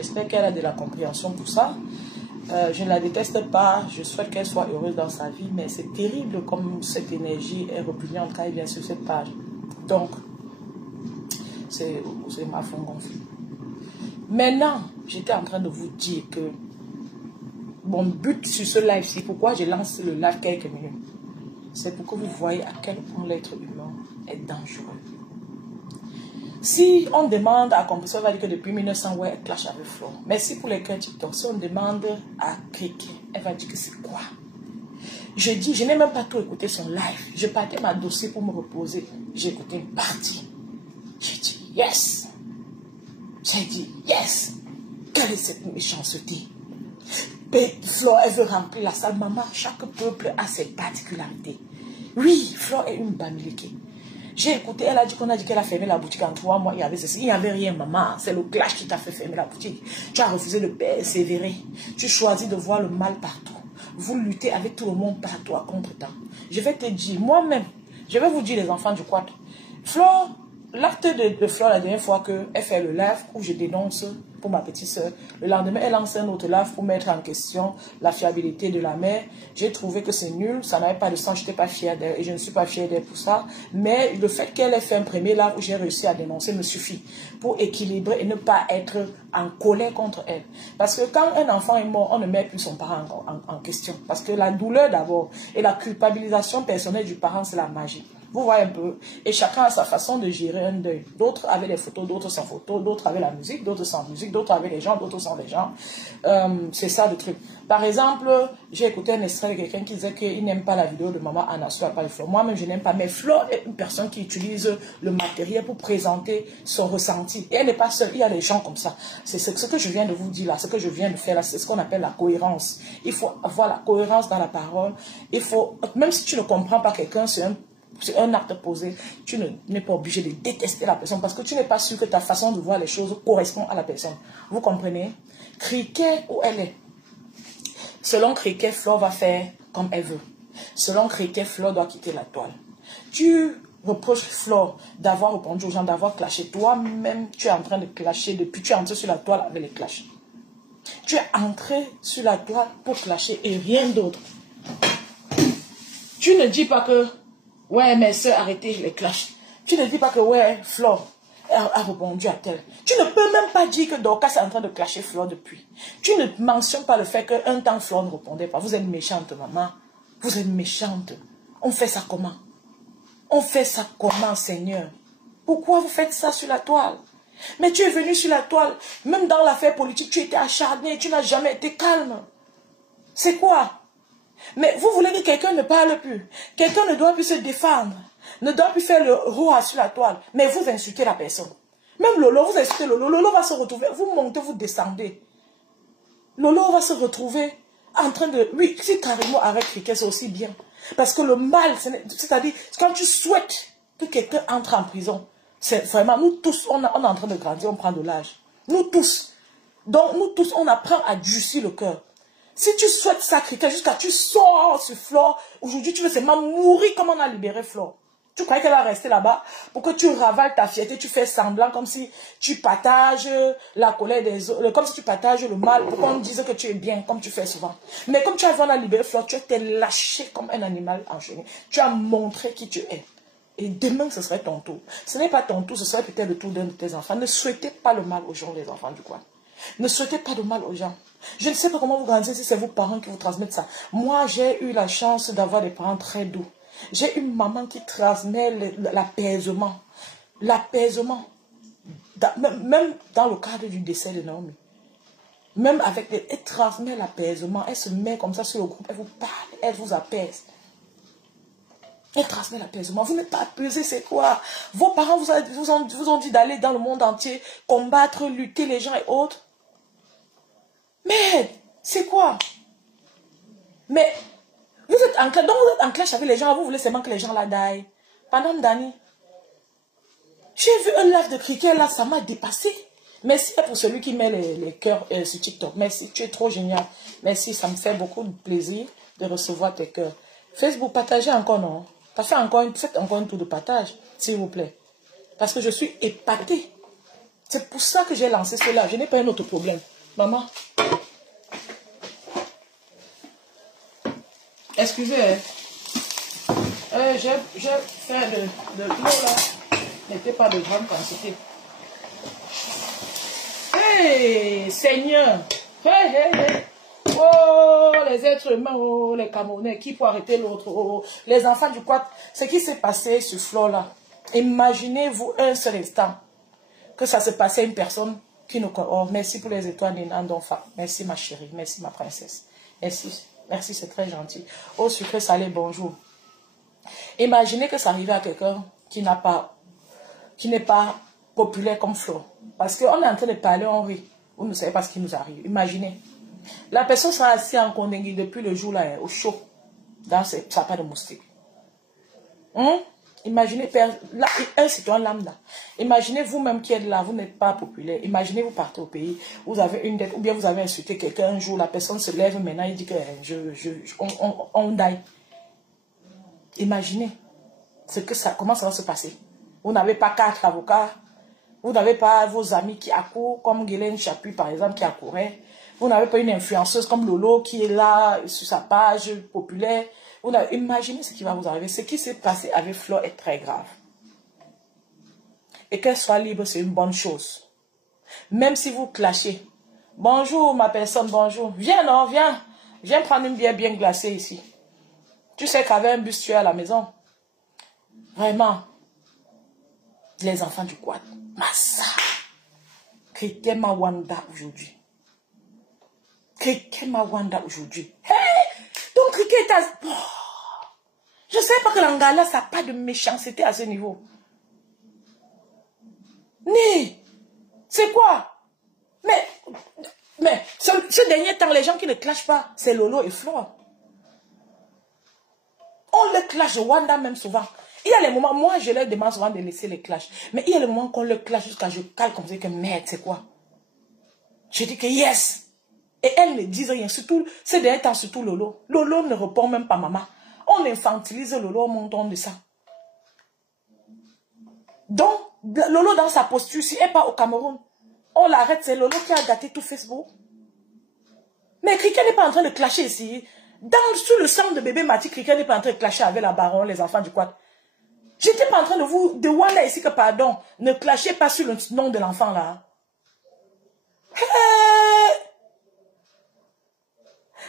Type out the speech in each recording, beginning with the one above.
J'espère qu'elle a de la compréhension pour ça. Je ne la déteste pas. Je souhaite qu'elle soit heureuse dans sa vie. Mais c'est terrible comme cette énergie est répugnante quand elle vient sur cette page. Donc, c'est ma fond gonflée. Maintenant, j'étais en train de vous dire que mon but sur ce live-ci, pourquoi je lance le live quelques minutes, c'est pour que vous voyez à quel point l'être humain est dangereux. Si on demande à Compression, elle va dire que depuis 1900, ouais, elle clash avec Flo. Mais si pour les cœurs TikTok, si on demande à Kéké, elle va dire que c'est quoi? Je dis, je n'ai même pas tout écouté son live. Je partais ma dossier pour me reposer. J'ai écouté une partie. J'ai dit, yes. J'ai dit, yes. Quelle est cette méchanceté? Flo, elle veut remplir la salle. Maman, chaque peuple a ses particularités. Oui, Flo est une Bamileke. J'ai écouté, elle a dit qu'on a dit qu'elle a fermé la boutique en 3 mois. Il y avait ceci, il n'y avait rien, maman. C'est le clash qui t'a fait fermer la boutique. Tu as refusé de persévérer. Tu choisis de voir le mal partout. Vous luttez avec tout le monde partout à contre-temps. Je vais te dire, moi-même, je vais vous dire les enfants du quad. Flo, l'acte de Flo, la dernière fois qu'elle fait le live où je dénonce pour ma petite soeur, le lendemain, elle lance un autre live pour mettre en question la fiabilité de la mère. J'ai trouvé que c'est nul, ça n'avait pas de sens, je n'étais pas fière d'elle et je ne suis pas fière d'elle pour ça. Mais le fait qu'elle ait fait un premier live où j'ai réussi à dénoncer me suffit pour équilibrer et ne pas être en colère contre elle. Parce que quand un enfant est mort, on ne met plus son parent en question. Parce que la douleur d'abord et la culpabilisation personnelle du parent, c'est la magie. Vous voyez un peu. Et chacun a sa façon de gérer un deuil. D'autres avaient des photos, d'autres sans photos, d'autres avaient la musique, d'autres sans musique, d'autres avaient les gens, d'autres sans les gens. C'est ça le truc. Par exemple, j'ai écouté un extrait de quelqu'un qui disait qu'il n'aime pas la vidéo de maman Anna sur la page de Flo. Moi-même, je n'aime pas. Mais Flo est une personne qui utilise le matériel pour présenter son ressenti. Et elle n'est pas seule. Il y a des gens comme ça. C'est ce que je viens de vous dire là, ce que je viens de faire là, c'est ce qu'on appelle la cohérence. Il faut avoir la cohérence dans la parole. Il faut, même si tu ne comprends pas quelqu'un, c'est un acte posé, tu n'es pas obligé de détester la personne parce que tu n'es pas sûr que ta façon de voir les choses correspond à la personne. Vous comprenez? Criquet où elle est. Selon Criquet, Flo va faire comme elle veut. Selon Criquet, Flo doit quitter la toile. Tu reproches Flo d'avoir répondu aux gens, d'avoir clashé. Toi-même, tu es en train de clasher depuis. Tu es entré sur la toile avec les clashs. Tu es entré sur la toile pour clasher et rien d'autre. Tu ne dis pas que ouais, mes soeurs, arrêtez les clashs. Tu ne dis pas que, ouais, Flo a répondu à tel. Tu ne peux même pas dire que Dorcas est en train de clasher Flo depuis. Tu ne mentionnes pas le fait qu'un temps Flo ne répondait pas. Vous êtes méchante, maman. Vous êtes méchante. On fait ça comment? On fait ça comment, Seigneur? Pourquoi vous faites ça sur la toile? Mais tu es venu sur la toile. Même dans l'affaire politique, tu étais acharné. Tu n'as jamais été calme. C'est quoi? Mais vous voulez que quelqu'un ne parle plus. Quelqu'un ne doit plus se défendre. Ne doit plus faire le roi sur la toile. Mais vous insultez la personne. Même Lolo, vous insultez Lolo. Lolo va se retrouver. Vous montez, vous descendez. Lolo va se retrouver en train de... Oui, si carrément arrête Criquet, c'est aussi bien. Parce que le mal, c'est-à-dire, quand tu souhaites que quelqu'un entre en prison, c'est vraiment, nous tous, on est en train de grandir, on prend de l'âge. Nous tous. Donc, nous tous, on apprend à durcir le cœur. Si tu souhaites sacrifier jusqu'à tu sors sur Flo, aujourd'hui tu veux seulement mourir comme on a libéré Flo. Tu croyais qu'elle va rester là-bas pour que tu ravales ta fierté, tu fais semblant comme si tu partages la colère des autres, comme si tu partages le mal pour qu'on dise que tu es bien, comme tu fais souvent. Mais comme tu as vu on a libéré Flo, tu t'es lâché comme un animal enchaîné. Tu as montré qui tu es. Et demain, ce serait ton tour. Ce n'est pas ton tour, ce serait peut-être le tour d'un de tes enfants. Ne souhaitez pas le mal aux gens, les enfants du coin. Ne souhaitez pas de mal aux gens. Je ne sais pas comment vous grandissez si c'est vos parents qui vous transmettent ça. Moi, j'ai eu la chance d'avoir des parents très doux. J'ai une maman qui transmet l'apaisement. L'apaisement. Même dans le cadre du décès de Naomi. Même avec elle transmet l'apaisement. Elle se met comme ça sur le groupe. Elle vous parle. Elle vous apaise. Elle transmet l'apaisement. Vous n'êtes pas apaisé, c'est quoi? Vos parents vous ont dit d'aller dans le monde entier, combattre, lutter les gens et autres. Mais, c'est quoi? Mais, vous êtes en clash avec les gens, vous voulez seulement que les gens la daillent. Pendant Dani, j'ai vu un live de Criquet là, ça m'a dépassé. Merci pour celui qui met les cœurs sur TikTok. Merci, tu es trop génial. Merci, ça me fait beaucoup de plaisir de recevoir tes cœurs. Facebook, partagez encore, non? Faites encore un tour de partage, s'il vous plaît. Parce que je suis épatée. C'est pour ça que j'ai lancé cela. Je n'ai pas un autre problème. Maman. Excusez. J'ai fait de l'eau là. N'était pas de grande quantité. Hey, Seigneur. Hey, hey, hey. Oh, les êtres humains, oh, les Camerounais, qui peut arrêter l'autre, oh, les enfants du quad. Ce qui s'est passé sur Flore là. Imaginez-vous un seul instant que ça se passait à une personne qui nous connaît. Oh, merci pour les étoiles d'Inandofa. Merci ma chérie, merci ma princesse. Merci, merci, c'est très gentil. Oh, sucré salé, bonjour. Imaginez que ça arrivait à quelqu'un qui n'est pas populaire comme Flore. Parce qu'on est en train de parler, on rit. Vous ne savez pas ce qui nous arrive. Imaginez. La personne sera assise en Kondengui depuis le jour là, au chaud, dans ses sapins de moustique. Imaginez, là, un citoyen lambda. Imaginez vous-même qui êtes là, vous n'êtes pas populaire. Imaginez vous partez au pays, vous avez une dette, ou bien vous avez insulté quelqu'un un jour, la personne se lève maintenant, il dit que on die. Imaginez comment ça va se passer. Vous n'avez pas 4 avocats, vous n'avez pas vos amis qui accourent, comme Guylaine Chapuis par exemple, qui accourait. Vous n'avez pas une influenceuse comme Lolo qui est là sur sa page populaire. Imaginez ce qui va vous arriver. Ce qui s'est passé avec Flore est très grave. Et qu'elle soit libre, c'est une bonne chose. Même si vous clashez. Bonjour ma personne, bonjour. Viens non, viens. Viens prendre une bière bien glacée ici. Tu sais qu'avec un bus, tu es à la maison. Vraiment. Les enfants du quad. Massa. Cricket Mawanda aujourd'hui. Cricket Mawanda aujourd'hui. Hey! Donc Cricket a... Oh, je ne sais pas que l'Angala, ça n'a pas de méchanceté à ce niveau. Ni. C'est quoi? Mais ce dernier temps, les gens qui ne clashent pas, c'est Lolo et Flore. On le clash au Wanda même souvent. Il y a les moments, moi je leur demande souvent de laisser les clashs. Mais il y a les moments qu'on le clash jusqu'à je cale comme ça que merde, c'est quoi? Je dis que yes. Et elles ne disent rien. Surtout, ces derniers temps, surtout Lolo. Lolo ne répond même pas maman. On infantilise Lolo au montant de ça. Donc, Lolo dans sa posture, si elle n'est pas au Cameroun, on l'arrête, c'est Lolo qui a gâté tout Facebook. Mais Cricket n'est pas en train de clasher ici. Sur le sang de bébé Mati, Cricket n'est pas en train de clasher avec la baronne, les enfants du quad. J'étais pas en train de Wanda ici que pardon, ne clashez pas sur le nom de l'enfant là.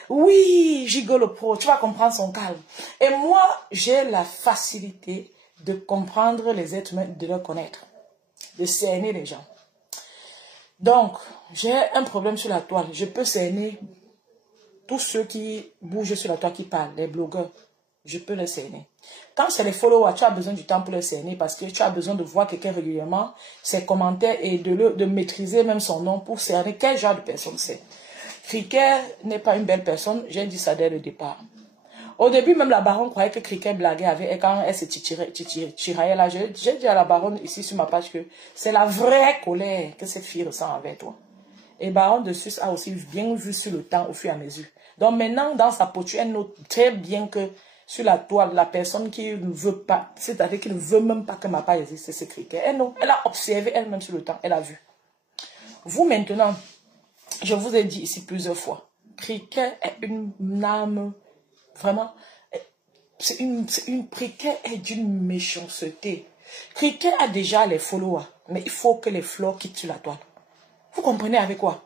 Oui, Gigolo Pro, tu vas comprendre son calme. Et moi, j'ai la facilité de comprendre les êtres humains, de les connaître, de cerner les gens. Donc, j'ai un problème sur la toile. Je peux cerner tous ceux qui bougent sur la toile, qui parlent, les blogueurs. Je peux les cerner. Quand c'est les followers, tu as besoin du temps pour les cerner parce que tu as besoin de voir quelqu'un régulièrement, ses commentaires et de maîtriser même son nom pour cerner quel genre de personne c'est. Cricket n'est pas une belle personne, j'ai dit ça dès le départ. Au début, même la baronne croyait que Cricket blaguait avec elle quand elle se tiraillait là. J'ai dit à la baronne ici sur ma page que c'est la vraie colère que cette fille ressent avec toi. Et baronne de Suisse a aussi bien vu sur le temps au fur et à mesure. Donc maintenant, dans sa posture, elle note très bien que sur la toile, la personne qui ne veut pas, c'est-à-dire qui ne veut même pas que ma page existe, c'est Cricket. Elle a observé elle-même sur le temps, elle a vu. Vous maintenant, je vous ai dit ici plusieurs fois, Cricket est une âme, vraiment, Cricket est d'une méchanceté. Cricket a déjà les followers, mais il faut que les fleurs quittent sur la toile. Vous comprenez avec quoi?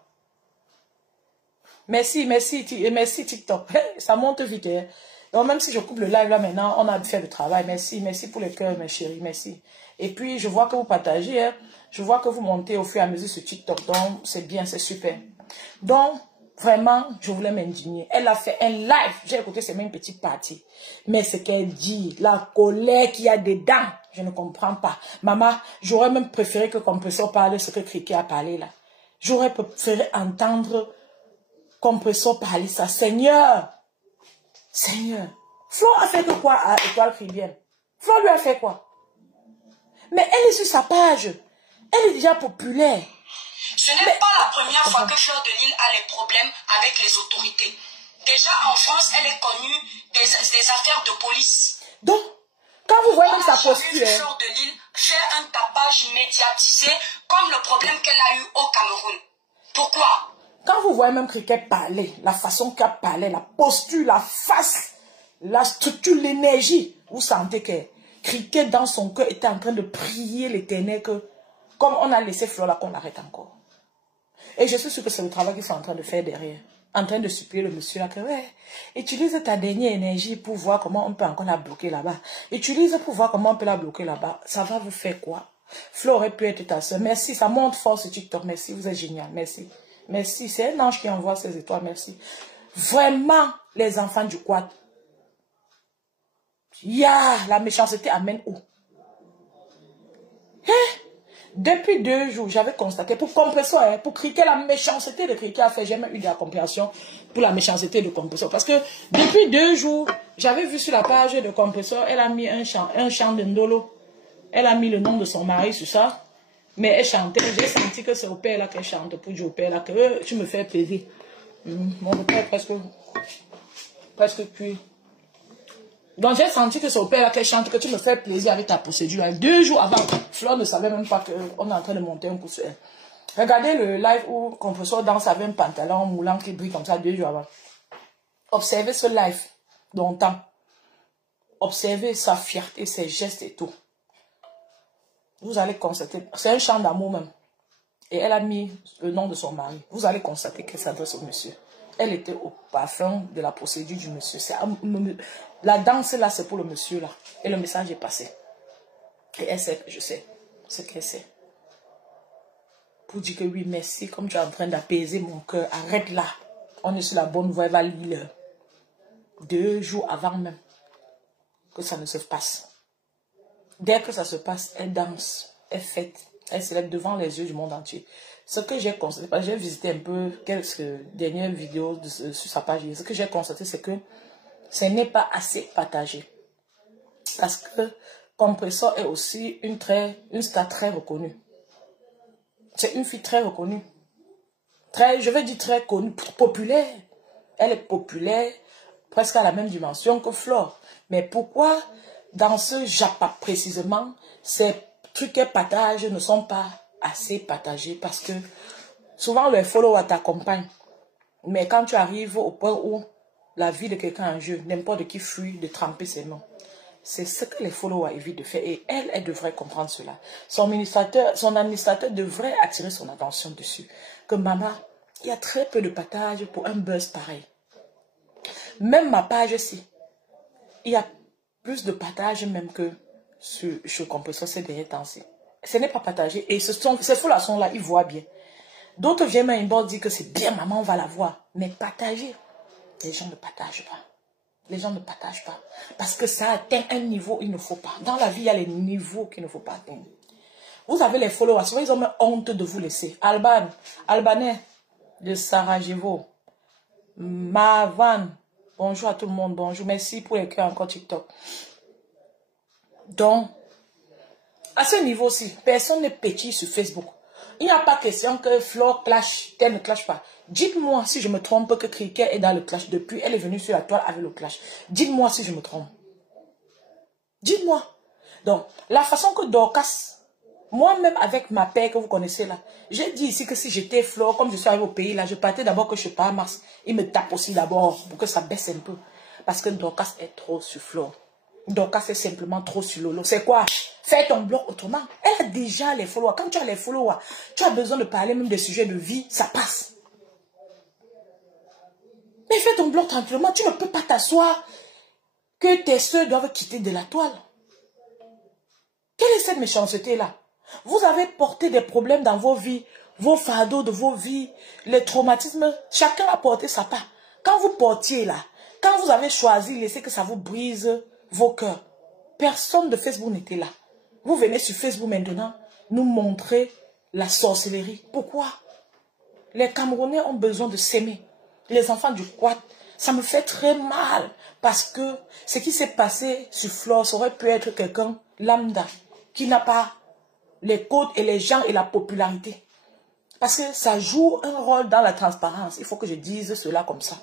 Merci TikTok. Ça monte vite. Hein? Donc même si je coupe le live là maintenant, on a fait le travail. Merci pour les cœurs, mes chéris, merci. Et puis je vois que vous partagez, hein? Je vois que vous montez au fur et à mesure sur TikTok. Donc c'est bien, c'est super. Donc vraiment, je voulais m'indigner. Elle a fait un live. J'ai écouté ces mêmes petites parties. Mais ce qu'elle dit, la colère qu'il y a dedans, je ne comprends pas. Maman, j'aurais même préféré que Compressor parle ce que Cricket a parlé là. J'aurais préféré entendre Compressor parler ça. Seigneur, Seigneur. Flore a fait que quoi à Étoile Caribbean? Flore lui a fait quoi? Mais elle est sur sa page. Elle est déjà populaire. Ce n'est pas la première fois que Fleur de Lille a les problèmes avec les autorités. Déjà en France, elle est connue des affaires de police. Donc, Quand vous voyez même sa posture... Fleur de Lille faire un tapage médiatisé comme le problème qu'elle a eu au Cameroun. Pourquoi? Quand vous voyez même Cricket parler, la façon qu'elle parlait, la posture, la face, la structure, l'énergie, vous sentez que Cricket dans son cœur était en train de prier l'Éternel que, comme on a laissé Fleur là, qu'on l'arrête encore. Et je suis sûre que c'est le travail qu'ils sont en train de faire derrière. En train de supplier le monsieur là que, ouais, utilise ta dernière énergie pour voir comment on peut encore la bloquer là-bas. Utilise pour voir comment on peut la bloquer là-bas. Ça va vous faire quoi? Fleur aurait pu être ta soeur. Merci, ça monte fort sur TikTok. Merci, vous êtes génial. Merci. Merci, c'est un ange qui envoie ses étoiles. Merci. Vraiment, les enfants du quad. La méchanceté amène où? Depuis 2 jours, j'avais constaté, pour Compresseur, pour critiquer la méchanceté de Cricket a fait, j'ai même eu de la compréhension pour la méchanceté de Compresseur. Parce que depuis 2 jours, j'avais vu sur la page de Compresseur, elle a mis un chant de Ndolo. Elle a mis le nom de son mari sur ça. Mais elle chantait, j'ai senti que c'est au père là qu'elle chante, pour dire au père là que tu me fais plaisir. Mon père est presque cuit. Donc j'ai senti que c'est au père là qu'elle chante, que tu me fais plaisir avec ta procédure. 2 jours avant, Fleur ne savait même pas qu'on est en train de monter un coup sur elle. Regardez le live où Compresseur danse avec un pantalon moulant qui brille comme ça 2 jours avant. Observez ce live longtemps. Observez sa fierté, ses gestes et tout. Vous allez constater, c'est un chant d'amour même. Et elle a mis le nom de son mari. Vous allez constater qu'elle s'adresse au monsieur. Elle était au parfum de la procédure du monsieur. La danse là, c'est pour le monsieur là. Et le message est passé. Et elle sait que je sais ce qu'elle sait. Pour dire que oui, merci, comme tu es en train d'apaiser mon cœur, arrête là. On est sur la bonne voie, elle va lire. 2 jours avant même que ça ne se passe. Dès que ça se passe, elle danse, elle fête, elle célèbre devant les yeux du monde entier. Ce que j'ai constaté, parce que j'ai visité un peu quelques dernières vidéos sur sa page, ce que j'ai constaté, c'est que ce n'est pas assez partagé. Parce que Compresseur est aussi une star très reconnue. C'est une fille très reconnue. Je vais dire très connue, populaire. Elle est populaire, presque à la même dimension que Flore. Mais pourquoi dans ce Japa précisément, ces trucs qu'elle partage ne sont pas assez partagés? Parce que souvent les followers t'accompagnent. Mais quand tu arrives au point où la vie de quelqu'un en jeu, n'importe qui fuit de tremper ses noms. C'est ce que les followers évitent de faire. Et elle devrait comprendre cela. Son administrateur devrait attirer son attention dessus. Que maman, il y a très peu de partage pour un buzz pareil. Même ma page-ci, il y a plus de partage même que sur Compresseur ces derniers temps-ci. Ce n'est pas partagé. Et ces followers sont là, ils voient bien. D'autres viennent m'inbox dire que c'est bien, maman, on va la voir. Mais partager, les gens ne partagent pas. Les gens ne partagent pas. Parce que ça atteint un niveau il ne faut pas. Dans la vie, il y a les niveaux qu'il ne faut pas atteindre. Vous avez les followers, souvent ils ont même honte de vous laisser. Albanais de Sarajevo. Marvan. Bonjour à tout le monde. Bonjour. Merci pour les cœurs encore TikTok. Donc, à ce niveau-ci, personne n'est petit sur Facebook. Il n'y a pas question que Flore clash, qu'elle ne clash pas. Dites-moi si je me trompe que Cricket est dans le clash depuis. Elle est venue sur la toile avec le clash. Dites-moi si je me trompe. Dites-moi. Donc, la façon que Dorcas, moi-même avec ma paix que vous connaissez là, j'ai dit ici que si j'étais Flore, comme je suis arrivé au pays là, je partais d'abord que je pars à Mars. Il me tape aussi d'abord pour que ça baisse un peu. Parce que Dorcas est trop sur Flore. Dorcas est simplement trop sur Lolo. C'est quoi? Fais ton blog autrement. Elle a déjà les followers. Quand tu as les followers, tu as besoin de parler même des sujets de vie, ça passe. Mais fais ton blog tranquillement. Tu ne peux pas t'asseoir que tes soeurs doivent quitter de la toile. Quelle est cette méchanceté-là? Vous avez porté des problèmes dans vos vies, vos fardeaux de vos vies, les traumatismes. Chacun a porté sa part. Quand vous portiez là, quand vous avez choisi, laissez que ça vous brise vos cœurs. Personne de Facebook n'était là. Vous venez sur Facebook maintenant nous montrer la sorcellerie. Pourquoi? Les Camerounais ont besoin de s'aimer. Les enfants du quad, ça me fait très mal. Parce que ce qui s'est passé sur Flore, ça aurait pu être quelqu'un lambda qui n'a pas les codes et les gens et la popularité. Parce que ça joue un rôle dans la transparence. Il faut que je dise cela comme ça.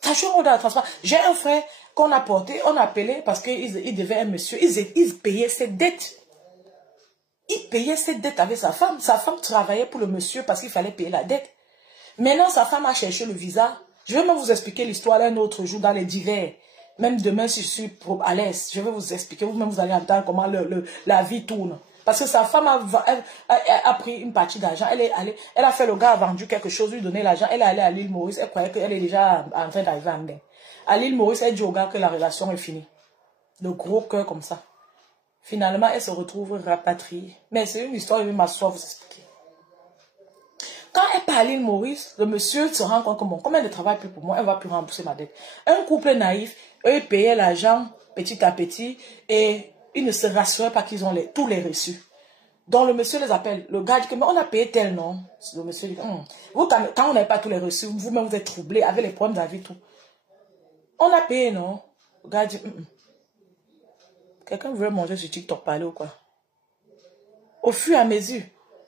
Ça Assurons de la transparence. J'ai un frère qu'on a porté, on a appelé parce qu'il devait un monsieur. Il payait ses dettes. Il payait ses dettes avec sa femme. Sa femme travaillait pour le monsieur parce qu'il fallait payer la dette. Maintenant, sa femme a cherché le visa. Je vais même vous expliquer l'histoire un autre jour dans les divers. Même demain, si je suis à l'aise, je vais vous expliquer. Vous-même, vous allez entendre comment la vie tourne. Parce que sa femme a pris une partie d'argent. Elle a fait le gars, a vendu quelque chose, lui donner l'argent. Elle est allée à l'île Maurice. Elle croyait qu'elle est déjà en train d'arriver à Mbé. À l'île Maurice, elle dit au gars que la relation est finie. Le gros cœur comme ça. Finalement, elle se retrouve rapatriée. Mais c'est une histoire, je vais m'asseoir vous expliquer. Quand elle part à l'île Maurice, le monsieur se rend compte que bon, comme elle ne travaille plus pour moi, elle ne va plus rembourser ma dette. Un couple naïf, eux, ils payaient l'argent petit à petit et ils ne se rassuraient pas qu'ils ont tous les reçus. Donc le monsieur les appelle. Le gars dit que mais on a payé tel, non? Le monsieur dit, vous, quand on n'avait pas tous les reçus, vous-même vous êtes troublé avec les problèmes de la vie, tout. On a payé, non? Le gars dit, quelqu'un veut manger sur TikTok parler ou quoi? Au fur et à mesure,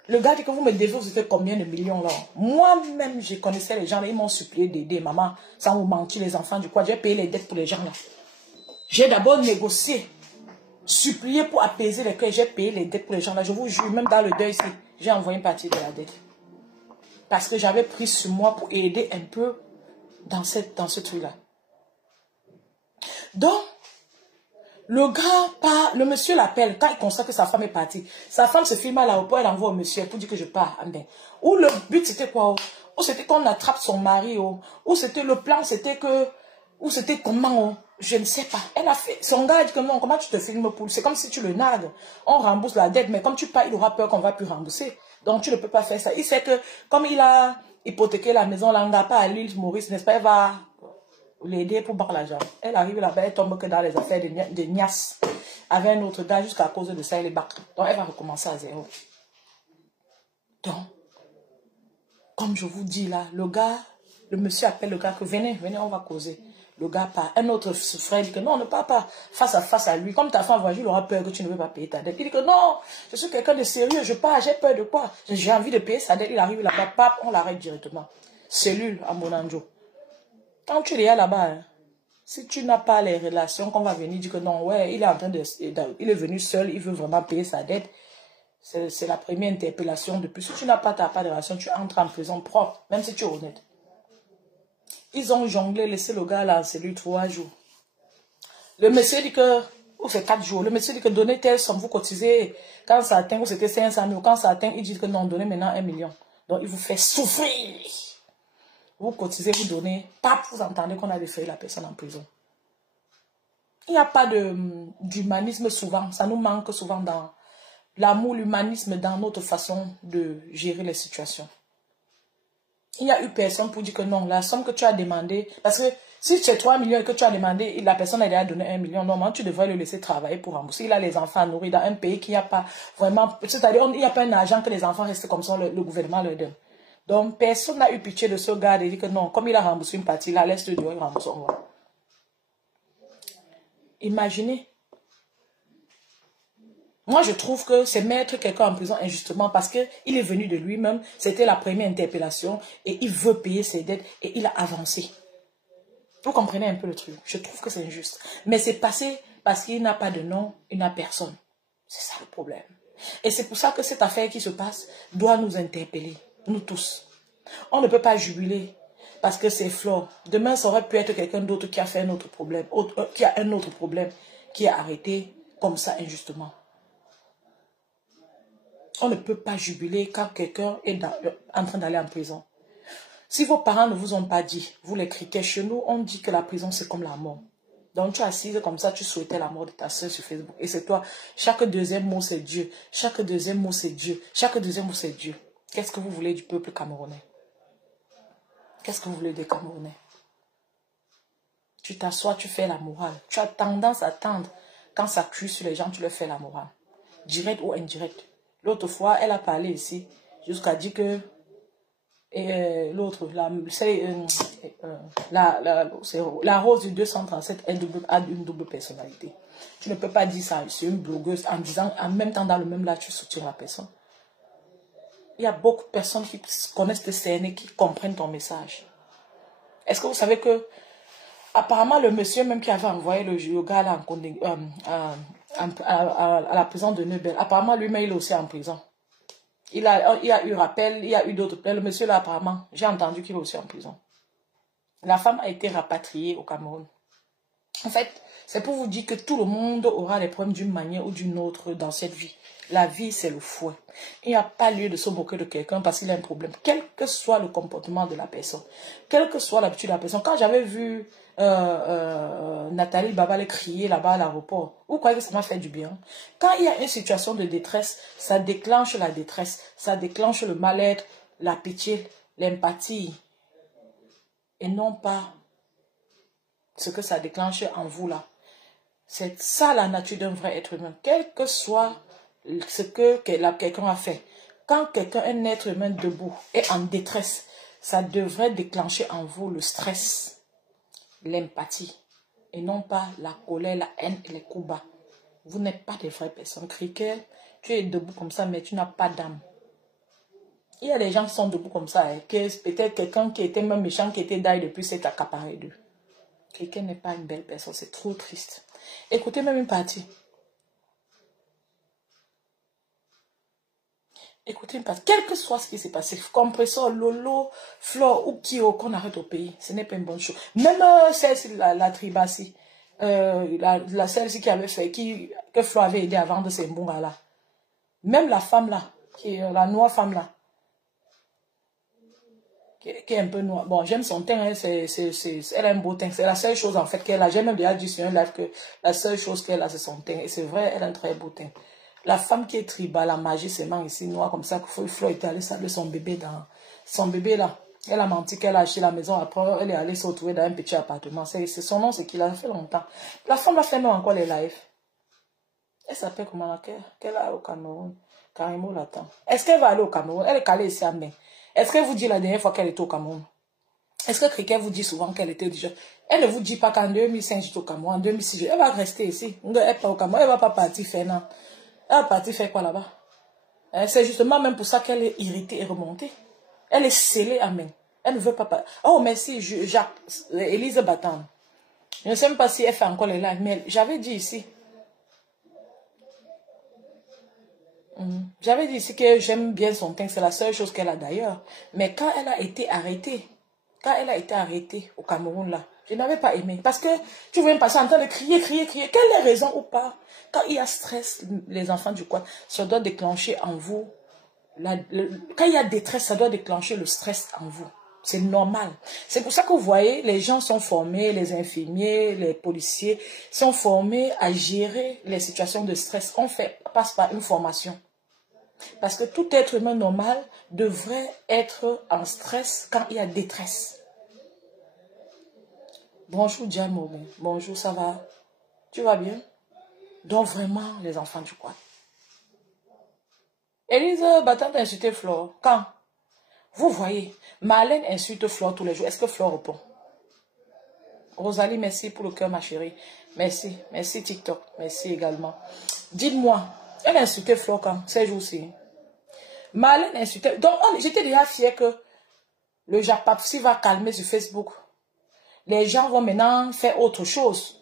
le gars dit que vous me devez, vous faites combien de millions là? Moi-même, je connaissais les gens là, ils m'ont supplié d'aider maman, sans vous mentir, les enfants du quoi. J'ai payé les dettes pour les gens là. J'ai d'abord négocié, supplié pour apaiser les cœurs, j'ai payé les dettes pour les gens là. Je vous jure, même dans le deuil ici, j'ai envoyé une partie de la dette. Parce que j'avais pris sur moi pour aider un peu dans ce truc-là. Donc, le monsieur l'appelle quand il constate que sa femme est partie. Sa femme se filme à l'aéroport, elle envoie au monsieur pour dire que je pars. Ou le but c'était quoi? Ou c'était qu'on attrape son mari? Ou c'était le plan, c'était que... Ou c'était comment? Je ne sais pas. Elle a fait... Son gars a dit que non, comment tu te filmes pour... C'est comme si tu le nagues. On rembourse la dette, mais comme tu pars, il aura peur qu'on ne va plus rembourser. Donc tu ne peux pas faire ça. Il sait que comme il a hypothéqué la maison, là, on n'a pas à l'île Maurice, n'est-ce pas? Elle va... l'aider pour boire l'argent. Elle arrive là-bas, elle tombe que dans les affaires de Nias avec un autre gars jusqu'à cause de ça, elle est bac. Donc elle va recommencer à zéro. Donc, comme je vous dis là, le monsieur appelle le gars que venez, on va causer. Le gars part. Un autre frère dit que non, ne part pas face à lui. Comme ta femme voit, il aura peur que tu ne veux pas payer ta dette. Il dit que non, je suis quelqu'un de sérieux, je pars, j'ai peur de quoi? J'ai envie de payer sa dette. Il arrive là-bas, pap, on l'arrête directement. Cellule à Monanjo. Quand tu es là-bas, hein, si tu n'as pas les relations, qu'on va venir dire que non, ouais, il est venu seul, il veut vraiment payer sa dette. C'est la première interpellation de plus. Si tu n'as pas de relation, tu entres en prison propre, même si tu es honnête. Ils ont jonglé, laissé le gars là en cellule 3 jours. Le monsieur dit que, ou c'est 4 jours, le monsieur dit que donnez telle somme, vous cotisez. Quand ça atteint, ou c'était 500 000, quand ça atteint, il dit que non, donnez maintenant 1 million. Donc il vous fait souffrir. Vous cotisez, vous donnez, pap, vous entendez qu'on a déféré la personne en prison. Il n'y a pas d'humanisme souvent, ça nous manque souvent dans l'amour, l'humanisme, dans notre façon de gérer les situations. Il n'y a eu personne pour dire que non, la somme que tu as demandé, parce que si tu as 3 millions et que tu as demandé, la personne a déjà donné 1 million, normalement tu devrais le laisser travailler pour rembourser. Il a les enfants à nourrir dans un pays qui n'y a pas vraiment, c'est-à-dire il n'y a pas un argent que les enfants restent comme ça, le gouvernement leur donne. Donc, personne n'a eu pitié de ce gars et dit que non, comme il a remboursé une partie, là, laisse-le dire, il rembourse. Imaginez. Moi, je trouve que c'est mettre quelqu'un en prison injustement parce qu'il est venu de lui-même, c'était la première interpellation et il veut payer ses dettes et il a avancé. Vous comprenez un peu le truc? Je trouve que c'est injuste. Mais c'est passé parce qu'il n'a pas de nom, il n'a personne. C'est ça le problème. Et c'est pour ça que cette affaire qui se passe doit nous interpeller. Nous tous. On ne peut pas jubiler parce que c'est Flore. Demain, ça aurait pu être quelqu'un d'autre qui a fait un autre problème, qui a un autre problème, qui est arrêté comme ça injustement. On ne peut pas jubiler quand quelqu'un est en train d'aller en prison. Si vos parents ne vous ont pas dit, vous les criquez chez nous, on dit que la prison c'est comme la mort. Donc tu es assise comme ça, tu souhaitais la mort de ta soeur sur Facebook. Et c'est toi, chaque deuxième mot c'est Dieu. Chaque deuxième mot c'est Dieu. Chaque deuxième mot c'est Dieu. Qu'est-ce que vous voulez du peuple camerounais? Qu'est-ce que vous voulez des Camerounais? Tu t'assois, tu fais la morale. Tu as tendance à attendre. Quand ça cuit sur les gens, tu leur fais la morale. Direct ou indirect. L'autre fois, elle a parlé ici, jusqu'à dire que l'autre, la Rose du 237 a une double personnalité. Tu ne peux pas dire ça sur une blogueuse en disant, en même temps, dans le même là, tu soutiens la personne. Il y a beaucoup de personnes qui connaissent te cerner, qui comprennent ton message. Est-ce que vous savez que Apparemment, le monsieur même qui avait envoyé le gars là à la prison de Neubel, apparemment, lui-même, il est aussi en prison. Il y a eu rappel, il y a eu d'autres plaintes. Le monsieur là, apparemment, j'ai entendu qu'il est aussi en prison. La femme a été rapatriée au Cameroun. En fait, c'est pour vous dire que tout le monde aura des problèmes d'une manière ou d'une autre dans cette vie. La vie, c'est le fouet. Il n'y a pas lieu de se moquer de quelqu'un parce qu'il a un problème. Quel que soit le comportement de la personne, quelle que soit l'habitude de la personne. Quand j'avais vu Nathalie Babale crier là-bas à l'aéroport, vous croyez que ça m'a fait du bien? Quand il y a une situation de détresse, ça déclenche la détresse, ça déclenche le mal-être, la pitié, l'empathie, et non pas ce que ça déclenche en vous là. C'est ça la nature d'un vrai être humain. Quel que soit ce que quelqu'un a fait. Quand quelqu'un, un être humain debout, est en détresse, ça devrait déclencher en vous le stress, l'empathie, et non pas la colère, la haine et les coups bas. Vous n'êtes pas des vraies personnes. Cricket, tu es debout comme ça, mais tu n'as pas d'âme. Il y a des gens qui sont debout comme ça, hein, que peut-être quelqu'un qui était même méchant, qui était d'ailleurs depuis, s'est accaparé d'eux. Quelqu'un n'est pas une belle personne, c'est trop triste. Écoutez même une partie. Écoutez une partie. Quel que soit ce qui s'est passé, Compressor, Lolo, Flore ou Kio, qu'on arrête au pays, ce n'est pas une bonne chose. Même celle-ci, la Tribassi, celle-ci qui avait fait, que Flore avait aidé à vendre ses mbongas là. Même la femme là, qui est la noire femme là, qui est un peu noire. Bon, j'aime son teint, hein, elle a un beau teint. C'est la seule chose en fait qu'elle a. J'ai même déjà dit sur un live que la seule chose qu'elle a, c'est son teint. Et c'est vrai, elle a un très beau teint. La femme qui est tribale, la magie, c'est ici, noire, comme ça, que Flo était allée saluer son bébé dans... Son bébé là, elle a menti qu'elle a acheté la maison. Après, elle est allée se retrouver dans un petit appartement. C'est son nom, c'est qu'il a fait longtemps. La femme a fait même encore les lives. Elle s'appelle comment là? Qu'elle a au Cameroun? Carrément l'attend. Est-ce qu'elle va aller au Cameroun? Elle est calée ici à Main. Est-ce qu'elle vous dit la dernière fois qu'elle était au Cameroun? Est-ce que Cricket vous dit souvent qu'elle était déjà... Elle ne vous dit pas qu'en 2005, j'étais au Cameroun. En 2006, elle va rester ici. Elle n'est pas au Cameroun. Elle ne va pas partir faire non. Elle va partir faire quoi là-bas? C'est justement même pour ça qu'elle est irritée et remontée. Elle est scellée à main. Elle ne veut pas partir. Oh, merci, Jacques, Élise Batan. Je ne sais même pas si elle fait encore les lives, mais j'avais dit ici. J'avais dit ici que j'aime bien son teint, c'est la seule chose qu'elle a d'ailleurs. Mais quand elle a été arrêtée, au Cameroun là, je n'avais pas aimé. Parce que tu vois une personne en train de crier. Quelle est la raison ou pas? Quand il y a stress, les enfants du coin, ça doit déclencher en vous. Quand il y a détresse, ça doit déclencher le stress en vous. C'est normal. C'est pour ça que vous voyez, les gens sont formés, les infirmiers, les policiers sont formés à gérer les situations de stress. Passe par une formation. Parce que tout être humain normal devrait être en stress quand il y a détresse. Bonjour Diamo, bonjour, ça va? Tu vas bien? Donc vraiment, les enfants du coin. Élise Batan a insulté Flore. Quand? Vous voyez, Marlène insulte Flore tous les jours. Est-ce que Flore répond? Rosalie, merci pour le cœur, ma chérie. Merci. Merci TikTok. Merci également. Dites-moi, elle a insulté Flore quand? Ces jours-ci. Marlène insultait. Donc, j'étais déjà fière que le Japapsi va calmer sur Facebook. Les gens vont maintenant faire autre chose.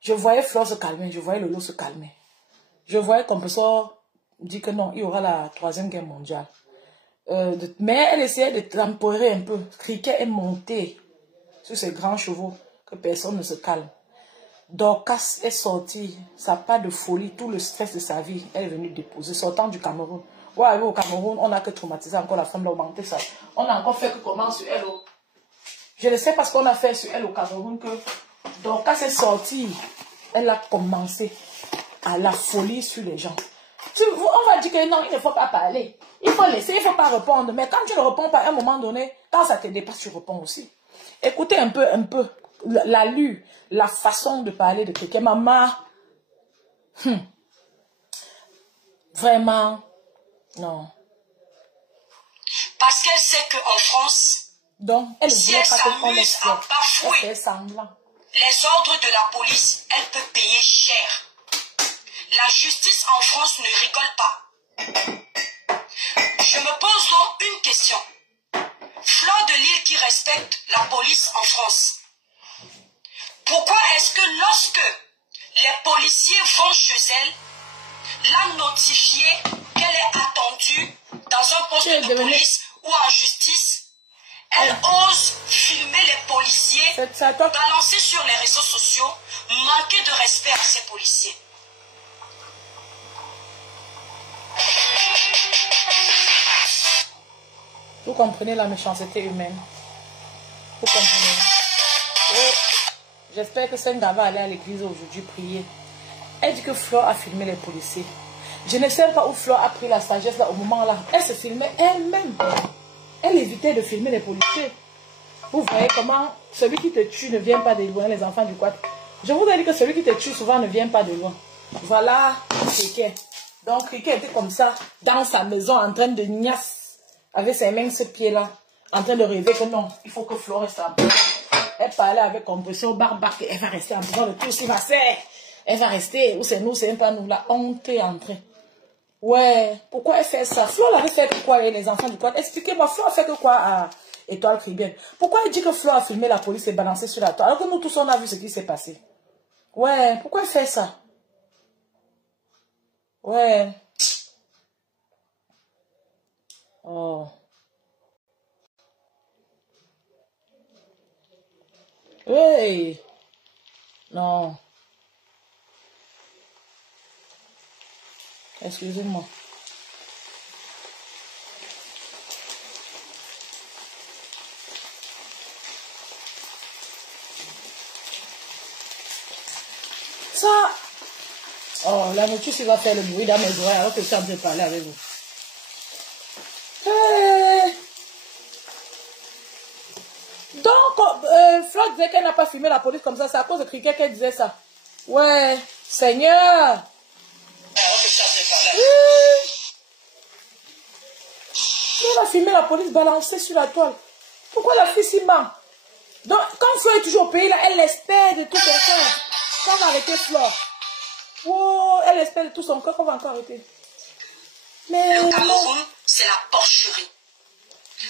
Je voyais Flore se calmer. Je voyais Lolo se calmer. Je voyais Compressor dire que non, il y aura la 3e guerre mondiale. Mais elle essayait de temporer un peu. Cricket est monté sur ses grands chevaux, que personne ne se calme. Dorcas est sortie, ça n'a pas de folie, tout le stress de sa vie, elle est venue déposer, sortant du Cameroun. Ouais, au Cameroun, on n'a que traumatisé encore la femme, là, augmenté ça. On a encore fait que comment sur elle. Je ne sais pas ce qu'on a fait sur elle au Cameroun, que Dorcas est sortie, elle a commencé à la folie sur les gens. On va dire que non, il ne faut pas parler. Il faut laisser, il ne faut pas répondre. Mais quand tu ne réponds pas à un moment donné, quand ça te dépasse, tu réponds aussi. Écoutez un peu la façon de parler de quelqu'un. Maman, vraiment, non. Parce qu'elle sait qu'en France, donc, elle si elle s'amuse à bafouer semblant les ordres de la police, elle peut payer cher. La justice en France ne rigole pas. Je me pose donc une question. Flore de Lille qui respecte la mademoiselle l'a notifié qu'elle est attendue dans un poste de police ou en justice. Elle ose filmer les policiers, balancer sur les réseaux sociaux, manquer de respect à ces policiers. Vous comprenez la méchanceté humaine? Vous comprenez? Oh, j'espère que Senga va aller à l'église aujourd'hui prier. Elle dit que Flore a filmé les policiers. Je ne sais pas où Flore a pris la sagesse là au moment là. Elle se filmait elle-même. Elle évitait de filmer les policiers. Vous voyez comment celui qui te tue ne vient pas de loin, les enfants du quad. Je vous ai dit que celui qui te tue souvent ne vient pas de loin. Voilà Cricket. Donc Cricket était comme ça, dans sa maison, en train de gnasse, avec ses mains, ses pieds là, en train de rêver que non, il faut que Flore reste en prison. Elle parlait avec compression barbare, elle va rester en prison, le tout s'y va faire. Elle va rester, ou c'est nous, c'est pas nous, la honte est entrée. Ouais, pourquoi elle fait ça? Flore avait fait que quoi, les enfants du quad? Expliquez-moi, Flore a fait que quoi à Étoile Caribbean? Pourquoi elle dit que Flore a filmé la police et balancé sur la toile? Alors que nous tous, on a vu ce qui s'est passé. Ouais, pourquoi elle fait ça? Ouais. Oh. Oui. Non. Excusez-moi. Ça. Oh, la nourriture, il va faire le bruit dans mes oreilles alors que je suis en train de parler avec vous. Donc, Flore disait qu'elle n'a pas filmé la police comme ça. C'est à cause de Cricket qu'elle disait ça. Ouais, Seigneur. Elle a filmé la police balancée sur la toile. Pourquoi la fille s'y ment? Donc, quand Flore est toujours au pays, là, elle espère de tout son cœur. Quand on va arrêter Flore. Oh, elle espère de tout son cœur qu'on va encore arrêter. Mais le Cameroun, c'est la porcherie.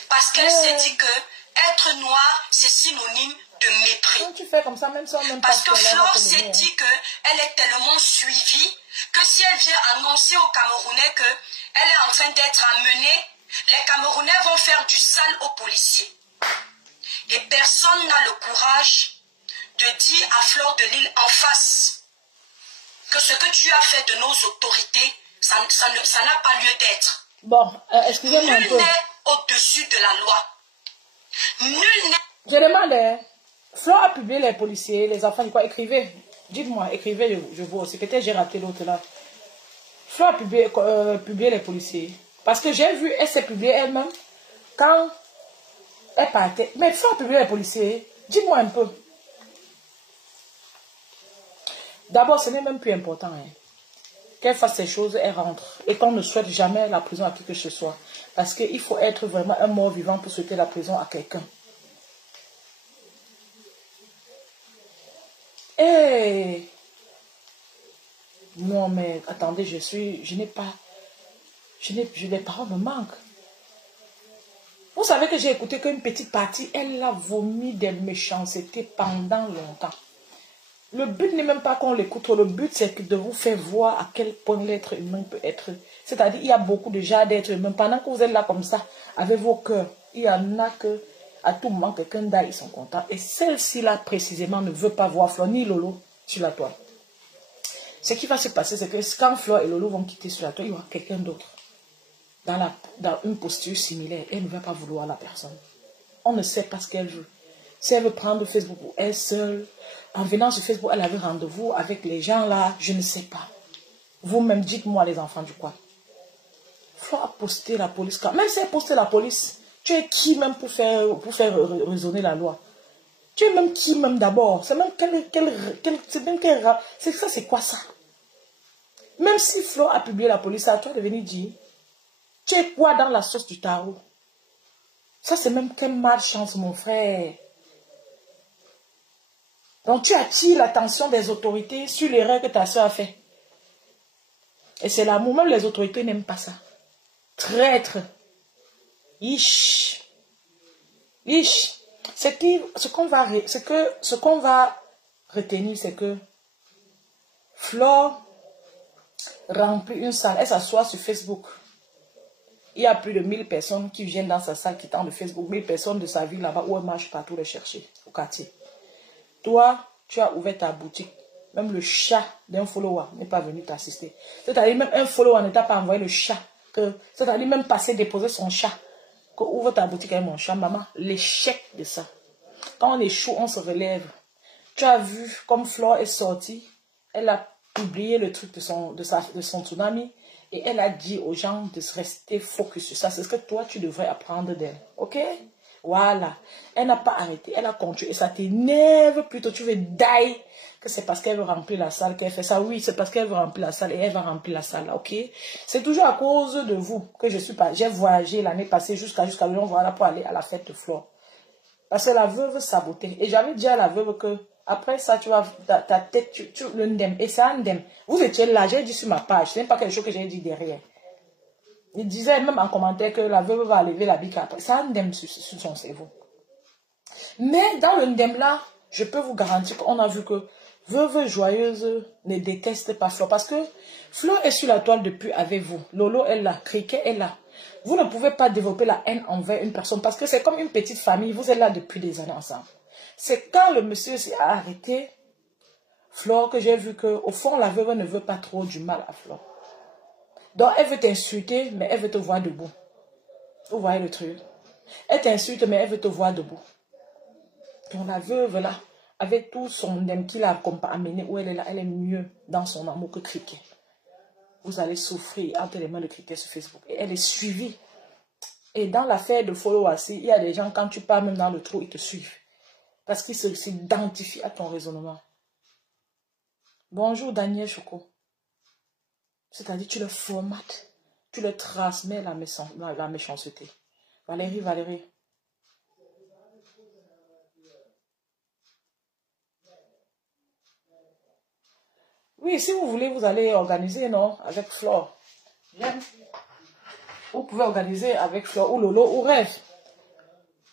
Parce qu'elle s'est dit que être noir, c'est synonyme de mépris. Quand tu fais comme ça, même si on n'aime pas. Parce que Flore s'est dit qu'elle est tellement suivie que si elle vient annoncer aux Camerounais qu'elle est en train d'être amenée, les Camerounais vont faire du sale aux policiers. Et personne n'a le courage de dire à Flore de Lille en face que ce que tu as fait de nos autorités, ça n'a pas lieu d'être. Bon, excusez-moi un peu. Nul n'est au-dessus de la loi. Nul n'est... Je demande, Flore a publié les policiers, les enfants du quoi, écrivez. Dites-moi, écrivez, je vois aussi. Peut-être j'ai raté l'autre là. Flore a publié les policiers. Parce que j'ai vu, elle s'est publiée elle-même quand elle partait. Mais Flore a publié les policiers. Dites-moi un peu. D'abord, ce n'est même plus important. Hein. Qu'elle fasse ces choses, elle rentre. Et qu'on ne souhaite jamais la prison à qui que ce soit. Parce qu'il faut être vraiment un mort vivant pour souhaiter la prison à quelqu'un. Eh! Non, mais attendez, les paroles me manquent. Vous savez que j'ai écouté qu'une petite partie, elle a vomi des méchancetés pendant longtemps. Le but n'est même pas qu'on l'écoute, le but c'est de vous faire voir à quel point l'être humain peut être. C'est-à-dire, il y a beaucoup déjà d'êtres humains. Pendant que vous êtes là comme ça, avec vos cœurs, il y en a que, à tout moment, quelqu'un d'ailleurs, ils sont contents. Et celle-ci là, précisément, ne veut pas voir Flore ni Lolo sur la toile. Ce qui va se passer, c'est que quand Flore et Lolo vont quitter sur la toile, il y aura quelqu'un d'autre. Dans une posture similaire, elle ne va pas vouloir la personne. On ne sait pas ce qu'elle veut. Si elle veut prendre Facebook pour elle seule, en venant sur Facebook, elle avait rendez-vous avec les gens là, je ne sais pas. Vous-même, dites-moi les enfants du quoi. Flore a posté la police. Même si elle postait la police, tu es qui même pour faire raisonner la loi? Tu es même qui même d'abord? C'est même c'est quoi ça? Même si Flore a publié la police, à toi de venir dire, tu es quoi dans la sauce du tarot? Ça c'est même quelle malchance mon frère. Donc tu attires l'attention des autorités sur l'erreur que ta soeur a fait. Et c'est l'amour, même les autorités n'aiment pas ça. Traître. Ish. Ish. Ce qu'on va retenir, c'est que Flore remplit une salle, elle s'assoit sur Facebook. Il y a plus de 1000 personnes qui viennent dans sa salle qui tentent de Facebook. 1000 personnes de sa ville là-bas où elle marche partout les chercher au quartier. Toi, tu as ouvert ta boutique. Même le chat d'un follower n'est pas venu t'assister. C'est-à-dire même un follower ne t'a pas envoyé le chat. C'est-à-dire même passer déposer son chat. Que ouvre ta boutique avec mon chat. Maman, l'échec de ça. Quand on échoue, on se relève. Tu as vu comme Flore est sortie. Elle a publié le truc de son tsunami. Et elle a dit aux gens de rester focus sur ça. C'est ce que toi, tu devrais apprendre d'elle. Ok? Voilà. Elle n'a pas arrêté. Elle a continué. Et ça t'énerve plutôt. Tu veux die. Que c'est parce qu'elle veut remplir la salle qu'elle fait ça. Oui, c'est parce qu'elle veut remplir la salle. Et elle va remplir la salle. Ok? C'est toujours à cause de vous que je suis pas. J'ai voyagé l'année passée jusqu'à Lyon. Voilà, pour aller à la fête de Flore. Parce que la veuve sabotait. Et j'avais dit à la veuve que après ça, tu vois, ta tête, tu le ndem. Et c'est un ndem. Vous étiez là, j'ai dit sur ma page. Ce n'est pas quelque chose que j'ai dit derrière. Il disait même en commentaire que la veuve va lever la bique après. C'est un ndem sur son cerveau. Mais dans le ndem là, je peux vous garantir qu'on a vu que veuve joyeuse ne déteste pas Flore. Parce que Flore est sur la toile depuis avec vous. Lolo est là, Cricket est là. Vous ne pouvez pas développer la haine envers une personne parce que c'est comme une petite famille. Vous êtes là depuis des années ensemble. C'est quand le monsieur s'est arrêté, Flore, que j'ai vu qu'au fond, la veuve ne veut pas trop du mal à Flore. Donc, elle veut t'insulter, mais elle veut te voir debout. Vous voyez le truc? Elle t'insulte, mais elle veut te voir debout. Donc, la veuve, là, avec tout son aime qu'il a amené où elle est là, elle est mieux dans son amour que Cricket. Vous allez souffrir entre les mains de Cricket sur Facebook. Et elle est suivie. Et dans l'affaire de follow aussi, il y a des gens, quand tu pars même dans le trou, ils te suivent. Parce qu'ils s'identifient à ton raisonnement. Bonjour Daniel Choco. C'est-à-dire tu le formates, tu le transmets la méchanceté. Valérie. Oui, si vous voulez, vous allez organiser, non, avec Flore. Vous pouvez organiser avec Flore ou Lolo ou Rêve.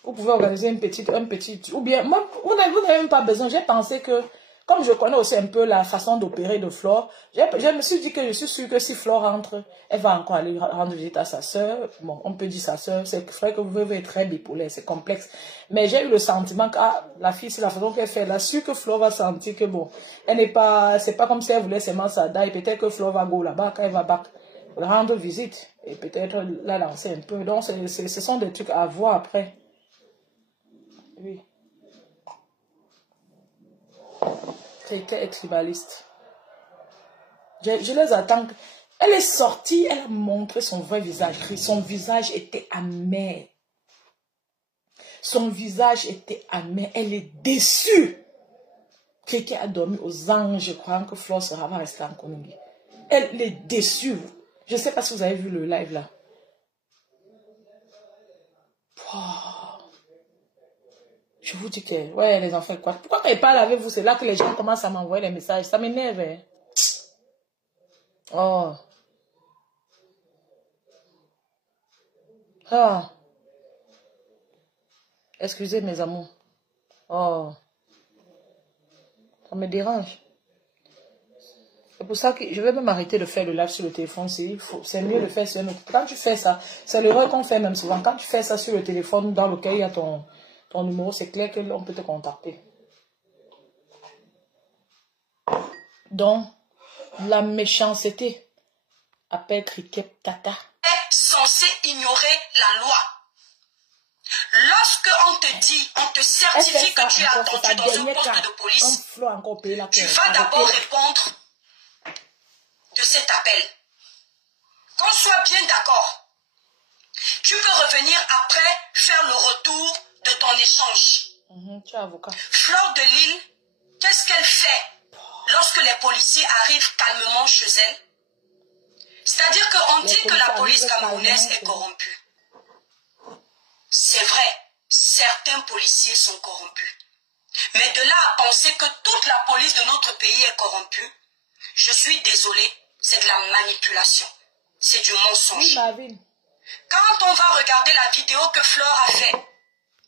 Vous pouvez organiser un petit, ou bien, moi, vous n'avez même pas besoin. J'ai pensé que, comme je connais aussi un peu la façon d'opérer de Flore, je me suis dit que je suis sûre que si Flore rentre, elle va encore aller rendre visite à sa soeur. Bon, on peut dire sa soeur, c'est vrai que vous pouvez être très bipolaire, c'est complexe. Mais j'ai eu le sentiment que la fille, c'est la façon qu'elle fait. Elle a su que Flore va sentir que bon, elle n'est pas, c'est pas comme si elle voulait seulement ça et peut-être que Flore va go là-bas quand elle va rendre visite et peut-être la lancer un peu. Donc, ce sont des trucs à voir après. Oui. Quelqu'un est tribaliste. Je les attends. Elle est sortie, elle a montré son vrai visage. Son visage était amer. Son visage était amer. Elle est déçue. Quelqu'un a dormi aux anges, croyant que Flore va rester en Colombie. Elle est déçue. Je ne sais pas si vous avez vu le live là. Je vous dis que, ouais, les enfants, quoi. Pourquoi quand ils parlent avec vous, c'est là que les gens commencent à m'envoyer les messages. Ça m'énerve. Hein? Oh. Ah. Excusez mes amours. Oh. Ça me dérange. C'est pour ça que je vais même arrêter de faire le live sur le téléphone. C'est mieux de faire sur un autre. Quand tu fais ça, c'est l'erreur qu'on fait même souvent. Quand tu fais ça sur le téléphone dans lequel il y a ton numéro, c'est clair qu'on peut te contacter. Donc, la méchanceté appelle Cricket Tata. Est censé ignorer la loi. Lorsque on te dit, on te certifie que tu es attendu dans un poste de police, tu vas d'abord répondre de cet appel. Qu'on soit bien d'accord. Tu peux revenir après faire le retour de ton échange. Tu es avocat. Flore de Lille, qu'est-ce qu'elle fait lorsque les policiers arrivent calmement chez elle? C'est-à-dire qu'on dit que la police camerounaise est corrompue. C'est vrai, certains policiers sont corrompus. Mais de là à penser que toute la police de notre pays est corrompue, je suis désolée, c'est de la manipulation. C'est du mensonge. Oui, quand on va regarder la vidéo que Flore a fait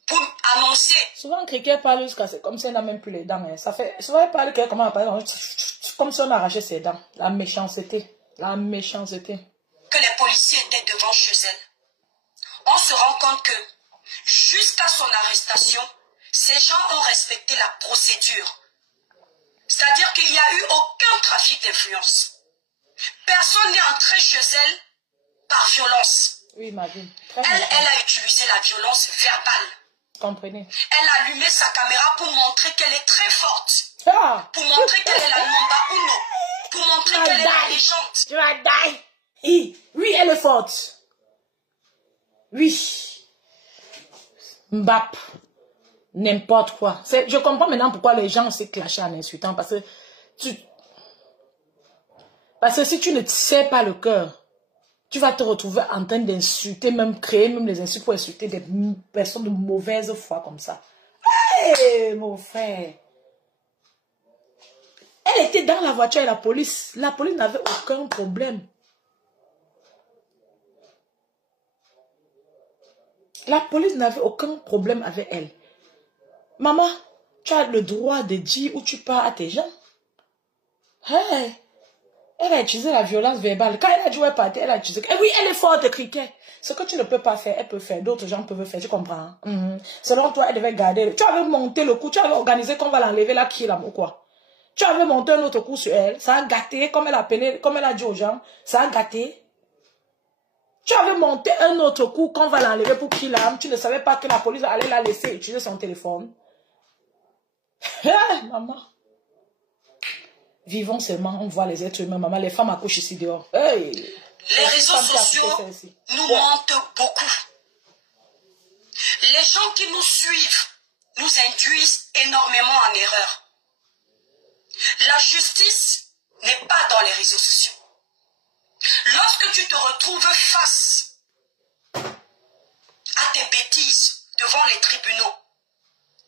pour annoncer... Souvent, quelqu'un parle jusqu'à... C'est comme si elle n'a même plus les dents. Hein. Ça fait... Souvent, elle parle comment elle parle, comme si on arrachait ses dents. La méchanceté. La méchanceté. Que les policiers étaient devant chez elle. On se rend compte que, jusqu'à son arrestation, ces gens ont respecté la procédure. C'est-à-dire qu'il n'y a eu aucun trafic d'influence. Personne n'est entré chez elle par violence. Oui, ma vie. Elle a utilisé la violence verbale. Comprenez. Elle a allumé sa caméra pour montrer qu'elle est très forte. Pour montrer qu'elle est la number uno. Pour montrer qu'elle est la légende. Tu vas die. Oui, elle est forte. Oui. Mbap. N'importe quoi. Je comprends maintenant pourquoi les gens se clashent en insultant. Parce que si tu ne sais pas le cœur, tu vas te retrouver en train d'insulter, même créer même les insultes pour insulter des personnes de mauvaise foi comme ça. Hey, mon frère. Elle était dans la voiture et la police. La police n'avait aucun problème. La police n'avait aucun problème avec elle. Maman, tu as le droit de dire où tu pars à tes gens. Hey, elle a utilisé la violence verbale. Quand elle a dit où elle partait, elle a utilisé... Eh oui, elle est forte de criquet. Ce que tu ne peux pas faire, elle peut faire. D'autres gens peuvent faire, tu comprends? Selon toi, elle devait garder. Tu avais monté le coup, tu avais organisé qu'on va l'enlever là, qui est là ou quoi? Tu avais monté un autre coup sur elle. Ça a gâté, comme elle a appelé, comme elle a dit aux gens. Ça a gâté. Tu avais monté un autre coup qu'on va l'enlever pour qu'il l'âme. Tu ne savais pas que la police allait la laisser utiliser son téléphone. Hey, maman. Vivons seulement, on voit les êtres humains, maman. Les femmes accouchent ici dehors. Hey. Les réseaux sociaux nous mentent beaucoup. Les gens qui nous suivent nous induisent énormément en erreur. La justice n'est pas dans les réseaux sociaux. Lorsque tu te retrouves face à tes bêtises devant les tribunaux,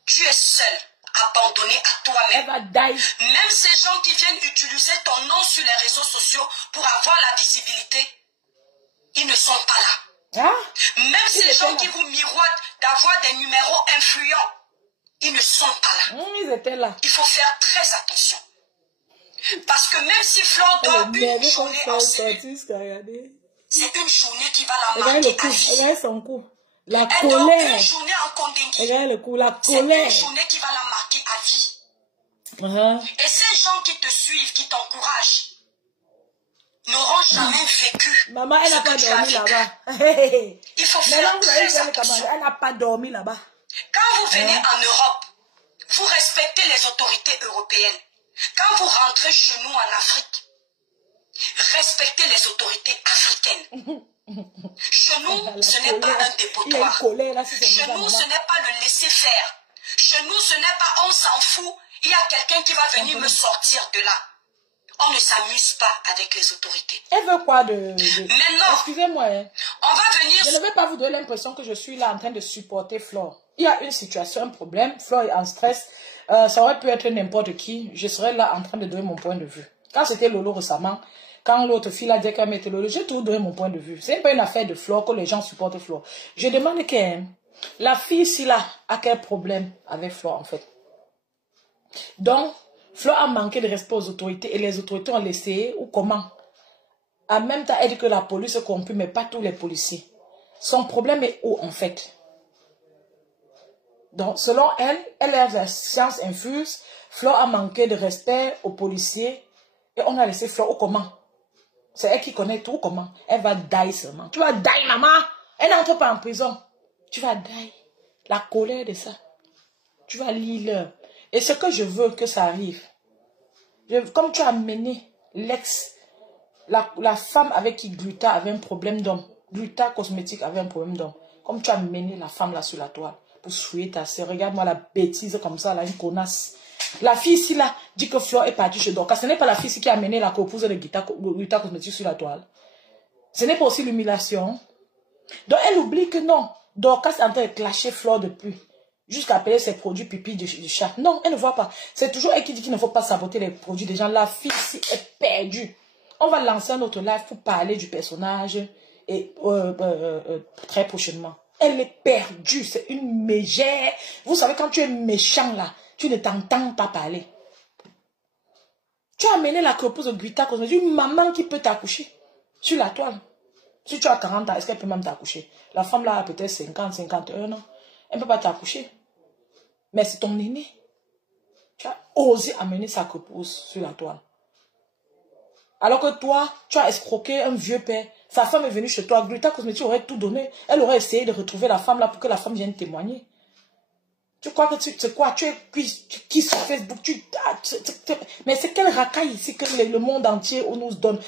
tu es seul, abandonné à toi-même. Même ces gens qui viennent utiliser ton nom sur les réseaux sociaux pour avoir la visibilité, ils ne sont pas là. Ah, même ces gens qui vous miroitent d'avoir des numéros influents, ils ne sont pas là. Ils étaient là. Il faut faire très attention. Parce que même si Flore dort une journée en cellule, c'est une journée qui va la marquer à vie. Regarde son cou. La Elle dort colère. une journée en Kondengui. Regarde le coup, la C'est colère. une journée qui va la marquer à vie. Et ces gens qui te suivent, qui t'encouragent, n'auront jamais vécu. Maman, elle n'a pas dormi là-bas. Il faut faire très attention. Elle n'a pas dormi là-bas. Quand vous venez en Europe, vous respectez les autorités européennes. Quand vous rentrez chez nous en Afrique, respectez les autorités africaines. Chez nous, ce n'est pas un dépotoir. Chez nous, ce n'est pas le laisser faire. Chez nous, ce n'est pas on s'en fout. Il y a quelqu'un qui va venir me sortir de là. On ne s'amuse pas avec les autorités. Elle veut quoi de... Maintenant, excusez-moi. On va venir... Je ne vais pas vous donner l'impression que je suis là en train de supporter Flore. Il y a une situation, un problème. Flore est en stress. Ça aurait pu être n'importe qui. Je serais là en train de donner mon point de vue. Quand c'était Lolo récemment, quand l'autre fille a dit qu'elle mettait Lolo, j'ai tout donné mon point de vue. Ce n'est pas une affaire de Flore que les gens supportent Flore. Je demande que la fille ici là a quel problème avec Flore en fait. Donc, Flore a manqué de respect aux autorités et les autorités ont laissé ou comment. En même temps, elle dit que la police est corrompue, mais pas tous les policiers. Son problème est où en fait? Donc, selon elle, elle a la science infuse. Flore a manqué de respect aux policiers et on a laissé Flore ou comment? C'est elle qui connaît tout comment? Elle va die seulement. Tu vas die, maman. Elle n'entre pas en prison. Tu vas die. La colère de ça. Tu vas lire l'heure. Et ce que je veux que ça arrive, comme tu as mené l'ex, la femme avec qui Gluta avait un problème d'homme, Gluta cosmétique avait un problème d'homme, comme tu as mené la femme là sur la toile pour souiller ta sœur, regarde-moi la bêtise comme ça, là, une connasse. La fille ici là dit que Flore est partie chez Dorcas. Ce n'est pas la fille ici qui a mené la copouse de Gluta cosmétique sur la toile. Ce n'est pas aussi l'humiliation. Donc elle oublie que non, Dorcas est en train de clasher Flore depuis. Jusqu'à payer ses produits pipi de chat. Non, elle ne voit pas. C'est toujours elle qui dit qu'il ne faut pas saboter les produits des gens. La fille ici est perdue. On va lancer un autre live pour parler du personnage et très prochainement. Elle est perdue. C'est une mégère. Vous savez, quand tu es méchant là, tu ne t'entends pas parler. Tu as amené la creuse de Grita Cosmétique, une maman qui peut t'accoucher sur la toile. Si tu as 40 ans, est-ce qu'elle peut même t'accoucher? La femme là a peut-être 50, 51 ans. Elle ne peut pas t'accoucher. Mais c'est ton aîné. Tu as osé amener sa creuse sur la toile. Alors que toi, tu as escroqué un vieux père. Sa femme est venue chez toi. Grita Cosmétique aurait tout donné. Elle aurait essayé de retrouver la femme là pour que la femme vienne témoigner. Tu crois que tu sais quoi? Tu es qui sur Facebook? Mais c'est quel racaille ici que le monde entier nous donne?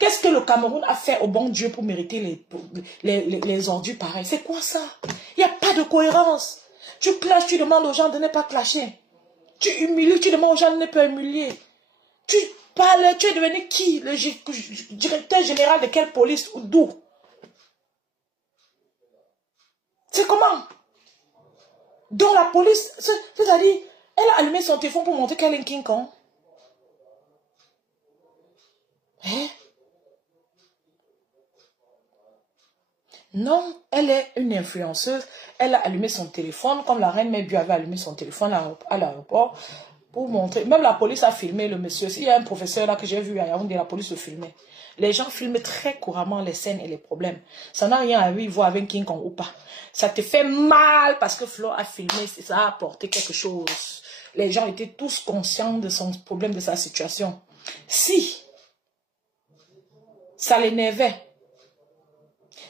Qu'est-ce que le Cameroun a fait au bon Dieu pour mériter les ordures pareilles? C'est quoi ça? Il n'y a pas de cohérence. Tu clashes, tu demandes aux gens de ne pas clasher. Tu humilies, tu demandes aux gens de ne pas humilier. Tu parles, tu es devenu qui? Le directeur général de quelle police ou d'où? C'est comment? Dans la police, c'est-à-dire, elle a allumé son téléphone pour montrer qu'elle est un King Kong. Hein? Non, elle est une influenceuse. Elle a allumé son téléphone, comme la reine Mébu avait allumé son téléphone à l'aéroport, pour montrer. Même la police a filmé le monsieur. Il y a un professeur là que j'ai vu à Yaoundé, la police le filmait. Les gens filment très couramment les scènes et les problèmes. Ça n'a rien à voir avec King Kong ou pas. Ça te fait mal parce que Flo a filmé, ça a apporté quelque chose. Les gens étaient tous conscients de son problème, de sa situation. Si ça l'énervait,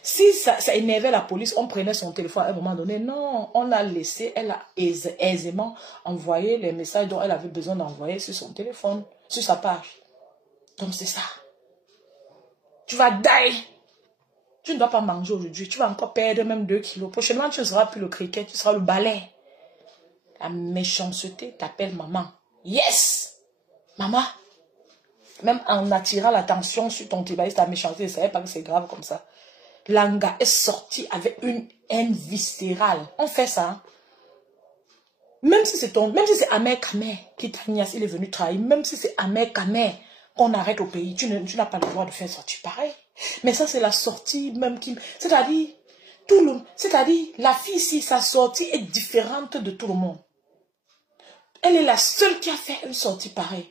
si ça énervait la police, on prenait son téléphone à un moment donné. Non, on l'a laissé, elle a aisément envoyé les messages dont elle avait besoin d'envoyer sur son téléphone, sur sa page. Donc c'est ça. Tu vas die. Tu ne dois pas manger aujourd'hui. Tu vas encore perdre même 2 kilos. Prochainement, tu ne seras plus le cricket, tu seras le balai. La méchanceté t'appelle maman. Yes! Maman. Même en attirant l'attention sur ton tribalisme, ta méchanceté, ne savais pas que c'est grave comme ça. Langa est sorti avec une haine viscérale. On fait ça. Hein? Même si c'est Ahmed Kamer qui t'agnace, il est venu trahir. Même si c'est Ahmed Kamer qu'on arrête au pays, tu n'as pas le droit de faire sortir pareil. Mais ça, c'est la sortie même qui... C'est-à-dire, la fille ici, sa sortie est différente de tout le monde. Elle est la seule qui a fait une sortie pareille.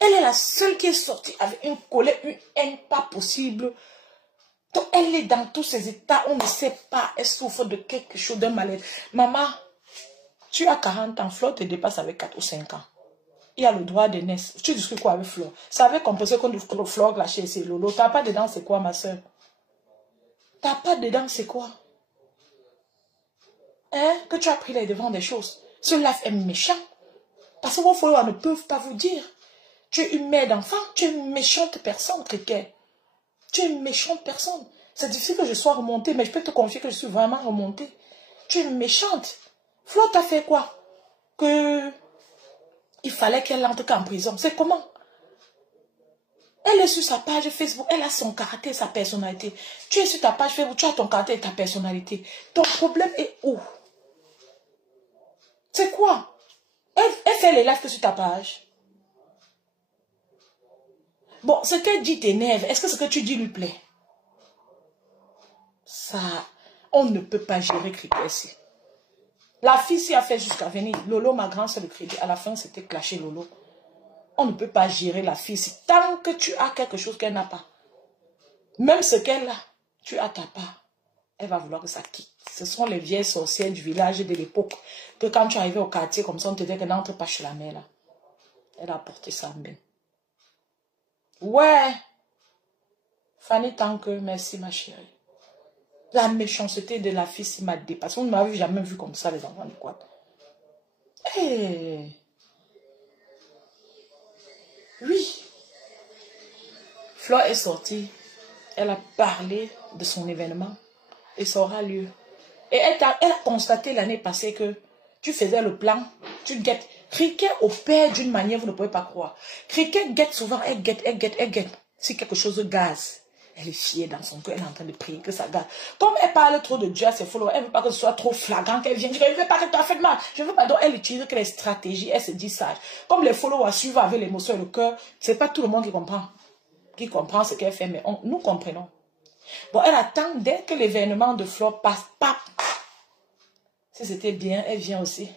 Elle est la seule qui est sortie avec une colère, une haine pas possible. Donc, elle est dans tous ces états, on ne sait pas, elle souffre de quelque chose, d'un mal-être. Maman, tu as 40 ans, Flo te dépasse avec 4 ou 5 ans. Il a le droit de naître. Tu discutes quoi avec Flo? Ça avait composé contre Flo lâché, c'est Lolo. T'as pas dedans, c'est quoi, ma soeur? T'as pas dedans, c'est quoi? Hein? Que tu as pris les devants des choses. Ce life est méchant. Parce que vos followers ne peuvent pas vous dire. Tu es une mère d'enfant, tu es une méchante personne, Cricket. Tu es une méchante personne. C'est difficile que je sois remontée, mais je peux te confier que je suis vraiment remontée. Tu es une méchante. Flo t'a fait quoi? Que il fallait qu'elle entre en prison. C'est comment? Elle est sur sa page Facebook, elle a son caractère, sa personnalité. Tu es sur ta page Facebook, tu as ton caractère et ta personnalité. Ton problème est où? C'est quoi? Elle fait les lives sur ta page. Bon, ce qu'elle dit t'énerve. Est-ce que ce que tu dis lui plaît? Ça, on ne peut pas gérer Cricket ici. La fille s'y a fait jusqu'à venir. Lolo, ma grande soeur, le crédit. À la fin, c'était clashé Lolo. On ne peut pas gérer la fille ici. Tant que tu as quelque chose qu'elle n'a pas. Même ce qu'elle a, tu as ta part. Elle va vouloir que ça quitte. Ce sont les vieilles sorcières du village de l'époque. Que quand tu arrivais au quartier, comme ça, on te disait que n'entre pas chez la mère, là. Elle a porté ça en même. Ouais. Fanny, tant que, merci ma chérie. La méchanceté de la fille m'a dépassé. On ne m'avait jamais vu comme ça, les enfants de quoi. Hey. Oui. Flore est sortie. Elle a parlé de son événement. Et ça aura lieu. Et elle a constaté l'année passée que tu faisais le plan. Tu guettes. Cricket opère d'une manière, vous ne pouvez pas croire. Cricket guette souvent. Elle guette. Si quelque chose gaz. Elle est fière dans son cœur, elle est en train de prier que ça garde. Comme elle parle trop de Dieu à ses followers, elle ne veut pas que ce soit trop flagrant, qu'elle vienne dire que je ne veux pas que tu as fait de mal. Je ne veux pas. Donc elle utilise que les stratégies, elle se dit sage. Comme les followers suivent avec l'émotion et le cœur, ce n'est pas tout le monde qui comprend ce qu'elle fait, mais nous comprenons. Bon, elle attend dès que l'événement de Flore passe, pap. Si c'était bien, elle vient aussi.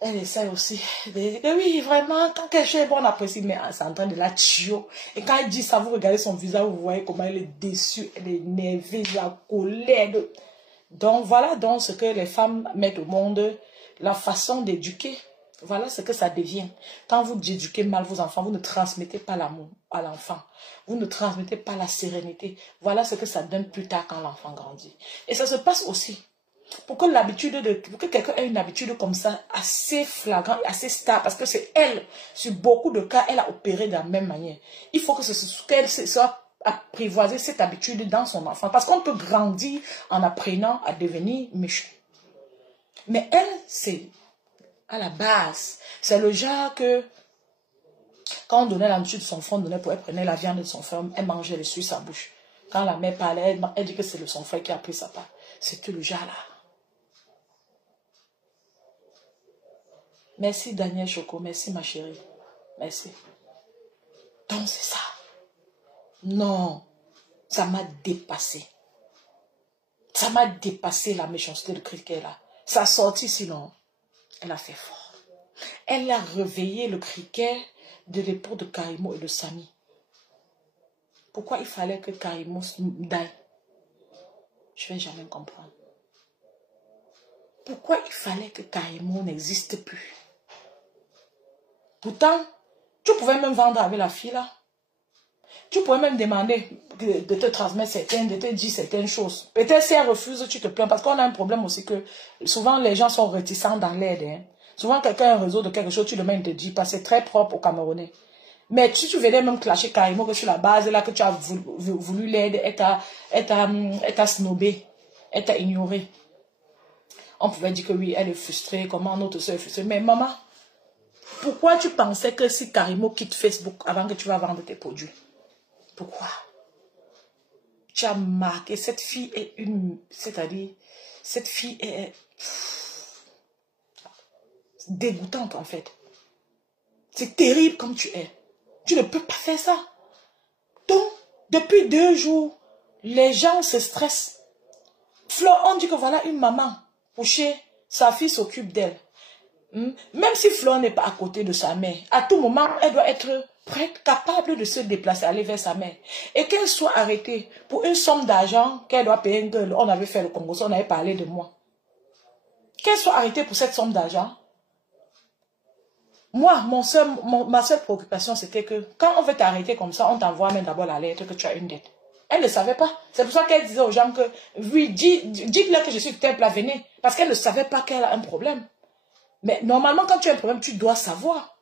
Elle essaie aussi de dire que oui, vraiment, quand quelque chose est bon, on apprécie, mais c'est en train de la tuer. Et quand elle dit ça, vous regardez son visage, vous voyez comment elle est déçue, elle est énervée, la colère. Donc voilà donc ce que les femmes mettent au monde, la façon d'éduquer. Voilà ce que ça devient. Quand vous éduquez mal vos enfants, vous ne transmettez pas l'amour à l'enfant. Vous ne transmettez pas la sérénité. Voilà ce que ça donne plus tard quand l'enfant grandit. Et ça se passe aussi. Pour que quelqu'un ait une habitude comme ça, assez flagrant, assez stable, parce que c'est elle, sur beaucoup de cas, elle a opéré de la même manière. Il faut qu'elle soit apprivoiser cette habitude dans son enfant. Parce qu'on peut grandir en apprenant à devenir méchant. Mais elle, c'est à la base. C'est le genre que, quand on donnait la nourriture de son enfant, on donnait pour elle prenait la viande de son frère, elle mangeait le sur sa bouche. Quand la mère parlait, elle dit que c'est son frère qui a pris sa part. C'était le genre là. Merci Daniel Choco, merci ma chérie. Merci. Donc c'est ça. Non, ça m'a dépassé. Ça m'a dépassé la méchanceté de cricket là. Ça a sorti sinon. Elle a fait fort. Elle a réveillé le cricket de l'époque de Karimo et de Samy. Pourquoi il fallait que Karimo d'aille? Je ne vais jamais comprendre. Pourquoi il fallait que Karimo n'existe plus? Pourtant, tu pouvais même vendre avec la fille là. Tu pouvais même demander de te transmettre de te dire certaines choses. Peut-être si elle refuse, tu te plains. Parce qu'on a un problème aussi que souvent les gens sont réticents dans l'aide. Hein. Souvent quelqu'un a un réseau de quelque chose, tu le mets, il te dit pas. C'est très propre au Camerounais. Mais si tu venais même clasher carrément que sur la base là que tu as voulu l'aide, elle t'a snobé, elle t'a ignoré. On pouvait dire que oui, elle est frustrée, comment notre soeur est frustrée. Mais maman, pourquoi tu pensais que si Karimo quitte Facebook avant que tu vas vendre tes produits? Pourquoi? Tu as marqué, cette fille est c'est-à-dire, cette fille est dégoûtante en fait. C'est terrible comme tu es. Tu ne peux pas faire ça. Donc, depuis 2 jours, les gens se stressent. Flo, on dit que voilà une maman couchée, sa fille s'occupe d'elle. Même si Flo n'est pas à côté de sa mère, à tout moment, elle doit être prête, capable de se déplacer, aller vers sa mère. Et qu'elle soit arrêtée pour une somme d'argent qu'elle doit payer, on avait fait le Congo, on avait parlé de moi. Qu'elle soit arrêtée pour cette somme d'argent. Moi, ma seule préoccupation, c'était que quand on veut t'arrêter comme ça, on t'envoie même d'abord la lettre que tu as une dette. Elle ne savait pas. C'est pour ça qu'elle disait aux gens que, oui, dites-leur que je suis temple à venir. Parce qu'elle ne savait pas qu'elle a un problème. Mais normalement, quand tu as un problème, tu dois savoir.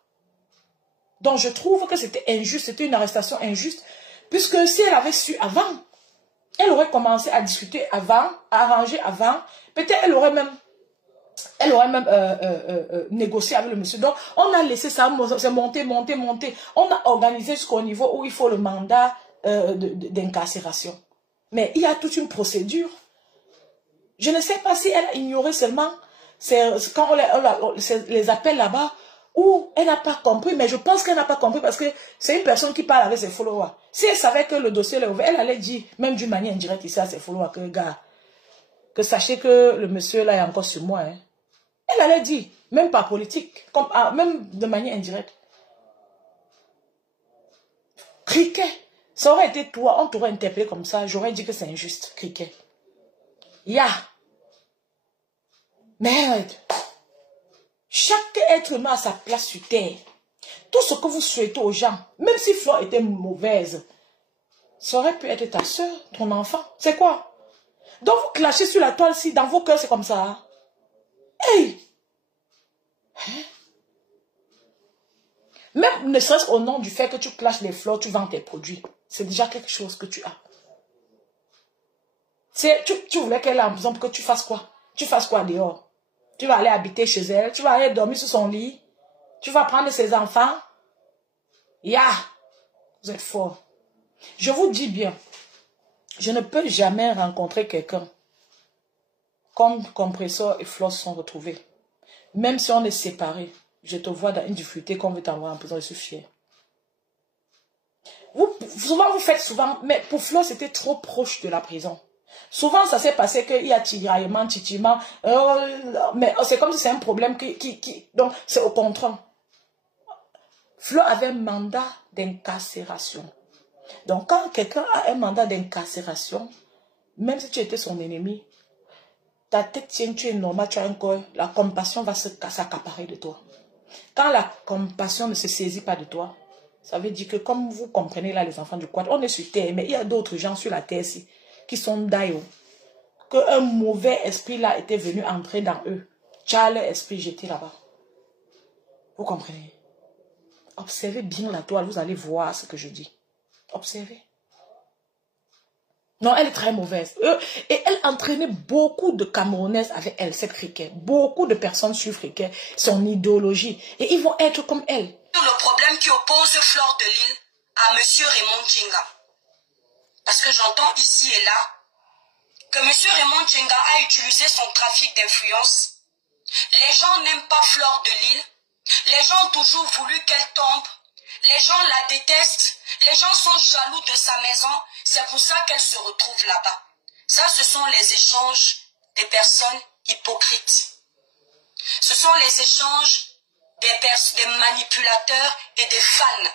Donc, je trouve que c'était injuste, c'était une arrestation injuste. Puisque si elle avait su avant, elle aurait commencé à discuter avant, à arranger avant. Peut-être elle aurait même négocié avec le monsieur. Donc, on a laissé ça monter. On a organisé jusqu'au niveau où il faut le mandat d'incarcération. Mais il y a toute une procédure. Je ne sais pas si elle a ignoré seulement quand on les appelle là-bas, ou elle n'a pas compris, mais je pense qu'elle n'a pas compris parce que c'est une personne qui parle avec ses followers. Si elle savait que le dossier est ouvert, elle allait dire, même d'une manière indirecte ici à ses followers, que gars, que sachez que le monsieur là est encore sur moi. Hein. Elle allait dire, même pas politique, même de manière indirecte. Cricket, ça aurait été toi, on t'aurait interpellé comme ça, j'aurais dit que c'est injuste, cricket. Merde. Chaque être humain a sa place sur terre. Tout ce que vous souhaitez aux gens, même si Flore était mauvaise, ça aurait pu être ta soeur, ton enfant. C'est quoi? Donc vous clashez sur la toile si dans vos cœurs c'est comme ça. Hey! Hein? Même ne serait-ce au nom du fait que tu clashes les fleurs, tu vends tes produits. C'est déjà quelque chose que tu as. Tu voulais qu'elle, par exemple, que tu fasses quoi? Tu fasses quoi dehors? Tu vas aller habiter chez elle, tu vas aller dormir sur son lit, tu vas prendre ses enfants. Vous êtes fort. Je vous dis bien, je ne peux jamais rencontrer quelqu'un comme Compressor et Floss sont retrouvés. Même si on est séparés, je te vois dans une difficulté qu'on veut t'envoyer en prison, je suis fière. Souvent, vous faites souvent, mais pour Floss, c'était trop proche de la prison. Souvent, ça s'est passé qu'il y a tiraillement, titillement, mais c'est comme si c'est un problème donc c'est au contraire. Flo avait un mandat d'incarcération. Donc, quand quelqu'un a un mandat d'incarcération, même si tu étais son ennemi, ta tête tient, tu es normal, tu as un corps, la compassion va s'accaparer de toi. Quand la compassion ne se saisit pas de toi, ça veut dire que comme vous comprenez là les enfants du quad, on est sur terre, mais il y a d'autres gens sur la terre ici qui sont d'ailleurs, qu'un mauvais esprit là était venu entrer dans eux. Tu as leur esprit jeté là-bas. Vous comprenez? Observez bien la toile, vous allez voir ce que je dis. Observez. Non, elle est très mauvaise. Et elle entraînait beaucoup de Camerounaises avec elle, cette criquet. Beaucoup de personnes suivent criquet, son idéologie. Et ils vont être comme elle. Le problème qui oppose Flore de Lille à M. Raymond Tchenga. Parce que j'entends ici et là que M. Raymond Tchenga a utilisé son trafic d'influence. Les gens n'aiment pas Flore de Lille. Les gens ont toujours voulu qu'elle tombe. Les gens la détestent. Les gens sont jaloux de sa maison. C'est pour ça qu'elle se retrouve là-bas. Ça, ce sont les échanges des personnes hypocrites. Ce sont les échanges des manipulateurs et des fans.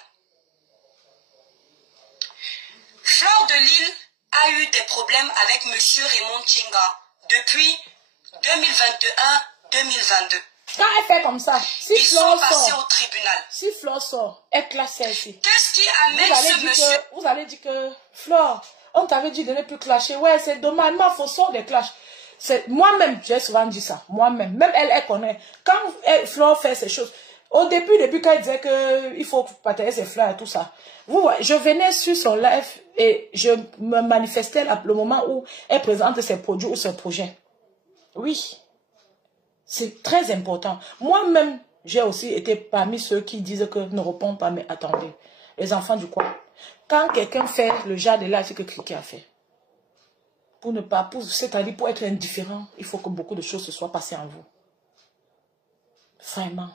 Flore de Lille a eu des problèmes avec M. Raymond Tchenga depuis 2021-2022. Quand elle fait comme ça, si Ils Flore sont passés sort, au tribunal. si Flore sort, elle classe celle-ci. Qu'est-ce qui amène ce monsieur? Vous allez dire que, Flore, on t'avait dit de ne plus clasher. Ouais, c'est dommage, mais il faut sortir des clashs. Moi-même, j'ai souvent dit ça. Moi-même, même elle connaît. Quand Flore fait ces choses, au début, quand elle disait qu'il faut partager ses fleurs et tout ça, vous voyez, je venais sur son live et je me manifestais le moment où elle présente ses produits ou ses projets. Oui. C'est très important. Moi-même, j'ai aussi été parmi ceux qui disent que ne répondent pas, mais attendez. Les enfants du coin. Quand quelqu'un fait le genre de là, c'est que Criquet a fait. C'est-à-dire pour être indifférent, il faut que beaucoup de choses se soient passées en vous. Vraiment.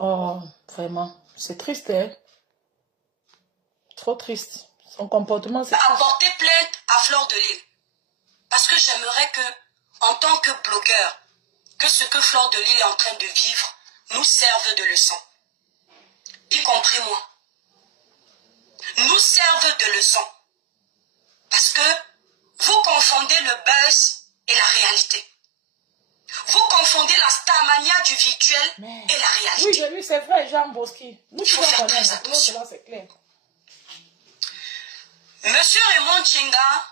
Oh, vraiment. C'est triste, hein? Trop triste. Son comportement, c'est... Apporter plainte à Flore de Lille. Parce que j'aimerais que, en tant que blogueur, que ce que Flore de Lille est en train de vivre nous serve de leçon. Y compris moi. Nous serve de leçon. Parce que vous confondez le buzz et la réalité. Vous confondez la starmania du virtuel et la réalité. Oui, c'est vrai, Jean Bosqui. Nous, il faut faire très attention. C'est clair. Monsieur Raymond Tchenga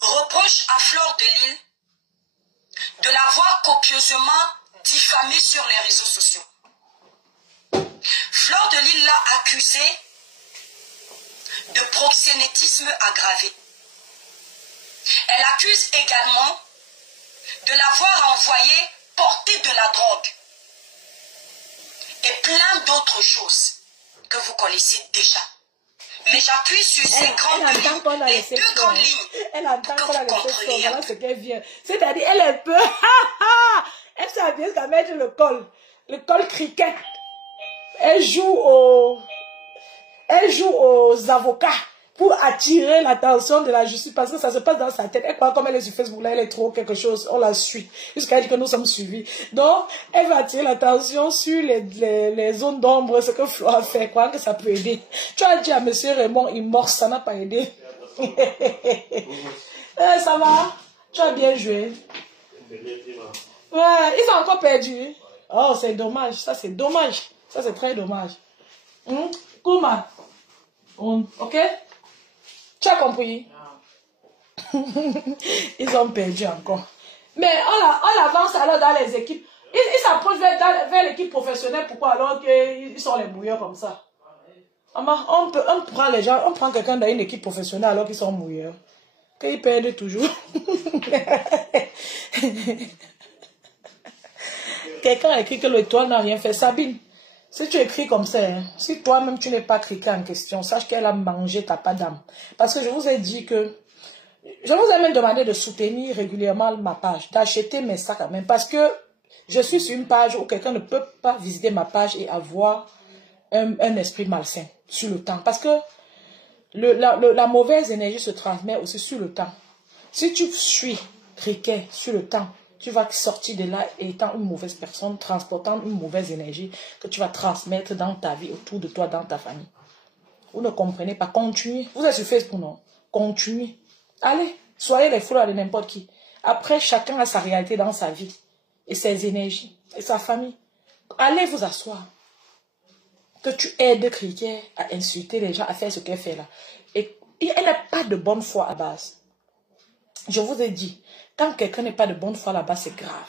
reproche à Flore de Lille de l'avoir copieusement diffamée sur les réseaux sociaux. Flore de Lille l'a accusée de proxénétisme aggravé. Elle accuse également de l'avoir envoyé porter de la drogue et plein d'autres choses que vous connaissez déjà. Mais j'appuie sur ces grandes lignes, les deux grandes lignes, elle entend que qu'on a vous compreniez. voilà ce qu'elle vient. C'est-à-dire, elle est peu. Elle s'est bien qu'à mettre le col cricket. Elle joue aux avocats pour attirer l'attention de la justice parce que ça se passe dans sa tête. Elle croit comme elle est sur Facebook, là, elle est trop quelque chose, on la suit. Jusqu'à dire que nous sommes suivis. Donc, elle va attirer l'attention sur les zones d'ombre, ce que Flo a fait, quoi, que ça peut aider. Tu as dit à M. Raymond, il mort, ça n'a pas aidé. Ça va? Tu as bien joué. Ouais, ils ont encore perdu. Oh, c'est dommage. Ça, c'est dommage. Ça, c'est très dommage. Kuma. Ok? Tu as compris? Ils ont perdu encore. Mais on avance alors dans les équipes. Ils s'approchent vers l'équipe professionnelle. Pourquoi alors qu'ils sont les mouilleurs comme ça? On prend les gens, on prend quelqu'un dans une équipe professionnelle alors qu'ils sont mouilleurs. Qu'ils perdent toujours. Quelqu'un a écrit que l'étoile n'a rien fait. Sabine, si tu écris comme ça, hein, si toi-même tu n'es pas cliqué en question, sache qu'elle a mangé ta pas d'âme. Parce que je vous ai dit que, je vous ai même demandé de soutenir régulièrement ma page, d'acheter mes sacs à main. Parce que je suis sur une page où quelqu'un ne peut pas visiter ma page et avoir un esprit malsain sur le temps. Parce que La mauvaise énergie se transmet aussi sur le temps. Si tu suis Cricket sur le temps, tu vas sortir de là étant une mauvaise personne, transportant une mauvaise énergie que tu vas transmettre dans ta vie, autour de toi, dans ta famille. Vous ne comprenez pas. Continuez. Vous êtes sur Facebook, non? Continuez. Allez, soyez les frères de n'importe qui. Après, chacun a sa réalité dans sa vie. Et ses énergies. Et sa famille. Allez vous asseoir. Que tu aides Cricket à insulter les gens, à faire ce qu'elle fait là. Et elle n'a pas de bonne foi à base. Je vous ai dit, quand quelqu'un n'est pas de bonne foi à la base, c'est grave.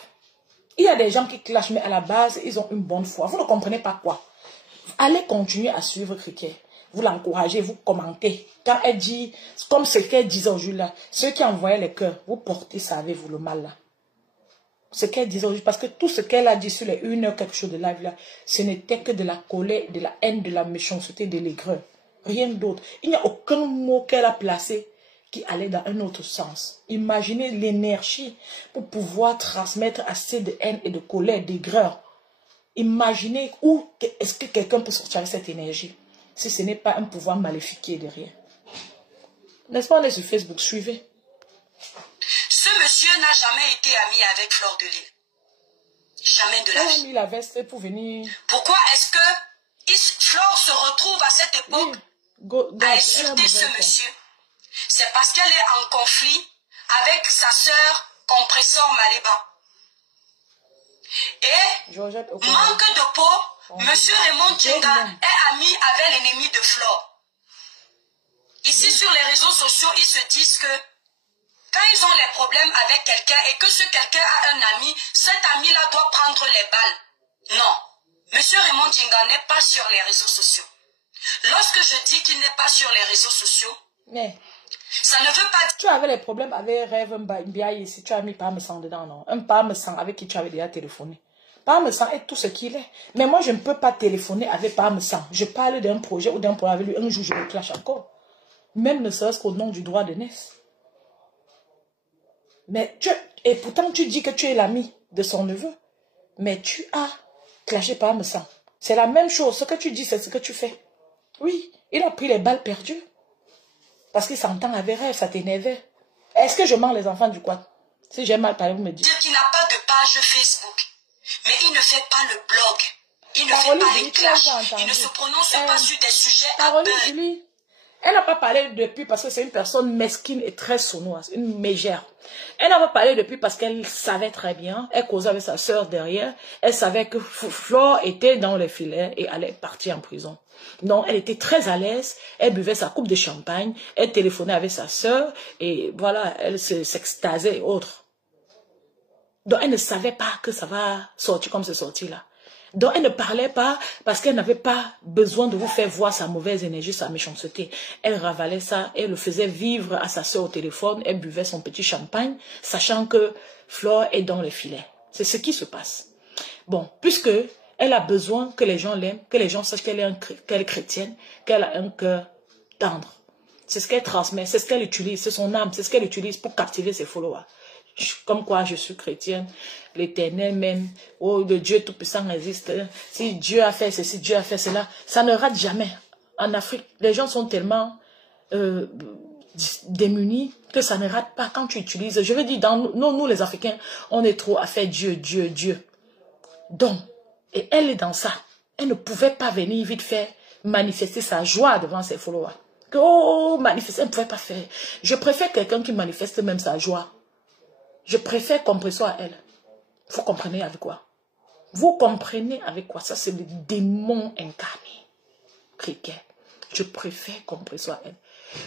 Il y a des gens qui clashent, mais à la base, ils ont une bonne foi. Vous ne comprenez pas quoi. Allez continuer à suivre Cricket. Vous l'encouragez, vous commentez. Quand elle dit, comme ce qu'elle disait aujourd'hui là, ceux qui envoyaient les cœurs, vous portez, savez-vous, le mal là. Ce qu'elle disait aujourd'hui, parce que tout ce qu'elle a dit sur les 1 heure quelque chose de live là, ce n'était que de la colère, de la haine, de la méchanceté, de l'aigreur. Rien d'autre. Il n'y a aucun mot qu'elle a placé qui allait dans un autre sens. Imaginez l'énergie pour pouvoir transmettre assez de haine et de colère, d'aigreur. Imaginez où est-ce que quelqu'un peut sortir avec cette énergie si ce n'est pas un pouvoir maléfique qui est derrière. N'est-ce pas, on est sur Facebook, suivez. Ce monsieur n'a jamais été ami avec Fleur de Lys. Jamais de la vie. Il a mis la veste pour venir. Pourquoi est-ce que Fleur se retrouve à cette époque à insulter ce monsieur? C'est parce qu'elle est en conflit avec sa sœur Compresseur Maléba. Et manque de peau, monsieur Raymond Djenga est ami avec l'ennemi de Flore. Ici sur les réseaux sociaux, ils se disent que quand ils ont les problèmes avec quelqu'un et que ce quelqu'un a un ami, cet ami-là doit prendre les balles. Non, monsieur Raymond Djenga n'est pas sur les réseaux sociaux. Lorsque je dis qu'il n'est pas sur les réseaux sociaux, mais ça ne veut pas dire... Tu avais les problèmes avec Rêve Mbiaye ici, tu as mis Parmesan dedans, non? Un Parmesan avec qui tu avais déjà téléphoné. Parmesan est tout ce qu'il est. Mais moi, je ne peux pas téléphoner avec Parmesan. Je parle d'un projet ou d'un problème avec lui. Un jour, je le clash encore. Même ne serait-ce qu'au nom du droit de naissance. Mais et pourtant, tu dis que tu es l'ami de son neveu. Mais tu as clashé Parmesan. C'est la même chose. Ce que tu dis, c'est ce que tu fais. Oui, il a pris les balles perdues. Parce qu'il s'entend avec Rêve, ça t'énervait. Est-ce que je mens les enfants du quad? Si j'ai mal parlé, vous me dites. Dire qu'il n'a pas de page Facebook. Mais il ne fait pas le blog. Il ne fait pas les clashs. Il ne se prononce pas sur des sujets à peur. Julie, elle n'a pas parlé depuis parce que c'est une personne mesquine et très sournoise, une mégère. Elle n'a pas parlé depuis parce qu'elle savait très bien. Elle causait avec sa soeur derrière. Elle savait que Flore était dans les filets et allait partir en prison. Donc, elle était très à l'aise. Elle buvait sa coupe de champagne. Elle téléphonait avec sa soeur. Et voilà, elle s'extasiait et autres. Donc, elle ne savait pas que ça va sortir comme c'est sorti là. Donc, elle ne parlait pas parce qu'elle n'avait pas besoin de vous faire voir sa mauvaise énergie, sa méchanceté. Elle ravalait ça, elle le faisait vivre à sa soeur au téléphone, elle buvait son petit champagne, sachant que Flore est dans les filets. C'est ce qui se passe. Bon, puisque elle a besoin que les gens l'aiment, que les gens sachent qu'elle est chrétienne, qu'elle a un cœur tendre. C'est ce qu'elle transmet, c'est ce qu'elle utilise, c'est son âme, c'est ce qu'elle utilise pour captiver ses followers. Comme quoi je suis chrétienne, l'Éternel même, oh, le Dieu Tout-Puissant existe. Si Dieu a fait ceci, Dieu a fait cela, ça ne rate jamais. En Afrique, les gens sont tellement démunis que ça ne rate pas quand tu utilises. Je veux dire, nous les Africains, on est trop à faire Dieu, Dieu, Dieu. Donc, et elle est dans ça. Elle ne pouvait pas venir vite fait manifester sa joie devant ses followers. Que, oh, manifester, elle ne pouvait pas faire. Je préfère quelqu'un qui manifeste même sa joie. Je préfère Compresseur à elle. Vous comprenez avec quoi? Vous comprenez avec quoi? Ça, c'est le démon incarné. Cricket. Je préfère Compresseur à elle.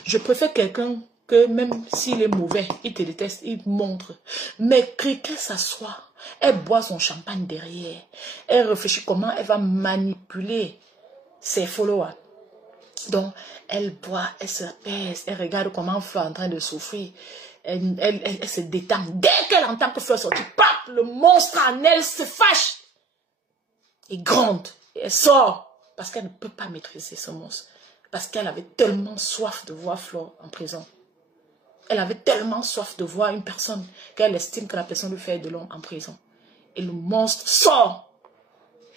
Je préfère quelqu'un que même s'il est mauvais, il te déteste, il te montre. Mais Cricket s'assoit. Elle boit son champagne derrière. Elle réfléchit comment elle va manipuler ses followers. Donc, elle boit, elle se pèse, elle regarde comment Fleur est en train de souffrir. Elle se détend. Dès qu'elle entend que Fleur sortit, pap, le monstre en elle se fâche. Et gronde. Et elle sort. Parce qu'elle ne peut pas maîtriser ce monstre. Parce qu'elle avait tellement soif de voir Fleur en prison. Elle avait tellement soif de voir une personne qu'elle estime que la personne lui fait de l'ombre en prison. Et le monstre sort.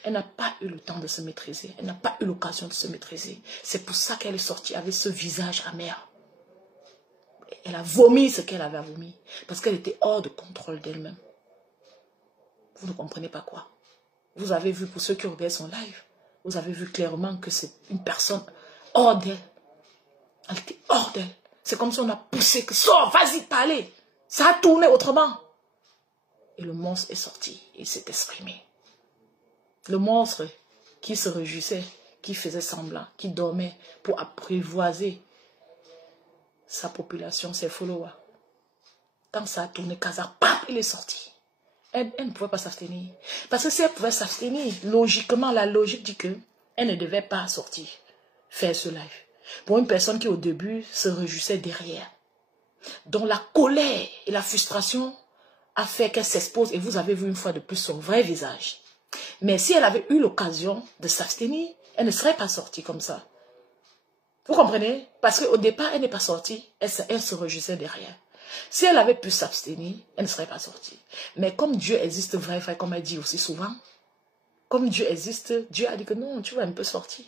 Elle n'a pas eu le temps de se maîtriser. Elle n'a pas eu l'occasion de se maîtriser. C'est pour ça qu'elle est sortie avec ce visage amer. Elle a vomi ce qu'elle avait vomi. Parce qu'elle était hors de contrôle d'elle-même. Vous ne comprenez pas quoi. Vous avez vu, pour ceux qui regardent son live, vous avez vu clairement que c'est une personne hors d'elle. Elle était hors d'elle. C'est comme si on a poussé que sors, vas-y, parlez. Ça a tourné autrement. Et le monstre est sorti. Il s'est exprimé. Le monstre qui se réjouissait, qui faisait semblant, qui dormait pour apprivoiser sa population, ses followers. Quand ça a tourné, Kazakh, paf, il est sorti. Elle ne pouvait pas s'abstenir. Parce que si elle pouvait s'abstenir, logiquement, la logique dit que elle ne devait pas sortir, faire ce live. Pour une personne qui au début se réjouissait derrière, dont la colère et la frustration a fait qu'elle s'expose, et vous avez vu une fois de plus son vrai visage. Mais si elle avait eu l'occasion de s'abstenir, elle ne serait pas sortie comme ça. Vous comprenez? Parce qu'au départ, elle n'est pas sortie, elle se réjouissait derrière. Si elle avait pu s'abstenir, elle ne serait pas sortie. Mais comme Dieu existe vrai, comme elle dit aussi souvent, comme Dieu existe, Dieu a dit que non, tu vas un peu sortir.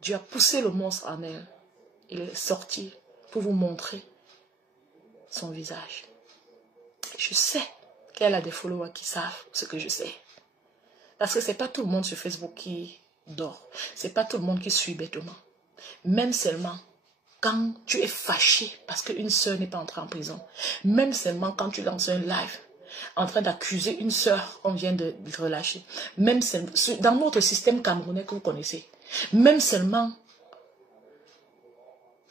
Dieu a poussé le monstre en elle. Il est sorti pour vous montrer son visage. Je sais qu'elle a des followers qui savent ce que je sais. Parce que ce n'est pas tout le monde sur Facebook qui dort. Ce n'est pas tout le monde qui suit bêtement. Même seulement quand tu es fâché parce qu'une sœur n'est pas entrée en prison. Même seulement quand tu lances un live en train d'accuser une sœur qu'on vient de relâcher. Même seulement, dans notre système camerounais que vous connaissez. Même seulement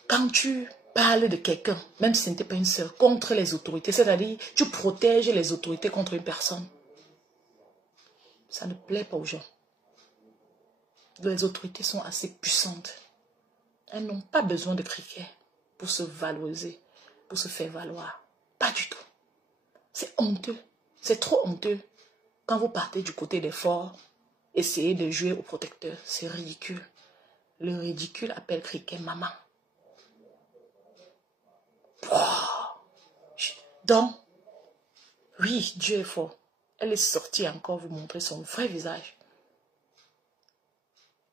quand tu parles de quelqu'un, même si ce n'était pas une sœur, contre les autorités. C'est-à-dire, tu protèges les autorités contre une personne. Ça ne plaît pas aux gens. Les autorités sont assez puissantes. Elles n'ont pas besoin de criquets pour se valoriser, pour se faire valoir. Pas du tout. C'est honteux. C'est trop honteux. Quand vous partez du côté des forts, essayez de jouer au protecteur. C'est ridicule. Le ridicule appelle criquet maman. Donc, oui, Dieu est fort. Elle est sortie encore vous montrer son vrai visage.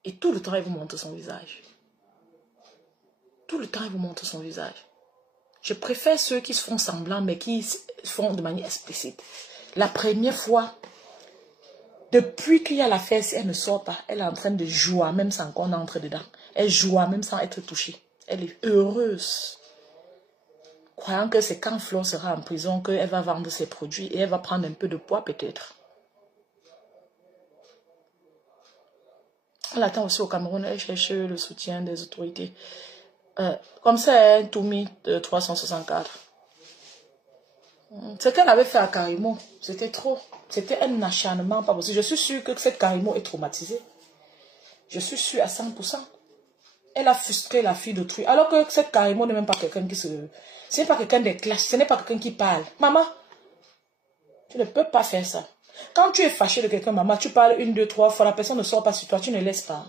Et tout le temps, elle vous montre son visage. Tout le temps, elle vous montre son visage. Je préfère ceux qui se font semblant, mais qui font de manière explicite. La première fois, depuis qu'il y a l'affaire, si elle ne sort pas, elle est en train de jouer, même sans qu'on entre dedans. Elle joue, même sans être touchée. Elle est heureuse. Croyant que c'est quand Flore sera en prison qu'elle va vendre ses produits et elle va prendre un peu de poids peut-être. Elle attend aussi au Cameroun, elle cherche le soutien des autorités. Comme ça, un Toumi de 364. Ce qu'elle avait fait à Karimo, c'était trop. C'était un acharnement pas possible. Je suis sûre que cette Karimo est traumatisée. Je suis sûre à 100%. Elle a frustré la fille d'autrui. Alors que cette Karimo n'est même pas quelqu'un qui se... Ce n'est pas quelqu'un des classes. Ce n'est pas quelqu'un qui parle. Maman, tu ne peux pas faire ça. Quand tu es fâché de quelqu'un, maman, tu parles 1, 2, 3 fois. La personne ne sort pas sur toi. Tu ne laisses pas.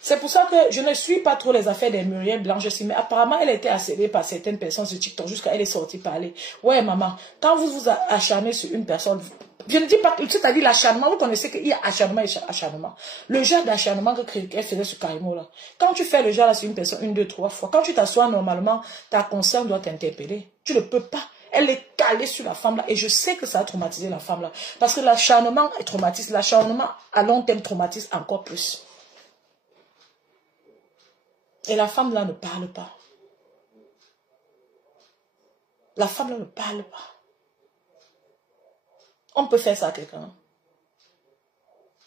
C'est pour ça que je ne suis pas trop les affaires des Muriel Blanche. Mais apparemment, elle a été harcelée par certaines personnes sur TikTok jusqu'à elle est sortie parler. Ouais, maman, quand vous vous acharnez sur une personne, je ne dis pas, c'est-à-dire l'acharnement, vous connaissez qu'il y a acharnement et acharnement. Le genre d'acharnement qu'elle faisait sur Karimo là. Quand tu fais le genre là sur une personne 1, 2, 3 fois, quand tu t'assois normalement, ta conscience doit t'interpeller. Tu ne peux pas. Elle est calée sur la femme là. Et je sais que ça a traumatisé la femme là. Parce que l'acharnement est traumatiste. L'acharnement à long terme traumatise encore plus. Et la femme là ne parle pas. La femme là ne parle pas. On peut faire ça à quelqu'un.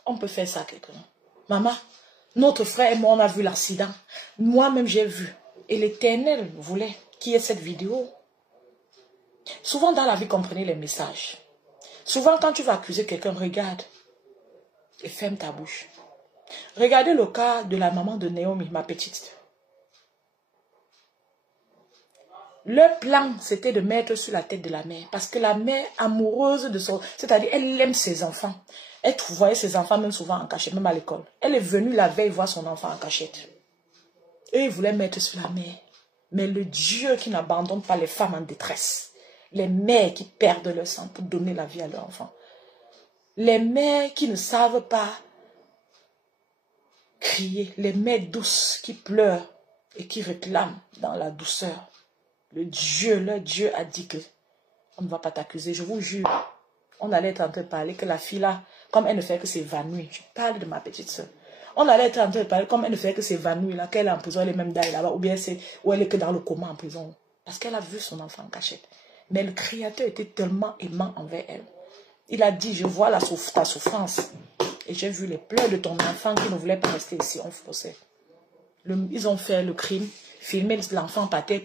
On peut faire ça à quelqu'un. Maman, notre frère et moi, on a vu l'accident. Moi-même, j'ai vu. Et l'Éternel voulait qu'il y ait cette vidéo. Souvent dans la vie, comprenez les messages. Souvent, quand tu vas accuser quelqu'un, regarde et ferme ta bouche. Regardez le cas de la maman de Naomi, ma petite. Leur plan, c'était de mettre sur la tête de la mère. Parce que la mère, amoureuse de son... C'est-à-dire, elle aime ses enfants. Elle voyait ses enfants même souvent en cachette, même à l'école. Elle est venue la veille voir son enfant en cachette. Eux, ils voulaient mettre sur la mère. Mais le Dieu qui n'abandonne pas les femmes en détresse. Les mères qui perdent leur sang pour donner la vie à leur enfant. Les mères qui ne savent pas crier, les mères douces qui pleurent et qui réclament dans la douceur. Leur Dieu a dit que on ne va pas t'accuser, je vous jure. On allait être en train de parler que la fille là, comme elle ne fait que s'évanouir. Je parle de ma petite soeur. On allait être en train de parler comme elle ne fait que s'évanouir là, qu'elle est en prison, elle est même d'ailleurs là-bas, ou bien elle est que dans le coma en prison. Parce qu'elle a vu son enfant en cachette. Mais le Créateur était tellement aimant envers elle. Il a dit, je vois ta souffrance. Et j'ai vu les pleurs de ton enfant qui ne voulait pas rester ici, on forçait. Ils ont fait le crime, filmé l'enfant par terre.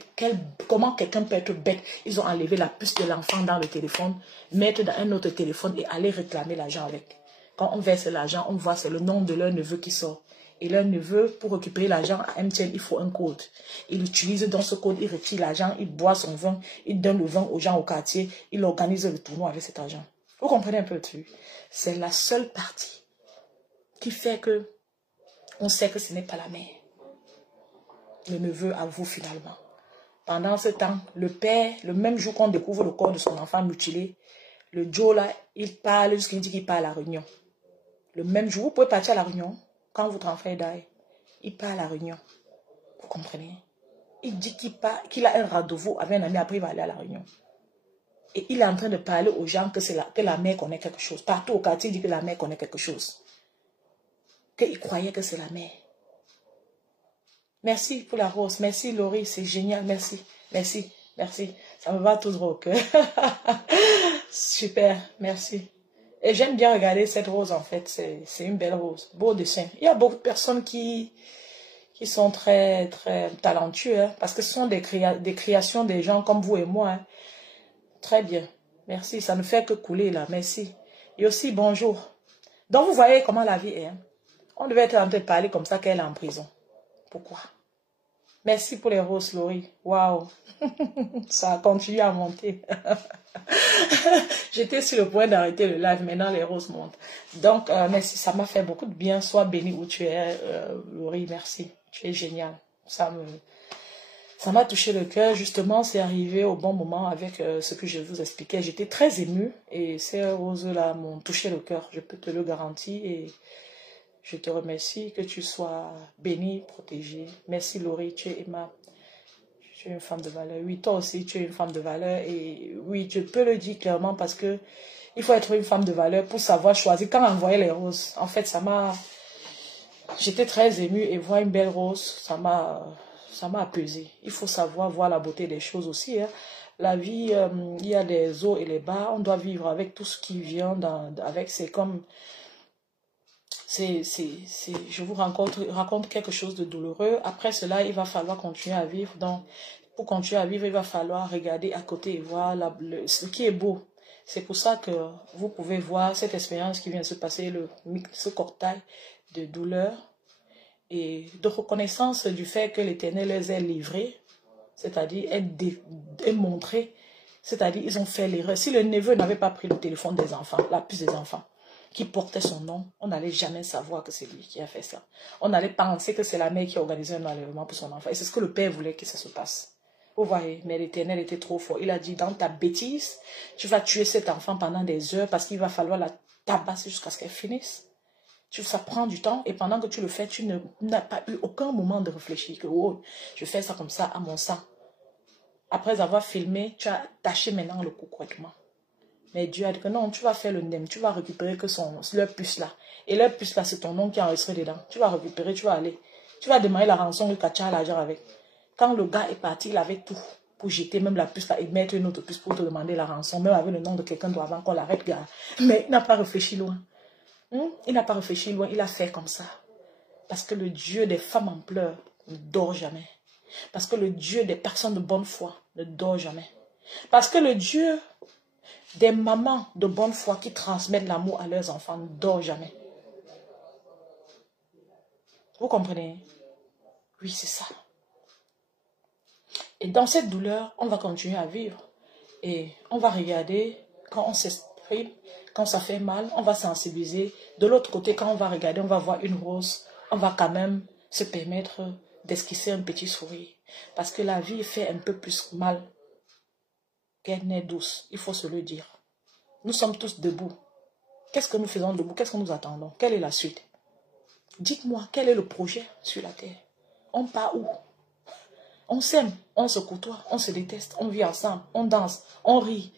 Comment quelqu'un peut être bête? Ils ont enlevé la puce de l'enfant dans le téléphone, mettre dans un autre téléphone et aller réclamer l'argent avec. Quand on verse l'argent, on voit c'est le nom de leur neveu qui sort. Et leur neveu, pour récupérer l'argent à MTN, il faut un code. Il utilise dans ce code, il retire l'argent, il boit son vin, il donne le vin aux gens au quartier, il organise le tournoi avec cet argent. Vous comprenez un peu le truc? C'est la seule partie qui fait que on sait que ce n'est pas la mère. Le neveu avoue finalement. Pendant ce temps, le père, le même jour qu'on découvre le corps de son enfant mutilé, le Joe là, il parle jusqu'à dit qu'il part à la réunion. Le même jour, vous pouvez partir à la réunion quand votre enfant est d'ailleurs. Il part à la réunion. Vous comprenez? Il dit qu'il a un rendez-vous avec un ami, après il va aller à la réunion. Et il est en train de parler aux gens que la mère connaît quelque chose. Partout au quartier, il dit que la mère connaît quelque chose. Qu'il croyait que c'est la mère. Merci pour la rose. Merci Laurie, c'est génial. Merci, merci, merci. Ça me va tout droit au cœur. Super, merci. Et j'aime bien regarder cette rose en fait. C'est une belle rose. Beau dessin. Il y a beaucoup de personnes qui sont très, très talentueux. Hein, parce que ce sont des créations des gens comme vous et moi. Hein. Très bien. Merci. Ça ne fait que couler là. Merci. Et aussi bonjour. Donc vous voyez comment la vie est. Hein. On devait être en train de parler comme ça qu'elle est en prison. Pourquoi? Merci pour les roses, Laurie. Waouh! Ça a continué à monter. J'étais sur le point d'arrêter le live. Maintenant, les roses montent. Donc, merci. Ça m'a fait beaucoup de bien. Sois béni où tu es, Laurie. Merci. Tu es génial. Ça m'a touché le cœur. Justement, c'est arrivé au bon moment avec ce que je vous expliquais. J'étais très émue. Et ces roses-là m'ont touché le cœur. Je peux te le garantir. Et je te remercie, que tu sois bénie, protégée. Merci Laurie, tu es aimable. Tu es une femme de valeur. Oui, toi aussi, tu es une femme de valeur. Et oui, je peux le dire clairement parce que il faut être une femme de valeur pour savoir choisir. Quand on voyait les roses, en fait, j'étais très émue et voir une belle rose, ça m'a apaisée. Il faut savoir voir la beauté des choses aussi. Hein. La vie, il y a des hauts et les bas. On doit vivre avec tout ce qui vient avec. C'est comme... je vous raconte quelque chose de douloureux. Après cela, il va falloir continuer à vivre. Donc, pour continuer à vivre, il va falloir regarder à côté et voir ce qui est beau. C'est pour ça que vous pouvez voir cette expérience qui vient de se passer, ce cocktail de douleur et de reconnaissance du fait que l'Éternel les a livrés, c'est-à-dire est montré, c'est-à-dire ils ont fait l'erreur. Si le neveu n'avait pas pris le téléphone des enfants, la puce des enfants, qui portait son nom, on n'allait jamais savoir que c'est lui qui a fait ça. On allait penser que c'est la mère qui a organisé un enlèvement pour son enfant. Et c'est ce que le père voulait que ça se passe. Vous voyez, mais l'Éternel était trop fort. Il a dit, dans ta bêtise, tu vas tuer cet enfant pendant des heures parce qu'il va falloir la tabasser jusqu'à ce qu'elle finisse. Ça prend du temps et pendant que tu le fais, tu n'as pas eu aucun moment de réfléchir que, oh, je fais ça comme ça à mon sang. Après avoir filmé, tu as taché maintenant le coup correctement. Mais Dieu a dit que non, tu vas faire le NEM, tu vas récupérer que leur puce là. Et leur puce là, c'est ton nom qui est enregistré dedans. Tu vas récupérer, tu vas aller. Tu vas demander la rançon que tu as l'argent avec. Quand le gars est parti, il avait tout pour jeter même la puce là et mettre une autre puce pour te demander la rançon, même avec le nom de quelqu'un doit avant qu'on l'arrête, gars. Mais il n'a pas réfléchi loin. Il n'a pas réfléchi loin, il a fait comme ça. Parce que le Dieu des femmes en pleurs ne dort jamais. Parce que le Dieu des personnes de bonne foi ne dort jamais. Parce que le Dieu des mamans de bonne foi qui transmettent l'amour à leurs enfants ne dort jamais. Vous comprenez? Oui, c'est ça. Et dans cette douleur, on va continuer à vivre. Et on va regarder quand on s'exprime, quand ça fait mal, on va sensibiliser. De l'autre côté, quand on va regarder, on va voir une rose. On va quand même se permettre d'esquisser un petit sourire. Parce que la vie fait un peu plus mal qu'elle n'est douce. Il faut se le dire. Nous sommes tous debout. Qu'est-ce que nous faisons debout? Qu'est-ce que nous attendons? Quelle est la suite? Dites-moi, quel est le projet sur la terre? On part où? On s'aime, on se côtoie, on se déteste, on vit ensemble, on danse, on rit,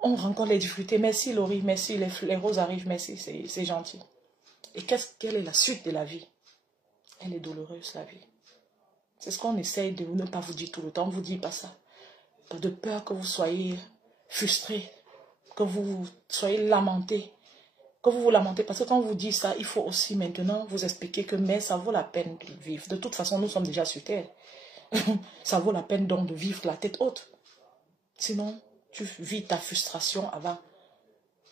on rencontre les difficultés. Merci Laurie, merci, les roses arrivent, merci, c'est gentil. Et quelle est la suite de la vie? Elle est douloureuse, la vie. C'est ce qu'on essaye de ne pas vous dire tout le temps, on ne vous dit pas ça. Pas de peur que vous soyez frustrés, que vous soyez lamentés. Que vous vous lamentez, parce que quand on vous dit ça, il faut aussi maintenant vous expliquer que mais ça vaut la peine de vivre. De toute façon, nous sommes déjà sur terre. Ça vaut la peine donc de vivre la tête haute. Sinon, tu vis ta frustration avant.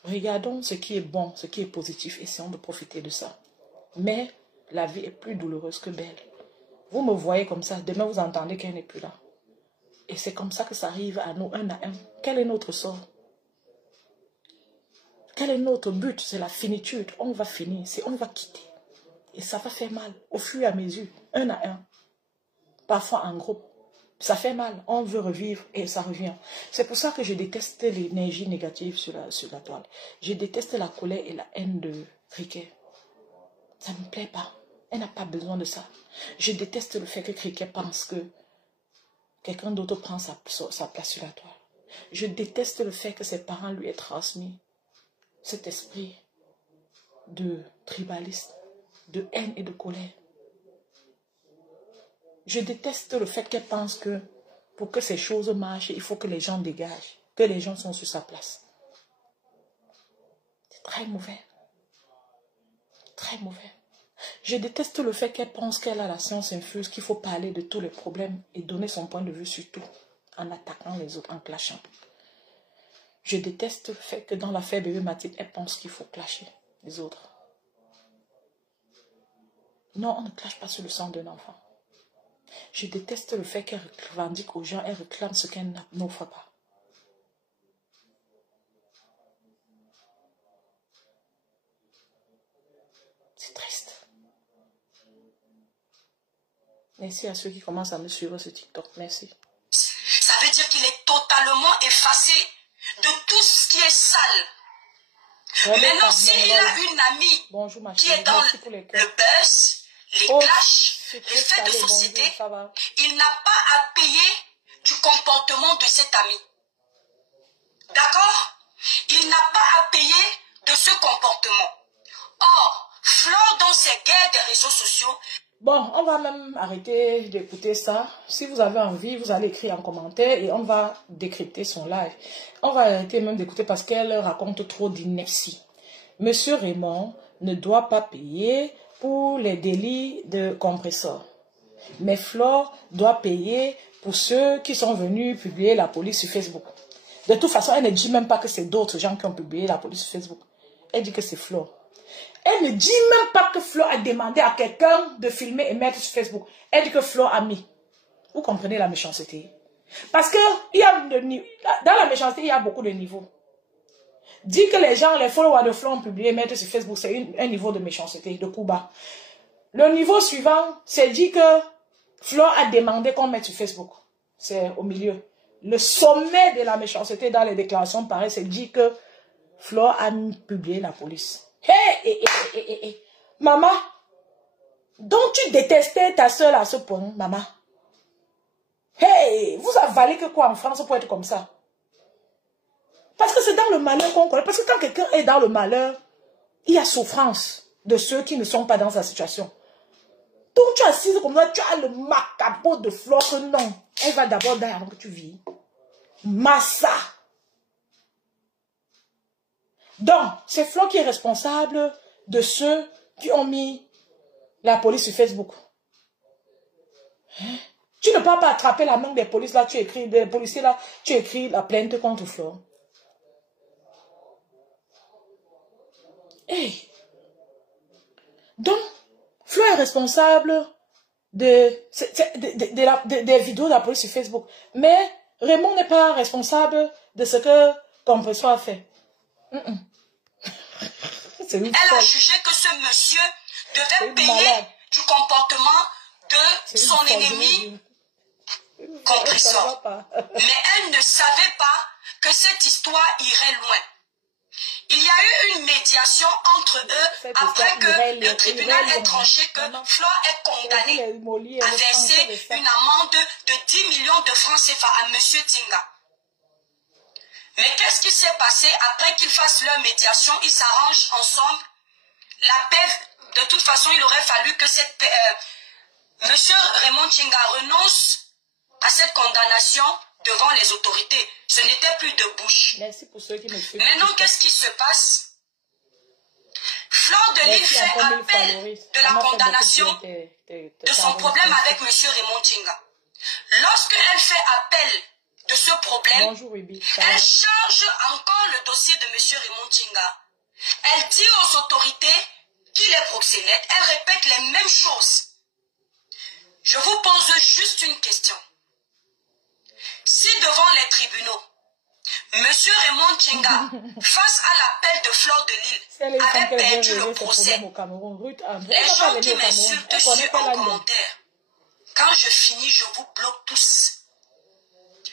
Regardons ce qui est bon, ce qui est positif, essayons de profiter de ça. Mais la vie est plus douloureuse que belle. Vous me voyez comme ça, demain vous entendez qu'elle n'est plus là. Et c'est comme ça que ça arrive à nous, un à un. Quel est notre sort? Quel est notre but? C'est la finitude. On va finir, on va quitter. Et ça va faire mal, au fur et à mesure, un à un. Parfois en groupe. Ça fait mal, on veut revivre et ça revient. C'est pour ça que je déteste l'énergie négative sur la toile. Je déteste la colère et la haine de Cricket. Ça ne me plaît pas. Elle n'a pas besoin de ça. Je déteste le fait que Cricket pense que quelqu'un d'autre prend sa place sur la toile. Je déteste le fait que ses parents lui aient transmis cet esprit de tribalisme, de haine et de colère. Je déteste le fait qu'elle pense que pour que ces choses marchent, il faut que les gens dégagent, que les gens sont sur sa place. C'est très mauvais. Très mauvais. Je déteste le fait qu'elle pense qu'elle a la science infuse, qu'il faut parler de tous les problèmes et donner son point de vue sur tout, en attaquant les autres, en clashant. Je déteste le fait que dans l'affaire bébé Mathilde, elle pense qu'il faut clasher les autres. Non, on ne clash pas sur le sang d'un enfant. Je déteste le fait qu'elle revendique aux gens, elle réclame ce qu'elle n'offre pas. C'est triste. Merci à ceux qui commencent à me suivre sur TikTok. Merci. Ça veut dire qu'il est totalement effacé de tout ce qui est sale. Maintenant, s'il a une amie qui est dans le buzz, les clashs, les faits de société, il n'a pas à payer du comportement de cet ami. D'accord? Il n'a pas à payer de ce comportement. Or, Flore, dans ses guerres des réseaux sociaux... Bon, on va même arrêter d'écouter ça. Si vous avez envie, vous allez écrire en commentaire et on va décrypter son live. On va arrêter même d'écouter parce qu'elle raconte trop d'inepties. Monsieur Raymond ne doit pas payer pour les délits de compresseur. Mais Flore doit payer pour ceux qui sont venus publier la police sur Facebook. De toute façon, elle ne dit même pas que c'est d'autres gens qui ont publié la police sur Facebook. Elle dit que c'est Flore. Elle ne dit même pas que Flore a demandé à quelqu'un de filmer et mettre sur Facebook. Elle dit que Flore a mis. Vous comprenez la méchanceté? Parce que dans la méchanceté, il y a beaucoup de niveaux. Dire que les gens, les followers de Flore ont publié et mettre sur Facebook, c'est un niveau de méchanceté, de coup bas. Le niveau suivant, c'est dire que Flore a demandé qu'on mette sur Facebook. C'est au milieu. Le sommet de la méchanceté dans les déclarations pareilles, c'est dire que Flore a publié la police. Hey, maman, donc tu détestais ta soeur à ce point, maman. Hey, vous avalez que quoi en France pour être comme ça? Parce que c'est dans le malheur qu'on connaît. Parce que quand quelqu'un est dans le malheur, il y a souffrance de ceux qui ne sont pas dans sa situation. Donc tu es assise comme ça, tu as le macabre de Flore que non. Elle va d'abord d'ailleurs avant que tu vis. Massa. Donc, c'est Flore qui est responsable de ceux qui ont mis la police sur Facebook. Hein? Tu ne peux pas attraper la main des polices là, des policiers là, tu écris la plainte contre Flore. Hey. Donc, Flore est responsable des vidéos de la police sur Facebook. Mais Raymond n'est pas responsable de ce que Compresseur a fait. Elle a jugé que ce monsieur devait payer du comportement de son ennemi Compresseur. Mais elle ne savait pas que cette histoire irait loin. Il y a eu une médiation entre eux après que le tribunal ait tranché que Flore est condamné à verser une amende de 10 millions de francs CFA à M. Tinga. Mais qu'est-ce qui s'est passé après qu'ils fassent leur médiation? Ils s'arrangent ensemble. La paix, de toute façon, il aurait fallu que M. Raymond Tinga renonce à cette condamnation devant les autorités. Ce n'était plus de bouche. Merci pour ceux qui me suivent. Maintenant, qu'est-ce qui se passe? Flore de Lille fait appel de la condamnation de son problème avec M. Raymond Tinga. Lorsqu'elle fait appel de ce problème, elle charge encore le dossier de M. Raymond Tinga. Elle dit aux autorités qu'il est proxénète. Elle répète les mêmes choses. Je vous pose juste une question. Si devant les tribunaux, M. Raymond Tinga, face à l'appel de Flore de Lille, avait perdu le procès, les gens qui m'insultent sur un commentaire, quand je finis, je vous bloque tous.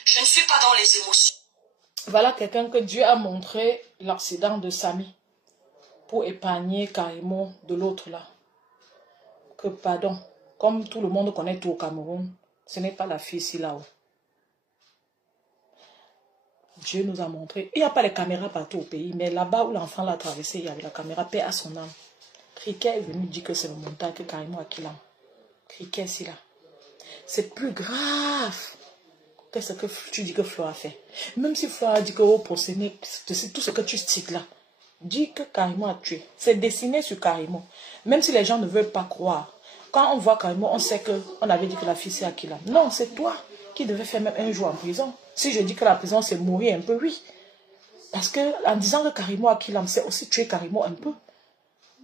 Je ne suis pas dans les émotions. Voilà quelqu'un que Dieu a montré l'accident de Samy pour épargner carrément de l'autre là. Que pardon, comme tout le monde connaît tout au Cameroun, ce n'est pas la fille ici là-haut. Dieu nous a montré. Il n'y a pas les caméras partout au pays, mais là-bas où l'enfant l'a traversé, il y avait la caméra, paix à son âme. Criquet est venu dire que c'est le montage que carrément Akilam. Criquet, c'est là. C'est plus grave que ce que tu dis que Flore a fait. Même si Flore a dit que au procès, c'est tout ce que tu cites là. Dis que Carimo a tué. C'est dessiné sur Carimo. Même si les gens ne veulent pas croire. Quand on voit Carimo, on sait qu'on avait dit que la fille c'est Akilam. Non, c'est toi qui devais faire même un jour en prison. Si je dis que la prison c'est mourir un peu, oui. Parce que en disant que Carimo Akilam, c'est aussi tuer Carimo un peu.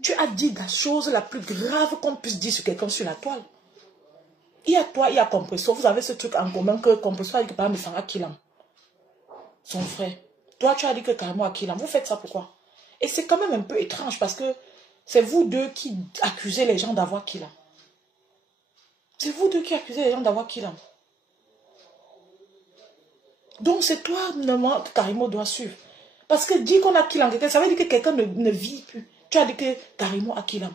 Tu as dit la chose la plus grave qu'on puisse dire sur quelqu'un sur la toile. Il y a toi, il y a Compressor. Vous avez ce truc en commun que Compressor a dit que par exemple, Akilam, son frère. Toi, tu as dit que Carimo Akilam. Vous faites ça pourquoi? Et c'est quand même un peu étrange parce que c'est vous deux qui accusez les gens d'avoir Akilam. C'est vous deux qui accusez les gens d'avoir Akilam. Donc c'est toi, normalement, que Carimo doit suivre. Parce que dire qu'on a Akilam, ça veut dire que quelqu'un ne vit plus. Tu as dit que Carimo Akilam.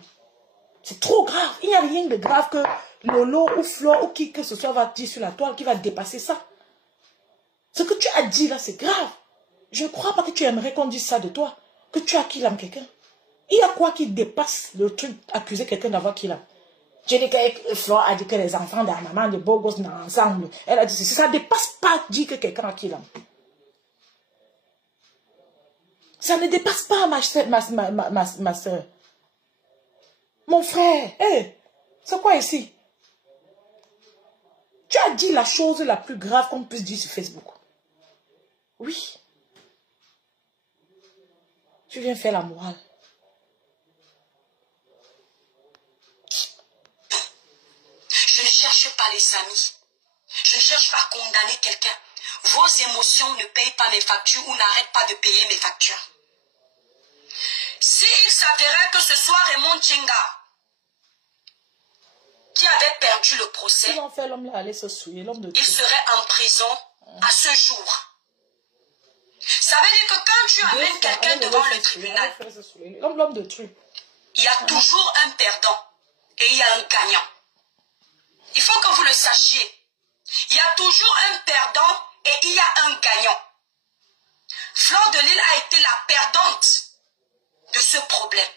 C'est trop grave. Il n'y a rien de grave que Lolo ou Flore ou qui que ce soit va dire sur la toile qui va dépasser ça. Ce que tu as dit là, c'est grave. Je ne crois pas que tu aimerais qu'on dise ça de toi. Que tu as Akilam quelqu'un. Il y a quoi qui dépasse le truc accuser quelqu'un d'avoir Akilam? J'ai dit que Flore a dit que les enfants de la maman de beaux gosses sont ensemble. Elle a dit ceci. Ça ne dépasse pas dire que quelqu'un a Akilam. Ça ne dépasse pas ma soeur. Mon frère, hey, c'est quoi ici? Tu as dit la chose la plus grave qu'on puisse dire sur Facebook. Oui. Tu viens faire la morale. Je ne cherche pas les amis. Je ne cherche pas à condamner quelqu'un. Vos émotions ne payent pas mes factures ou n'arrêtent pas de payer mes factures. S'il s'avérait que ce soit Raymond Tinga qui avait perdu le procès, ils ont fait l'homme là aller se souiller, l'homme de il serait en prison à ce jour. Ça veut dire que quand tu amènes quelqu'un devant le tribunal, l'homme de truc, il y a toujours un perdant et il y a un gagnant. Il faut que vous le sachiez. Il y a toujours un perdant et il y a un gagnant. Flore de Lille a été la perdante de ce problème.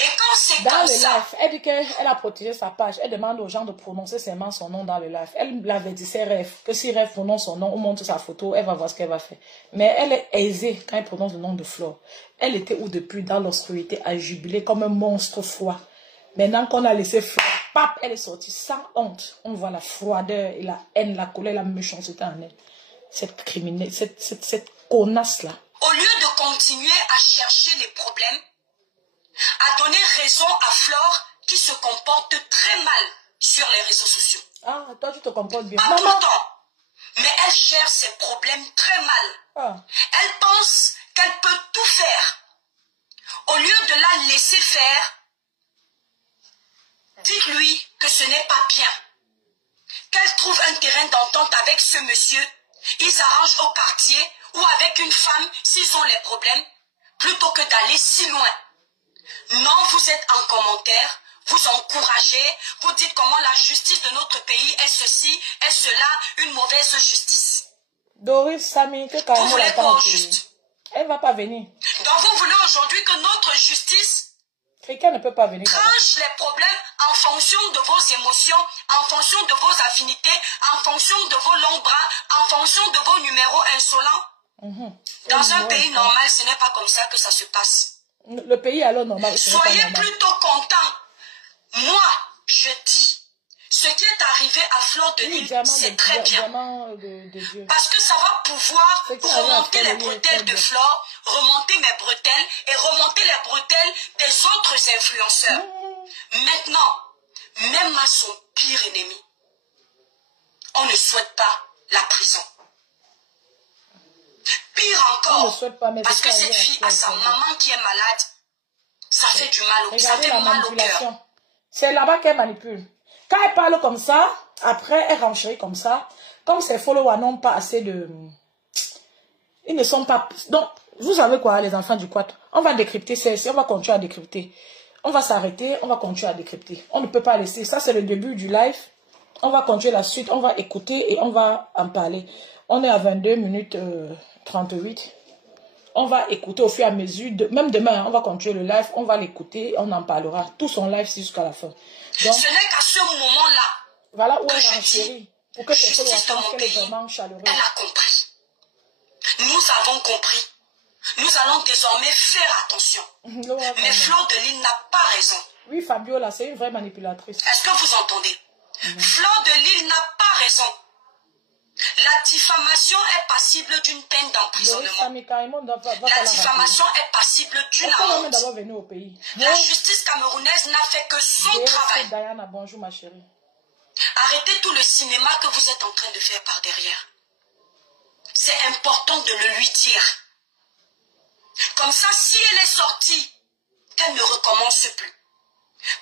Et quand c'est comme ça... live, elle dit qu'elle a protégé sa page. Elle demande aux gens de prononcer seulement son nom dans le live. Elle l'avait dit, c'est Rêve. Que si Rêve prononce son nom ou montre sa photo, elle va voir ce qu'elle va faire. Mais elle est aisée quand elle prononce le nom de Flore. Elle était où depuis dans l'obscurité à jubiler comme un monstre froid. Maintenant qu'on a laissé Flore, pap, elle est sortie sans honte. On voit la froideur et la haine, la colère, la méchanceté en elle. Cette criminelle, cette connasse-là. Au lieu de continuer à chercher les problèmes, à donner raison à Flore qui se comporte très mal sur les réseaux sociaux. Ah, toi tu te comportes bien. Pas tout le temps. Mais elle gère ses problèmes très mal. Ah. Elle pense qu'elle peut tout faire. Au lieu de la laisser faire, dites-lui que ce n'est pas bien. Qu'elle trouve un terrain d'entente avec ce monsieur. Ils s'arrangent au quartier ou avec une femme s'ils ont les problèmes, plutôt que d'aller si loin. Non, vous êtes en commentaire, vous encouragez, vous dites comment la justice de notre pays est ceci, est cela, une mauvaise justice. Doris, Samy, que vous voulez quoi au juste? Elle ne va pas venir. Donc vous voulez aujourd'hui que notre justice quelqu'un ne peut pas venir. Tranche les problèmes en fonction de vos émotions, en fonction de vos affinités, en fonction de vos longs bras, en fonction de vos numéros insolents. Dans un pays normal, ce n'est pas comme ça que ça se passe. Le pays alors normal. Soyez plutôt contents. Moi, je dis, ce qui est arrivé à Fleur de Lys, c'est très bien. Parce que ça va pouvoir remonter les bretelles de Fleur, remonter mes bretelles et remonter les bretelles des autres influenceurs. Maintenant, même à son pire ennemi, on ne souhaite pas la prison. Pire encore, parce que cette fille a sa maman qui est malade, ça fait du mal, ça fait mal au cœur. C'est là-bas qu'elle manipule. Quand elle parle comme ça, après elle renchérit comme ça, comme ses followers n'ont pas assez de... Ils ne sont pas... Donc, vous savez quoi, les enfants du quad, on va décrypter celle-ci, on va continuer à décrypter. On va s'arrêter, on va continuer à décrypter. On ne peut pas laisser. Ça, c'est le début du live. On va continuer la suite, on va écouter et on va en parler. On est à 22 minutes 38. On va écouter au fur et à mesure. Même demain, on va continuer le live. On va l'écouter. On en parlera. Tout son live jusqu'à la fin. Donc, ce n'est qu'à ce moment-là. Voilà où elle renchérit. Pour que ces choses qu'elle est vraiment chaleureuse. Elle a compris. Nous avons compris. Nous allons désormais faire attention. Mais Fleur de Lys n'a pas raison. Oui, Fabiola, c'est une vraie manipulatrice. Est-ce que vous entendez? Fleur de Lys n'a pas raison. La diffamation est passible d'une peine d'emprisonnement. La diffamation est passible d'une amende. La justice camerounaise n'a fait que son travail. Diana, bonjour ma chérie. Arrêtez tout le cinéma que vous êtes en train de faire par derrière. C'est important de le lui dire. Comme ça, si elle est sortie, qu'elle ne recommence plus.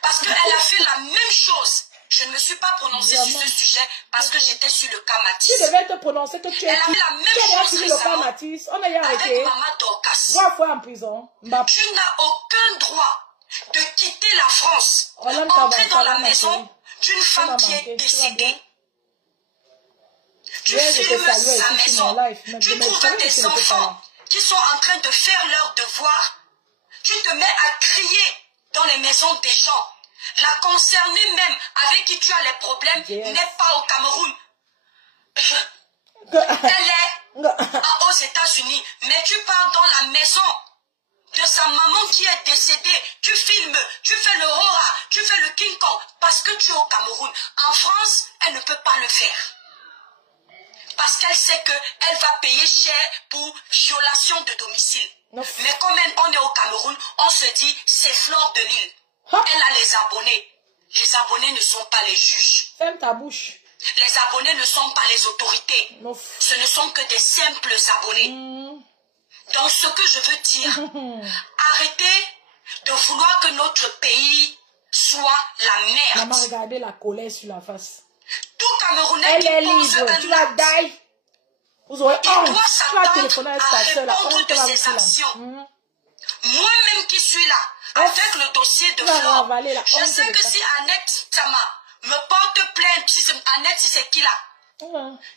Parce qu'elle a fait la même chose. Je ne me suis pas prononcée sur ce sujet parce que j'étais sur le cas Matisse. Tu devais te prononcer que tu elle a fait la même chose récemment avec Maman Dorcas. 3 fois en prison. Tu n'as aucun droit de quitter la France, entrer dans la maison d'une femme qui est décédée. Tu filmes sa maison, tu trouves des enfants qui sont en train de faire leur devoir. Tu te mets à crier dans les maisons des gens. La concernée même avec qui tu as les problèmes n'est pas au Cameroun. Elle est aux États-Unis. Mais tu pars dans la maison de sa maman qui est décédée. Tu filmes, tu fais le horror, tu fais le King Kong parce que tu es au Cameroun. En France, elle ne peut pas le faire. Parce qu'elle sait qu'elle va payer cher pour violation de domicile. Mais comme on est au Cameroun, on se dit c'est Fleur de Lys. Elle a les abonnés. Les abonnés ne sont pas les juges. Ferme ta bouche. Les abonnés ne sont pas les autorités. Ce ne sont que des simples abonnés. Donc ce que je veux dire, arrêtez de vouloir que notre pays soit la merde. Maman, regardez la colère sur la face. Tout Camerounais qui pose un acte, vous aurez il doit s'attendre à répondre de ses actions. Moi-même qui suis là, avec le dossier de Fleur, je sais que si Annette Tama me porte plainte, si Annette, si c'est qui là,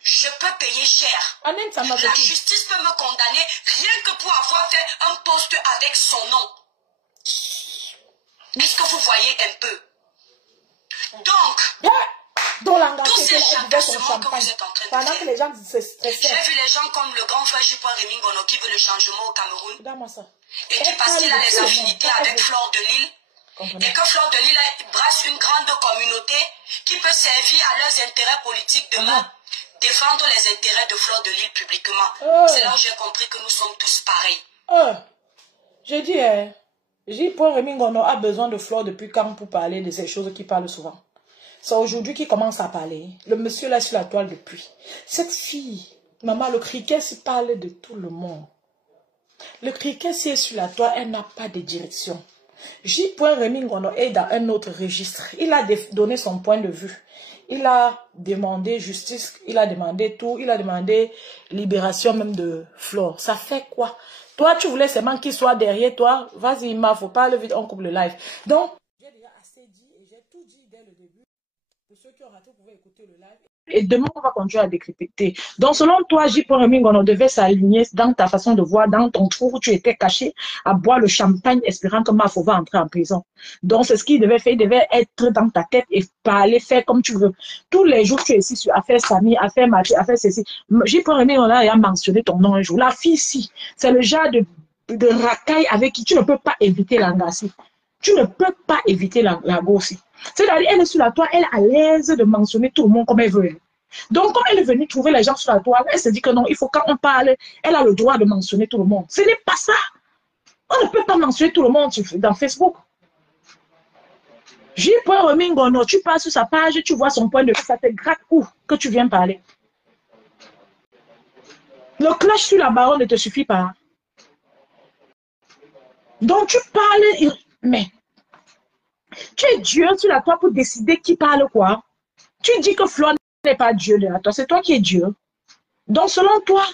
je peux payer cher. La justice peut me condamner rien que pour avoir fait un post avec son nom. Est-ce que vous voyez un peu? Donc, tous ces jacassements que vous êtes en train de faire. J'ai vu les gens comme le grand frère Jipouin Rémy Ngono qui veut le changement au Cameroun. Et qui parce qu'il a les affinités avec Fleur de Lys. Et que Fleur de Lys brasse une grande communauté qui peut servir à leurs intérêts politiques demain. Défendre les intérêts de Fleur de Lys publiquement. C'est là où j'ai compris que nous sommes tous pareils. J'ai dit, Jipouin Rémy Ngono a besoin de Fleur depuis quand pour parler de ces choses qu'il parle souvent. C'est aujourd'hui qu'il commence à parler. Le monsieur là sur la toile depuis. Cette fille, maman, le criquet se parle de tout le monde. Le criquet si est sur la toile, elle n'a pas de direction. Jipouin Rémy Ngono est dans un autre registre. Il a donné son point de vue. Il a demandé justice, il a demandé tout, il a demandé libération même de Flore. Ça fait quoi? Toi, tu voulais seulement qu'il soit derrière toi. Vas-y, Ima, faut pas le vite, on coupe le live. Donc, j'ai déjà assez dit et j'ai tout dit dès le début. Pour ceux qui ont raté, vous pouvez écouter le live. Et demain, on va continuer à décrypter. Donc, selon toi, J.Reming, on devait s'aligner dans ta façon de voir, dans ton trou où tu étais caché, à boire le champagne, espérant que Mafo va entrer en prison. Donc, c'est ce qu'il devait faire. Il devait être dans ta tête et parler, faire comme tu veux. Tous les jours, tu es ici sur affaire Samy, affaire Mathieu, affaire ceci. J.Reming, on a mentionné ton nom un jour. La fille, si, c'est le genre de racaille avec qui tu ne peux pas éviter l'angassi. Tu ne peux pas éviter la gossi. C'est-à-dire, elle est sur la toile, elle est à l'aise de mentionner tout le monde comme elle veut. Donc, quand elle est venue trouver les gens sur la toile, elle se dit que non, il faut quand on parle, elle a le droit de mentionner tout le monde. Ce n'est pas ça. On ne peut pas mentionner tout le monde dans Facebook. J.Reming, tu passes sur sa page, tu vois son point de vue, ça te gratte où que tu viens parler. Le clash sur la baronne ne te suffit pas. Donc, tu parles, mais tu es Dieu sur la toile pour décider qui parle quoi. Tu dis que Flore n'est pas Dieu de la toile, c'est toi qui es Dieu. Donc, selon toi,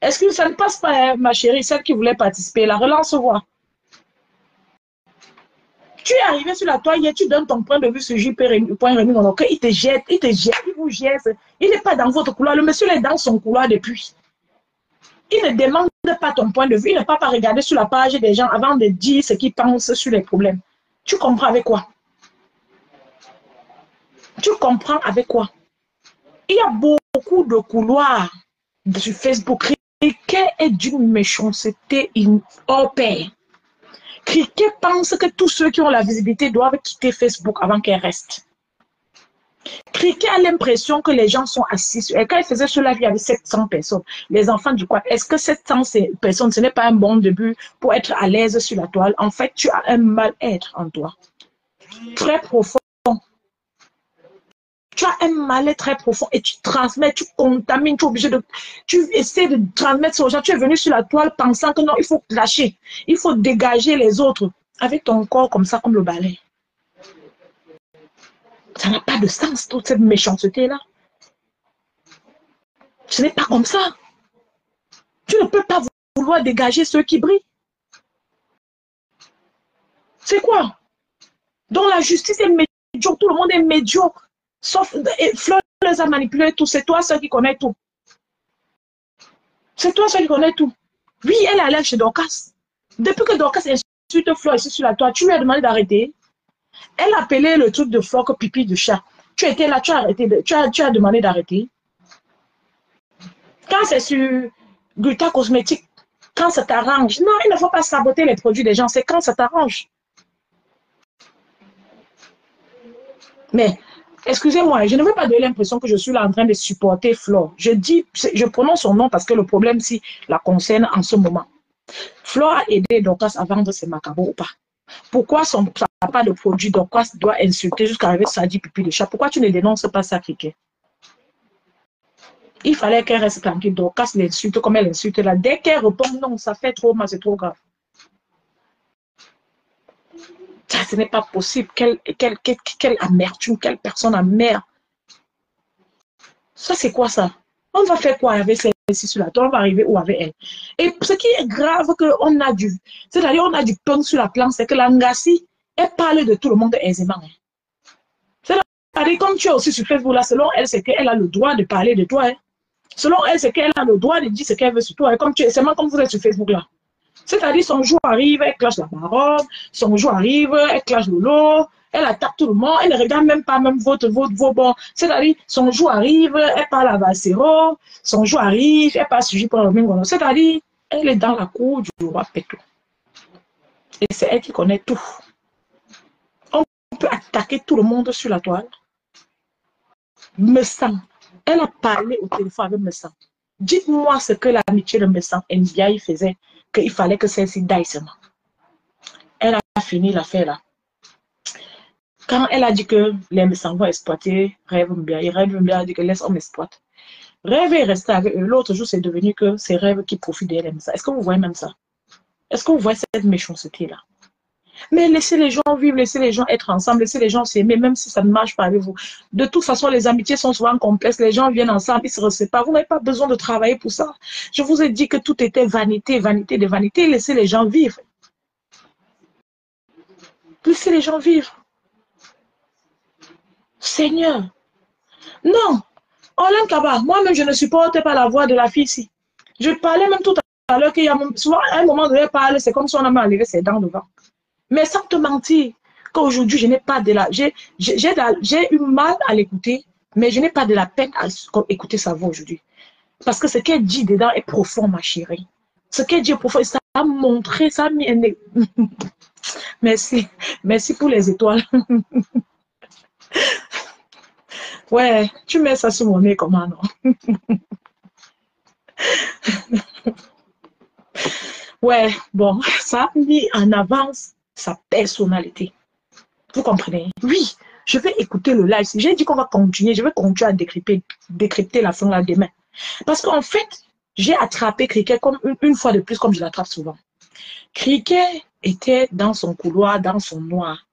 est-ce que ça ne passe pas, hein, ma chérie, celle qui voulait participer, la relance-voix? Tu es arrivé sur la toile hier, tu donnes ton point de vue sur J.Reming, il te jette, il vous jette. Il n'est pas dans votre couloir, le monsieur est dans son couloir depuis. Il ne demande pas ton point de vue, il ne peut pas regarder sur la page des gens avant de dire ce qu'il pense sur les problèmes. Tu comprends avec quoi? Tu comprends avec quoi? Il y a beaucoup de couloirs sur Facebook. Cricket est d'une méchanceté hors pair. Cricket pense que tous ceux qui ont la visibilité doivent quitter Facebook avant qu'elle reste. Cricket a l'impression que les gens sont assis. Et quand il faisait cela, il y avait 700 personnes. Les enfants du quoi? Est-ce que 700 personnes, ce n'est pas un bon début pour être à l'aise sur la toile? En fait, tu as un mal-être en toi. Très profond. Tu as un mal-être très profond et tu transmets, tu contamines, tu essaies de transmettre aux gens. Tu es venu sur la toile pensant que non, il faut lâcher, il faut dégager les autres avec ton corps comme ça, comme le balai. Ça n'a pas de sens, toute cette méchanceté-là. Ce n'est pas comme ça. Tu ne peux pas vouloir dégager ceux qui brillent. C'est quoi? Donc la justice est médiocre, tout le monde est médiocre. Sauf Flore les a manipulés tous, c'est toi seul qui connais tout. C'est toi seul qui connais tout. Oui, elle est allée chez Dorcas. Depuis que Dorcas insulte Flore ici sur la toile, tu lui as demandé d'arrêter. Elle a appelé le truc de Flore que pipi de chat. Tu étais là, tu as arrêté, tu as demandé d'arrêter. Quand c'est sur Gluta Cosmétique, quand ça t'arrange. Non, il ne faut pas saboter les produits des gens, c'est quand ça t'arrange. Mais, excusez-moi, je ne veux pas donner l'impression que je suis là en train de supporter Flore. Je prononce son nom parce que le problème, si la concerne en ce moment. Flore a aidé Dorcas à vendre ses macarons ou pas? Pourquoi son papa de produit Dorcas doit insulter jusqu'à arriver ça dit pipi de chat? Pourquoi tu ne dénonces pas ça, Cricket? Il fallait qu'elle reste tranquille. Dorcas l'insulte comme elle insulte là. Dès qu'elle répond non, ça fait trop mal, c'est trop grave. Ça, ce n'est pas possible. Quelle amertume, quelle personne amère. Ça, c'est quoi ça? On va faire quoi avec celle-ci sur la toile? On va arriver où avec elle? Et ce qui est grave, qu'on a du, c'est-à-dire on a du pain sur la planche, c'est que l'Angassi, elle parle de tout le monde aisément. C'est-à-dire, comme tu es aussi sur Facebook, là, selon elle, c'est qu'elle a le droit de parler de toi. Hein. Selon elle, c'est qu'elle a le droit de dire ce qu'elle veut sur toi. Hein. Comme c'est seulement comme vous êtes sur Facebook, là. C'est-à-dire, son jour arrive, elle clash la baronne, son jour arrive, elle clash Lolo, elle attaque tout le monde, elle ne regarde même pas même vos bons. C'est-à-dire, son jour arrive, elle parle à Valsero, son jour arrive, elle passe sur J.Reming. C'est-à-dire, elle est dans la cour du roi Pétou. Et c'est elle qui connaît tout. On peut attaquer tout le monde sur la toile. Messan, elle a parlé au téléphone avec Messan. Dites-moi ce que l'amitié de Messan Ndiaye faisait, qu'il fallait que celle-ci daille seulement. Elle a fini l'affaire là. Quand elle a dit que les Messans vont exploiter Rêve Mbia a dit que laisse on exploite. Rêve est resté avec eux. L'autre jour, c'est devenu que c'est Rêve qui profite d'elle. Est-ce que vous voyez même ça? Est-ce que vous voyez cette méchanceté là? Mais laissez les gens vivre, laissez les gens être ensemble, laissez les gens s'aimer, même si ça ne marche pas avec vous. De toute façon, les amitiés sont souvent complexes. Les gens viennent ensemble, ils se séparent. Vous n'avez pas besoin de travailler pour ça. Je vous ai dit que tout était vanité, vanité de vanité. Laissez les gens vivre. Laissez les gens vivre. Seigneur. Non. Olen Kaba, moi-même, je ne supporte pas la voix de la fille ici. Je parlais même tout à l'heure qu'il y a souvent, à un moment donné, elle parle, c'est comme si on a enlevé ses dents devant. Mais sans te mentir, qu'aujourd'hui, je n'ai pas de la... J'ai eu mal à l'écouter, mais je n'ai pas de la peine à écouter sa voix aujourd'hui. Parce que ce qu'elle dit dedans est profond, ma chérie. Ce qu'elle dit est profond, ça a montré, ça a mis un... Merci. Merci pour les étoiles. Ouais, tu mets ça sur mon nez, comment non? Ouais, bon, ça a mis en avance sa personnalité. Vous comprenez? Oui, je vais écouter le live. J'ai dit qu'on va continuer. Je vais continuer à décrypter la fin là demain. Parce qu'en fait, j'ai attrapé Cricket comme une fois de plus, comme je l'attrape souvent. Cricket était dans son couloir, dans son noir.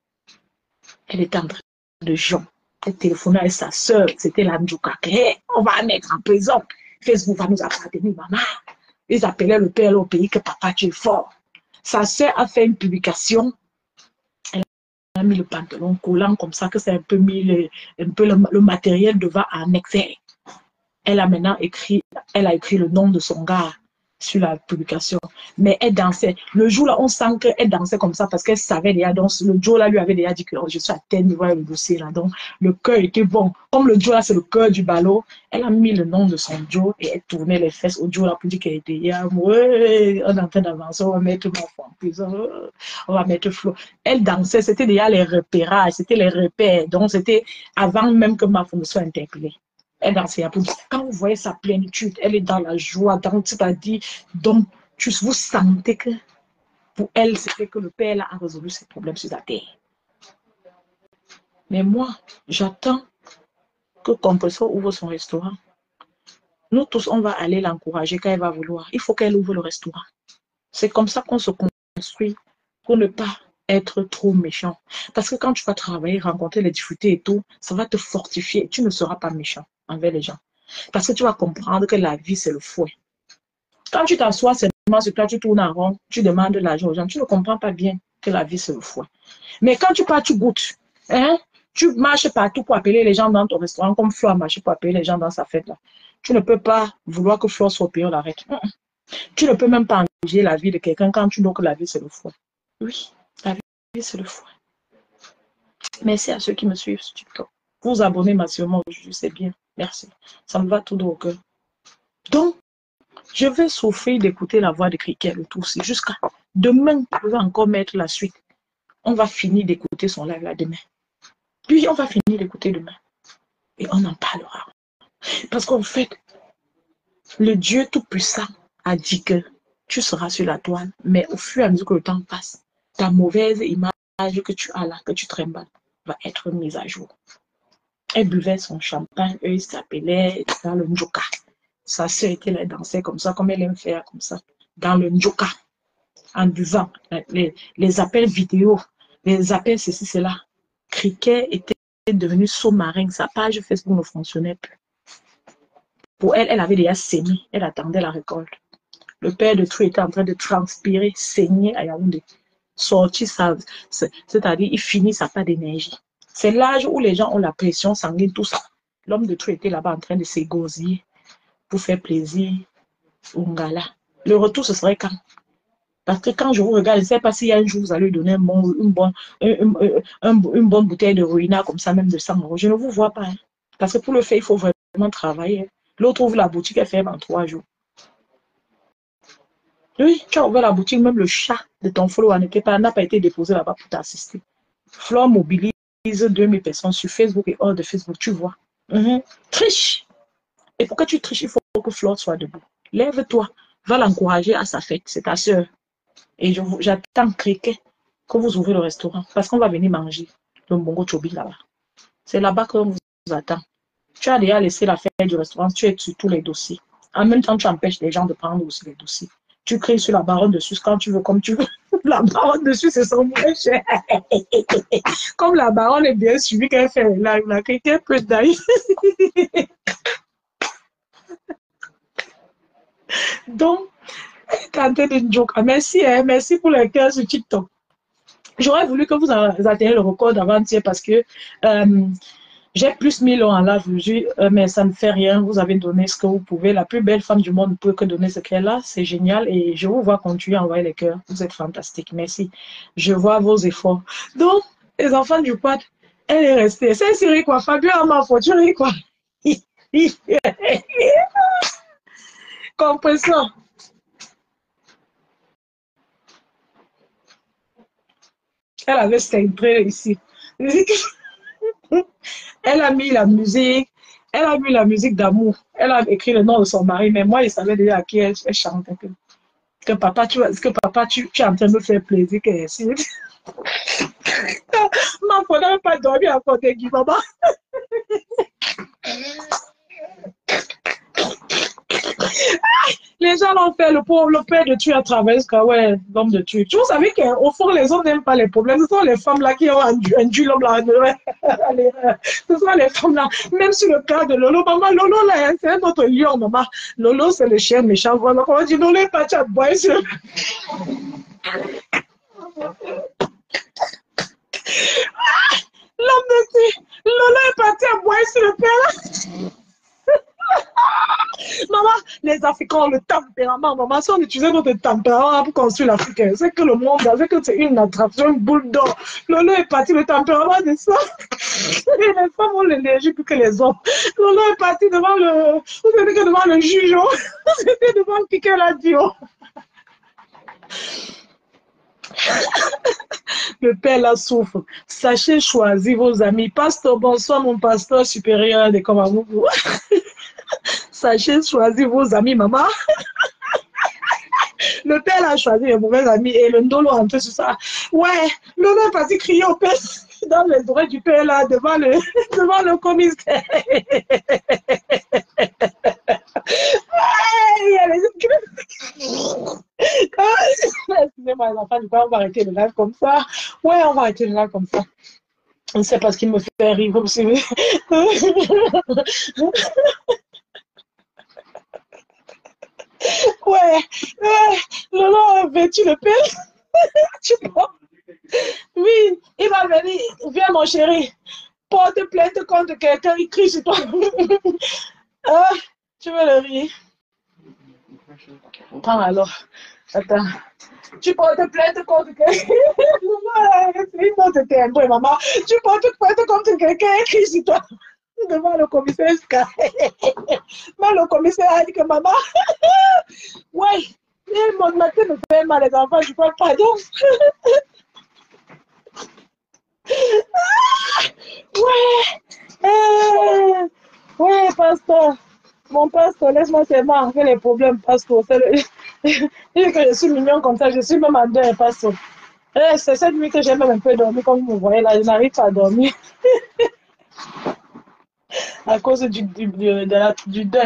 Elle était en train de jouer. Elle téléphonait avec sa soeur. C'était la Ndjouka. Hey, on va la mettre en prison. Facebook va nous appartenir, maman. Ils appelaient le père au pays que papa, tu es fort. Sa soeur a fait une publication. Elle a mis le pantalon collant comme ça, que c'est un peu mis le matériel devant annexer. Elle a maintenant écrit, elle a écrit le nom de son gars sur la publication. Mais elle dansait. Le jour là, on sent qu'elle dansait comme ça parce qu'elle savait déjà. Donc, le Joe là lui avait déjà dit que oh, je suis à tel niveau avec le dossier là. Donc, le cœur était bon. Comme le Joe là, c'est le cœur du ballot, elle a mis le nom de son Joe et elle tournait les fesses au Joe là pour dire qu'elle était hier. Ouais, on est en train d'avancer, on va mettre ma foi en prison, on va mettre Flo. Elle dansait, c'était déjà les repérages, c'était les repères. Donc, c'était avant même que ma femme soit interpellée. Elle dansait. Quand vous voyez sa plénitude, elle est dans la joie, c'est-à-dire, donc, vous sentez que pour elle, c'était que le Père a résolu ses problèmes sur la terre. Mais moi, j'attends que Compressor ouvre son restaurant. Nous tous, on va aller l'encourager quand elle va vouloir. Il faut qu'elle ouvre le restaurant. C'est comme ça qu'on se construit pour ne pas être trop méchant. Parce que quand tu vas travailler, rencontrer les difficultés et tout, ça va te fortifier. Tu ne seras pas méchant envers les gens. Parce que tu vas comprendre que la vie, c'est le fouet. Quand tu t'assois seulement sur toi, tu tournes en rond, tu demandes de l'argent aux gens, tu ne comprends pas bien que la vie, c'est le fouet. Mais quand tu pars, tu goûtes. Hein? Tu marches partout pour appeler les gens dans ton restaurant, comme Flo a marché pour appeler les gens dans sa fête. Là. Tu ne peux pas vouloir que Flo soit au pays, on l'arrête. Tu ne peux même pas engager la vie de quelqu'un quand tu vois que la vie, c'est le fouet. Oui, la vie, c'est le fouet. Merci à ceux qui me suivent sur TikTok. Vous abonnez massivement aujourd'hui, c'est bien. Merci. Ça me va tout droit au cœur. Donc, je vais souffrir d'écouter la voix de Cricket le tout jusqu'à demain. Je vais encore mettre la suite. On va finir d'écouter son live là demain. Puis, on va finir d'écouter demain. Et on en parlera. Parce qu'en fait, le Dieu Tout-Puissant a dit que tu seras sur la toile. Mais au fur et à mesure que le temps passe, ta mauvaise image que tu as là, que tu trimbales, va être mise à jour. Elle buvait son champagne, eux, ils s'appelaient dans le Ndjouka. Sa sœur était là, dansait comme ça, comme elle aime faire comme ça, dans le Ndjouka, en buvant les appels vidéo, les appels ceci, cela. Cricket était devenu sous-marin, sa page Facebook ne fonctionnait plus. Pour elle, elle avait déjà saigné, elle attendait la récolte. Le père de Trou était en train de transpirer, saigner à Yaoundé. Sortir ça, c'est-à-dire il finit sa part d'énergie. C'est l'âge où les gens ont la pression sanguine, tout ça. L'homme de Trou était là-bas en train de s'égosiller pour faire plaisir au Ngala. Le retour, ce serait quand? Parce que quand je vous regarde, je ne sais pas s'il y a un jour, vous allez donner une bonne bouteille de Ruina, comme ça, même de 100 €. Je ne vous vois pas. Hein. Parce que pour le faire, il faut vraiment travailler. L'autre ouvre la boutique, elle ferme en 3 jours. Oui, tu as ouvert la boutique, même le chat de ton follower n'a pas été déposé là-bas pour t'assister. Flore mobilise 2000 personnes sur Facebook et hors de Facebook, tu vois. Triche. Et pour que tu triches, il faut que Flore soit debout. Lève-toi, va l'encourager à sa fête, c'est ta soeur. Et j'attends Cricket que vous ouvrez le restaurant parce qu'on va venir manger le Mbongo Chobi là-bas. C'est là-bas qu'on vous attend. Tu as déjà laissé la fête du restaurant, tu es sur tous les dossiers. En même temps, tu empêches les gens de prendre aussi les dossiers. Tu cries sur la baronne de Suisse quand tu veux, comme tu veux. la baronne dessus, c'est son moins cher. Comme la baronne est bien suivie qu'elle fait les lives, là, quelqu'un peut d'ailleurs. Donc, tentez de joke. Merci, hein, merci pour les cœurs sur TikTok. J'aurais voulu que vous atteigniez le record d'avant-hier parce que j'ai plus 1000 ans en la vue, mais ça ne fait rien. Vous avez donné ce que vous pouvez. La plus belle femme du monde ne peut que donner ce qu'elle a. C'est génial et je vous vois continuer à envoyer les cœurs. Vous êtes fantastiques. Merci. Je vois vos efforts. Donc, les enfants du quad, elle est restée. C'est Siri quoi? Fabien Amafoturé quoi? Compresseur. Elle avait centré ici. Elle a mis la musique. Elle a mis la musique d'amour. Elle a écrit le nom de son mari, mais moi, je savais déjà à qui elle chantait. Que papa, tu es en train de me faire plaisir. Ma fille n'avait pas dormi à côté de maman. Les gens l'ont fait, le père de tuer à travers ouais, l'homme de tuer. Tu savez qu'au fond, les hommes n'aiment pas les problèmes. Ce sont les femmes là qui ont induit l'homme là. Ce sont les femmes là. Même sur le cas de Lolo, maman, Lolo là, c'est un autre lion, maman. Lolo, c'est le chien méchant. Voilà, on dit Lolo est parti à boire sur l'homme de tuer. Lolo est parti à boire sur le père là. Maman, les Africains ont le tempérament. Maman, si on utilisait notre tempérament pour construire l'Afrique, c'est que le monde, c'est que c'est une attraction, une boule d'or. Lolo est parti, le tempérament de ça. Et les femmes ont l'énergie plus que les hommes. Lolo est parti devant le, vous savez que devant le juge, c'était devant le piquet la dio. Le père la souffre. Sachez choisir vos amis. Pasteur, bonsoir mon pasteur supérieur de Komamougou. Sachez choisir vos amis, maman. Le père a choisi les mauvais amis et le ndolo en fait sur ça. Ouais, Lolo est parti crier au père dans les oreilles du père là, devant le commissaire. Excusez-moi les enfants, du coup, on va arrêter le live comme ça. Ouais, on va arrêter le live comme ça. C'est parce qu'il me fait rire, vous savez. Ouais, Lolo a vêtu le père. Tu vois? Oui, il va venir. Viens, mon chéri. Porte plainte contre quelqu'un, il crie sur toi. Ah, tu veux le rire? Prends alors. Attends. Tu portes plainte contre quelqu'un. C'est une autre terme, maman. Tu portes plainte contre quelqu'un, il crie sur toi. Devant le commissaire. Mais le commissaire a dit que maman. Ouais, mon matin me fait mal, les enfants, je parle pardon. Ouais, ouais, pasteur. Mon pasteur, laisse-moi seulement avec les problèmes, pasteur. Et que je suis mignon comme ça, je suis même en deuil, pasteur. C'est cette nuit que j'ai même un peu dormi, comme vous voyez là, je n'arrive pas à dormir. À cause du deuil,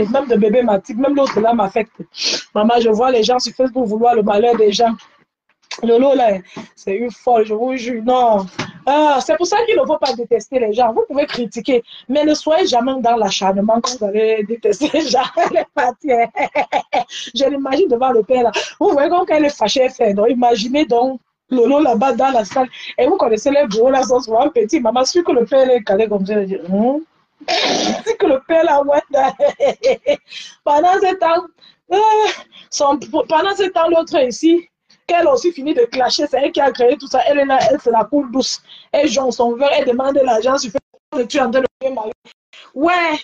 même de bébé Mathilde, même l'autre là m'affecte. Maman, je vois les gens sur Facebook vouloir le malheur des gens. Lolo, là, c'est une folle, je vous jure. Non. Ah, c'est pour ça qu'il ne faut pas détester les gens. Vous pouvez critiquer, mais ne soyez jamais dans l'acharnement quand vous allez détester les gens. Elle est partie. Je l'imagine devant le père là. Vous voyez comme elle est fâchée, elle fait. Donc, imaginez donc Lolo là-bas dans la salle. Et vous connaissez les bureaux là, sont souvent petits. Maman, sûr que le père est calé comme ça. Elle dit, c'est que le père là, ouais. Pendant ce temps, pendant ce temps, l'autre ici, qu'elle a aussi fini de clasher, c'est elle qui a créé tout ça. Elle est là, elle c'est la coule douce. Elle jonge son verre, elle demande de l'argent sur Facebook. Tu es en train de faire mal. Ouais.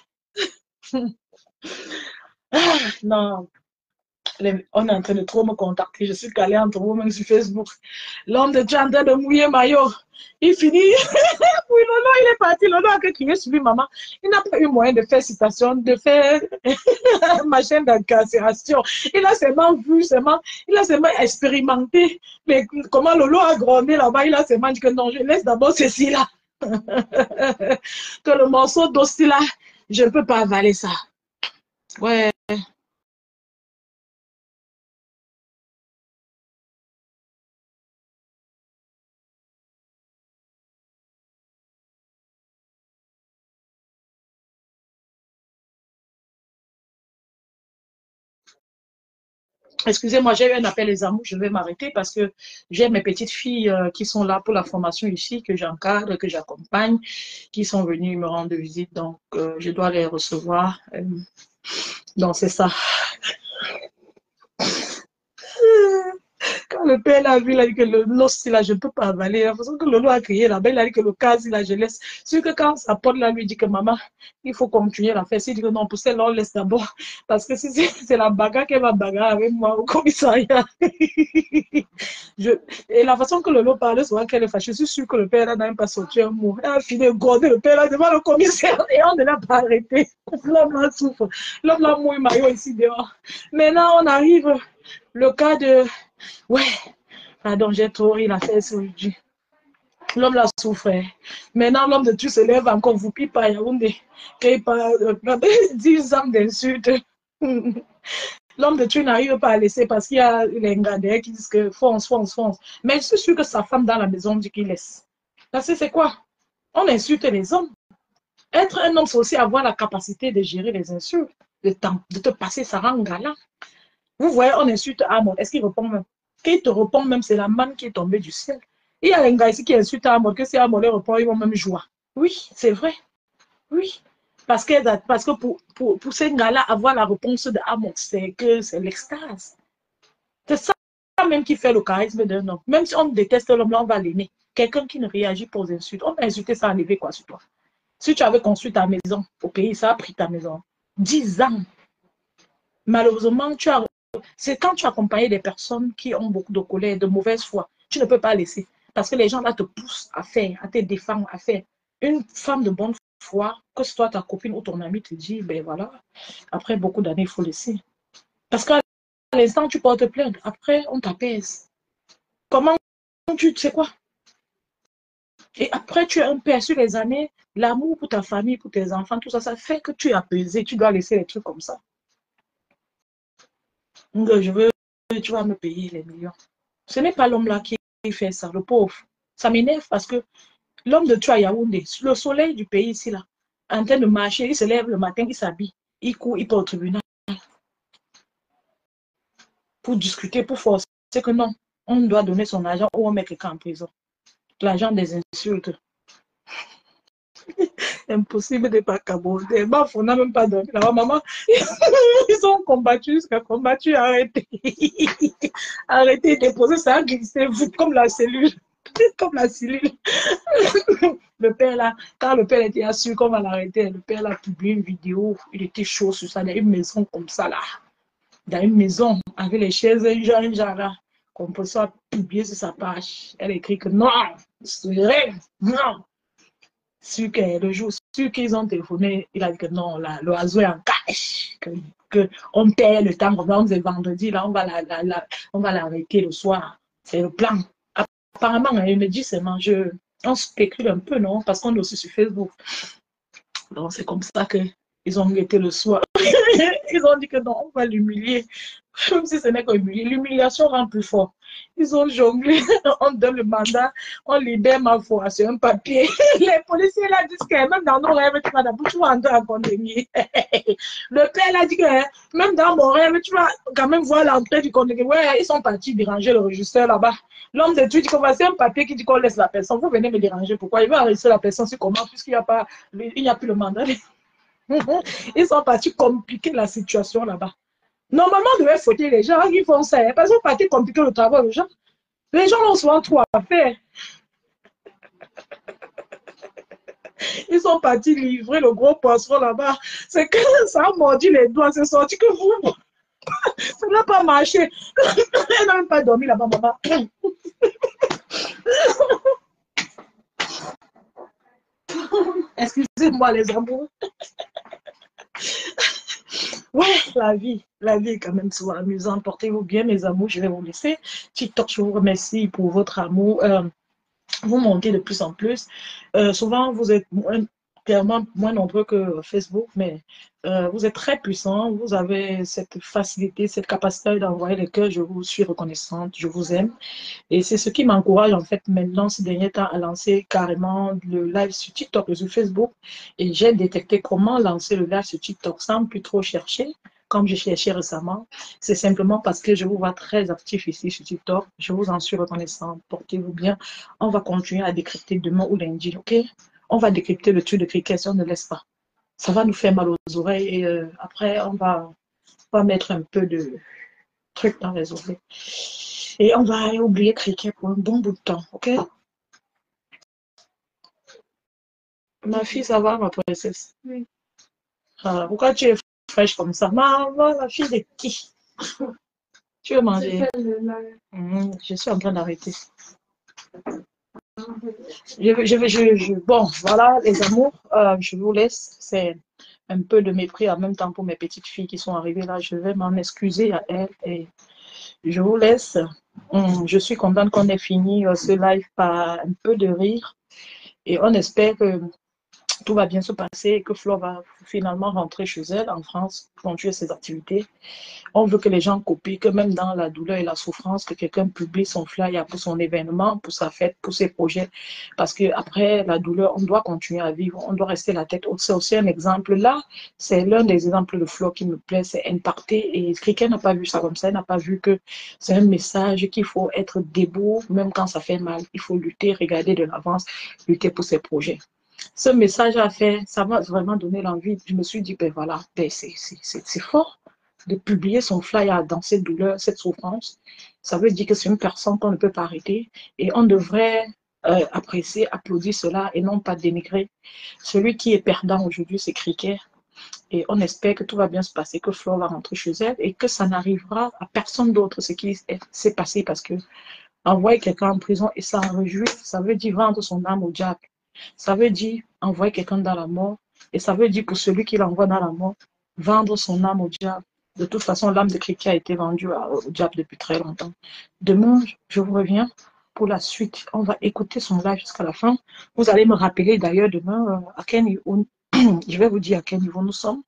Non. On est en train de trop me contacter. Je suis calée entre vous même sur Facebook. L'homme de Dieu est en train de mouiller maillot. Il finit. Oui, Lolo, il est parti. Lolo a crié sur lui, maman. Il n'a pas eu moyen de faire citation, de faire machin d'incarcération. Il a seulement vu, il a seulement expérimenté. Mais comment Lolo a grandi là-bas, il a seulement dit que non, je laisse d'abord ceci là. Que le morceau d'ossi là, je ne peux pas avaler ça. Ouais. Excusez-moi, j'ai eu un appel les amours, je vais m'arrêter parce que j'ai mes petites filles qui sont là pour la formation ici, que j'encadre, que j'accompagne, qui sont venues me rendre visite, donc je dois les recevoir. Donc c'est ça. Quand le père a vu, il a dit que l'os, là, je ne peux pas avaler. La façon que Lolo a crié là-bas, il a dit que le cas, là, je laisse. C'est que quand sa pote là lui dit que maman, il faut continuer la fête. Il dit que non, pour celle-là, on laisse d'abord. Parce que si c'est la bagarre qu'elle va bagarrer avec moi au commissariat. Et la façon que Lolo parlait, souvent qu'elle est fâchée, je suis sûre que le père là n'a même pas sorti un mot. Elle a fini de gorder le père là devant le commissaire et on ne l'a pas arrêté. L'homme là souffre. L'homme là mouille maillot ici dehors. Maintenant, on arrive. Le cas de... Ouais, pardon, j'ai trop ri la fesse aujourd'hui. L'homme l'a souffert. Maintenant, l'homme de tout se lève encore, vous pipe à Yaoundé. Et par 10 ans d'insultes. L'homme de Dieu n'arrive pas à laisser parce qu'il y a les Ngandais qui disent que fonce, fonce, fonce. Mais je suis sûr que sa femme dans la maison dit qu'il laisse. Parce que c'est quoi? On insulte les hommes. Être un homme, c'est aussi avoir la capacité de gérer les insultes, de te passer sa rang galant. Vous voyez, on insulte Amon. Est-ce qu'il répond même? Qu'il te répond même, c'est la manne qui est tombée du ciel. Il y a un gars ici qui insulte Amon, que si Amon leur répond, ils vont même jouer. Oui, c'est vrai. Oui. Parce que pour ces gars-là, avoir la réponse de Amon, c'est l'extase. C'est ça même qui fait le charisme d'un homme. Même si on déteste l'homme, là, on va l'aimer. Quelqu'un qui ne réagit pas aux insultes. On va insulter, ça enlever quoi sur toi? Si tu avais construit ta maison au pays, ça a pris ta maison. 10 ans. Malheureusement, c'est quand tu accompagnes des personnes qui ont beaucoup de colère, de mauvaise foi, tu ne peux pas laisser. Parce que les gens là te poussent à faire, à te défendre, à faire. Une femme de bonne foi, que ce soit ta copine ou ton ami, te dit, ben voilà, après beaucoup d'années, il faut laisser. Parce qu'à l'instant, tu portes plainte. Après, on t'apaise. Comment tu sais quoi? Et après, tu es un père sur les années, l'amour pour ta famille, pour tes enfants, tout ça, ça fait que tu es apaisé. Tu dois laisser les trucs comme ça. Donc, tu vas me payer les millions. Ce n'est pas l'homme là qui fait ça, le pauvre. Ça m'énerve parce que l'homme de Tua Yaoundé, le soleil du pays ici, là, en train de marcher, il se lève le matin, il s'habille, il court, il part au tribunal pour discuter, pour forcer que non, on doit donner son argent ou on met quelqu'un en prison. L'argent des insultes. Impossible de pas caboter. Bah, on n'a même pas dormi là-bas, maman. Ils ont combattu, jusqu'à combattu, arrêtez. Arrêtez, déposer ça, glisser, vous, comme la cellule. Comme la cellule. Le père là, quand le père était assuré qu'on va l'arrêter, le père là a publié une vidéo, il était chaud sur ça, dans une maison comme ça là. Dans une maison, avec les chaises, genre là, qu'on peut soit publier sur sa page. Elle écrit que non, c'est vrai, non. Sûr que le jour, sûr qu'ils ont téléphoné, il a dit que non, l'oiseau est en cache, que on perd le temps, on est vendredi, là, on va l'arrêter le soir. C'est le plan. Apparemment, il me dit seulement, on spécule un peu, non? Parce qu'on est aussi sur Facebook. Donc, c'est comme ça qu'ils ont guetté le soir. Ils ont dit que non, on va l'humilier. Même si ce n'est pas humilié. L'humiliation rend plus fort. Ils ont jonglé, on donne le mandat, on libère ma foi sur un papier. Les policiers là disent que même dans nos rêves, tu vas entrer en condamné. Le père a dit que même dans mon rêve, tu vas quand même voir l'entrée du condamné. Ouais, ils sont partis déranger le régisseur là-bas. L'homme de Dieu dit que c'est un papier qui dit qu'on laisse la personne. Vous venez me déranger. Pourquoi? Il va arrêter la personne sur comment? Puisqu'il n'y a plus le mandat. Ils sont partis compliquer la situation là-bas. Normalement, on devait fouetter les gens qui font ça. Parce qu'ils sont partis compliquer le travail aux gens. Les gens ont souvent trop à faire. Ils sont partis livrer le gros poisson là-bas. C'est que ça a mordu les doigts. C'est sorti que vous. Ça n'a pas marché. Elle n'a même pas dormi là-bas, maman. Excusez-moi, les amours. Ouais, la vie est quand même souvent amusante. Portez-vous bien, mes amours. Je vais vous laisser. TikTok, je vous remercie pour votre amour. Vous montez de plus en plus. Souvent, vous êtes clairement moins nombreux que Facebook, mais vous êtes très puissant. Vous avez cette facilité, cette capacité d'envoyer les cœurs. Je vous suis reconnaissante. Je vous aime. Et c'est ce qui m'encourage, en fait, maintenant, ces derniers temps, à lancer carrément le live sur TikTok et sur Facebook. Et j'ai détecté comment lancer le live sur TikTok sans plus trop chercher. comme je cherchais récemment, c'est simplement parce que je vous vois très actif ici sur TikTok. Je vous en suis reconnaissant. Portez-vous bien. On va continuer à décrypter demain ou lundi, ok? On va décrypter le truc de cricket si on ne laisse pas. Ça va nous faire mal aux oreilles et après, on va mettre un peu de trucs dans les oreilles. Et on va oublier cricket pour un bon bout de temps, ok? Ma fille, ça va, ma princesse? Oui. Ah, pourquoi tu es fraîche comme ça? Maman, la fille de qui? Tu veux manger? Je suis en train d'arrêter. Bon, voilà, les amours, je vous laisse. C'est un peu de mépris en même temps pour mes petites filles qui sont arrivées là. Je vais m'en excuser à elles et je vous laisse. Je suis contente qu'on ait fini ce live par un peu de rire et on espère que tout va bien se passer et que Flo va finalement rentrer chez elle en France, continuer ses activités. On veut que les gens copient, que même dans la douleur et la souffrance, que quelqu'un publie son flyer pour son événement, pour sa fête, pour ses projets. Parce qu'après la douleur, on doit continuer à vivre, on doit rester la tête haute. C'est aussi un exemple. Là, c'est l'un des exemples de Flo qui me plaît, c'est impacté. Et quelqu'un n'a pas vu ça comme ça, n'a pas vu que c'est un message qu'il faut être debout, même quand ça fait mal. Il faut lutter, regarder de l'avance, lutter pour ses projets. Ce message a fait, ça m'a vraiment donné l'envie. Je me suis dit, ben voilà, ben c'est fort de publier son flyer dans cette douleur, cette souffrance. Ça veut dire que c'est une personne qu'on ne peut pas arrêter et on devrait apprécier, applaudir cela et non pas dénigrer. Celui qui est perdant aujourd'hui, c'est Cricket. Et on espère que tout va bien se passer, que Flo va rentrer chez elle et que ça n'arrivera à personne d'autre ce qui s'est passé parce que envoyer quelqu'un en prison et ça en réjouir, ça veut dire vendre son âme au diable. Ça veut dire envoyer quelqu'un dans la mort et ça veut dire que celui qui l'envoie dans la mort, vendre son âme au diable. De toute façon, l'âme de Cricket a été vendue au diable depuis très longtemps. Demain, je vous reviens pour la suite. On va écouter son live jusqu'à la fin. Vous allez me rappeler d'ailleurs demain à quel niveau, je vais vous dire à quel niveau nous sommes.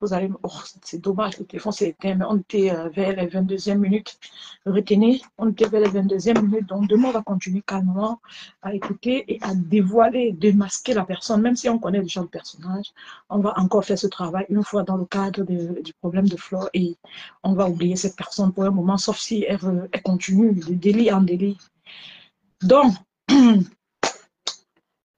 Vous allez, oh, c'est dommage, le téléphone s'est éteint, mais on était vers les 22e minutes. Retenez, on était vers les 22e minutes. Donc, demain, on va continuer calmement à écouter et à dévoiler, démasquer la personne, même si on connaît déjà le personnage. On va encore faire ce travail une fois dans le cadre du problème de Flo et on va oublier cette personne pour un moment, sauf si elle continue de délit en délit. Donc,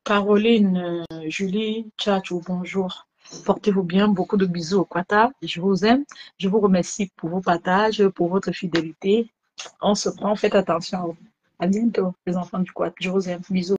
Caroline, Julie, Tchatchou, bonjour. Portez-vous bien, beaucoup de bisous au Qatar. Je vous aime. Je vous remercie pour vos partages, pour votre fidélité. On se prend, faites attention. À bientôt, les enfants du Qatar. Je vous aime. Bisous.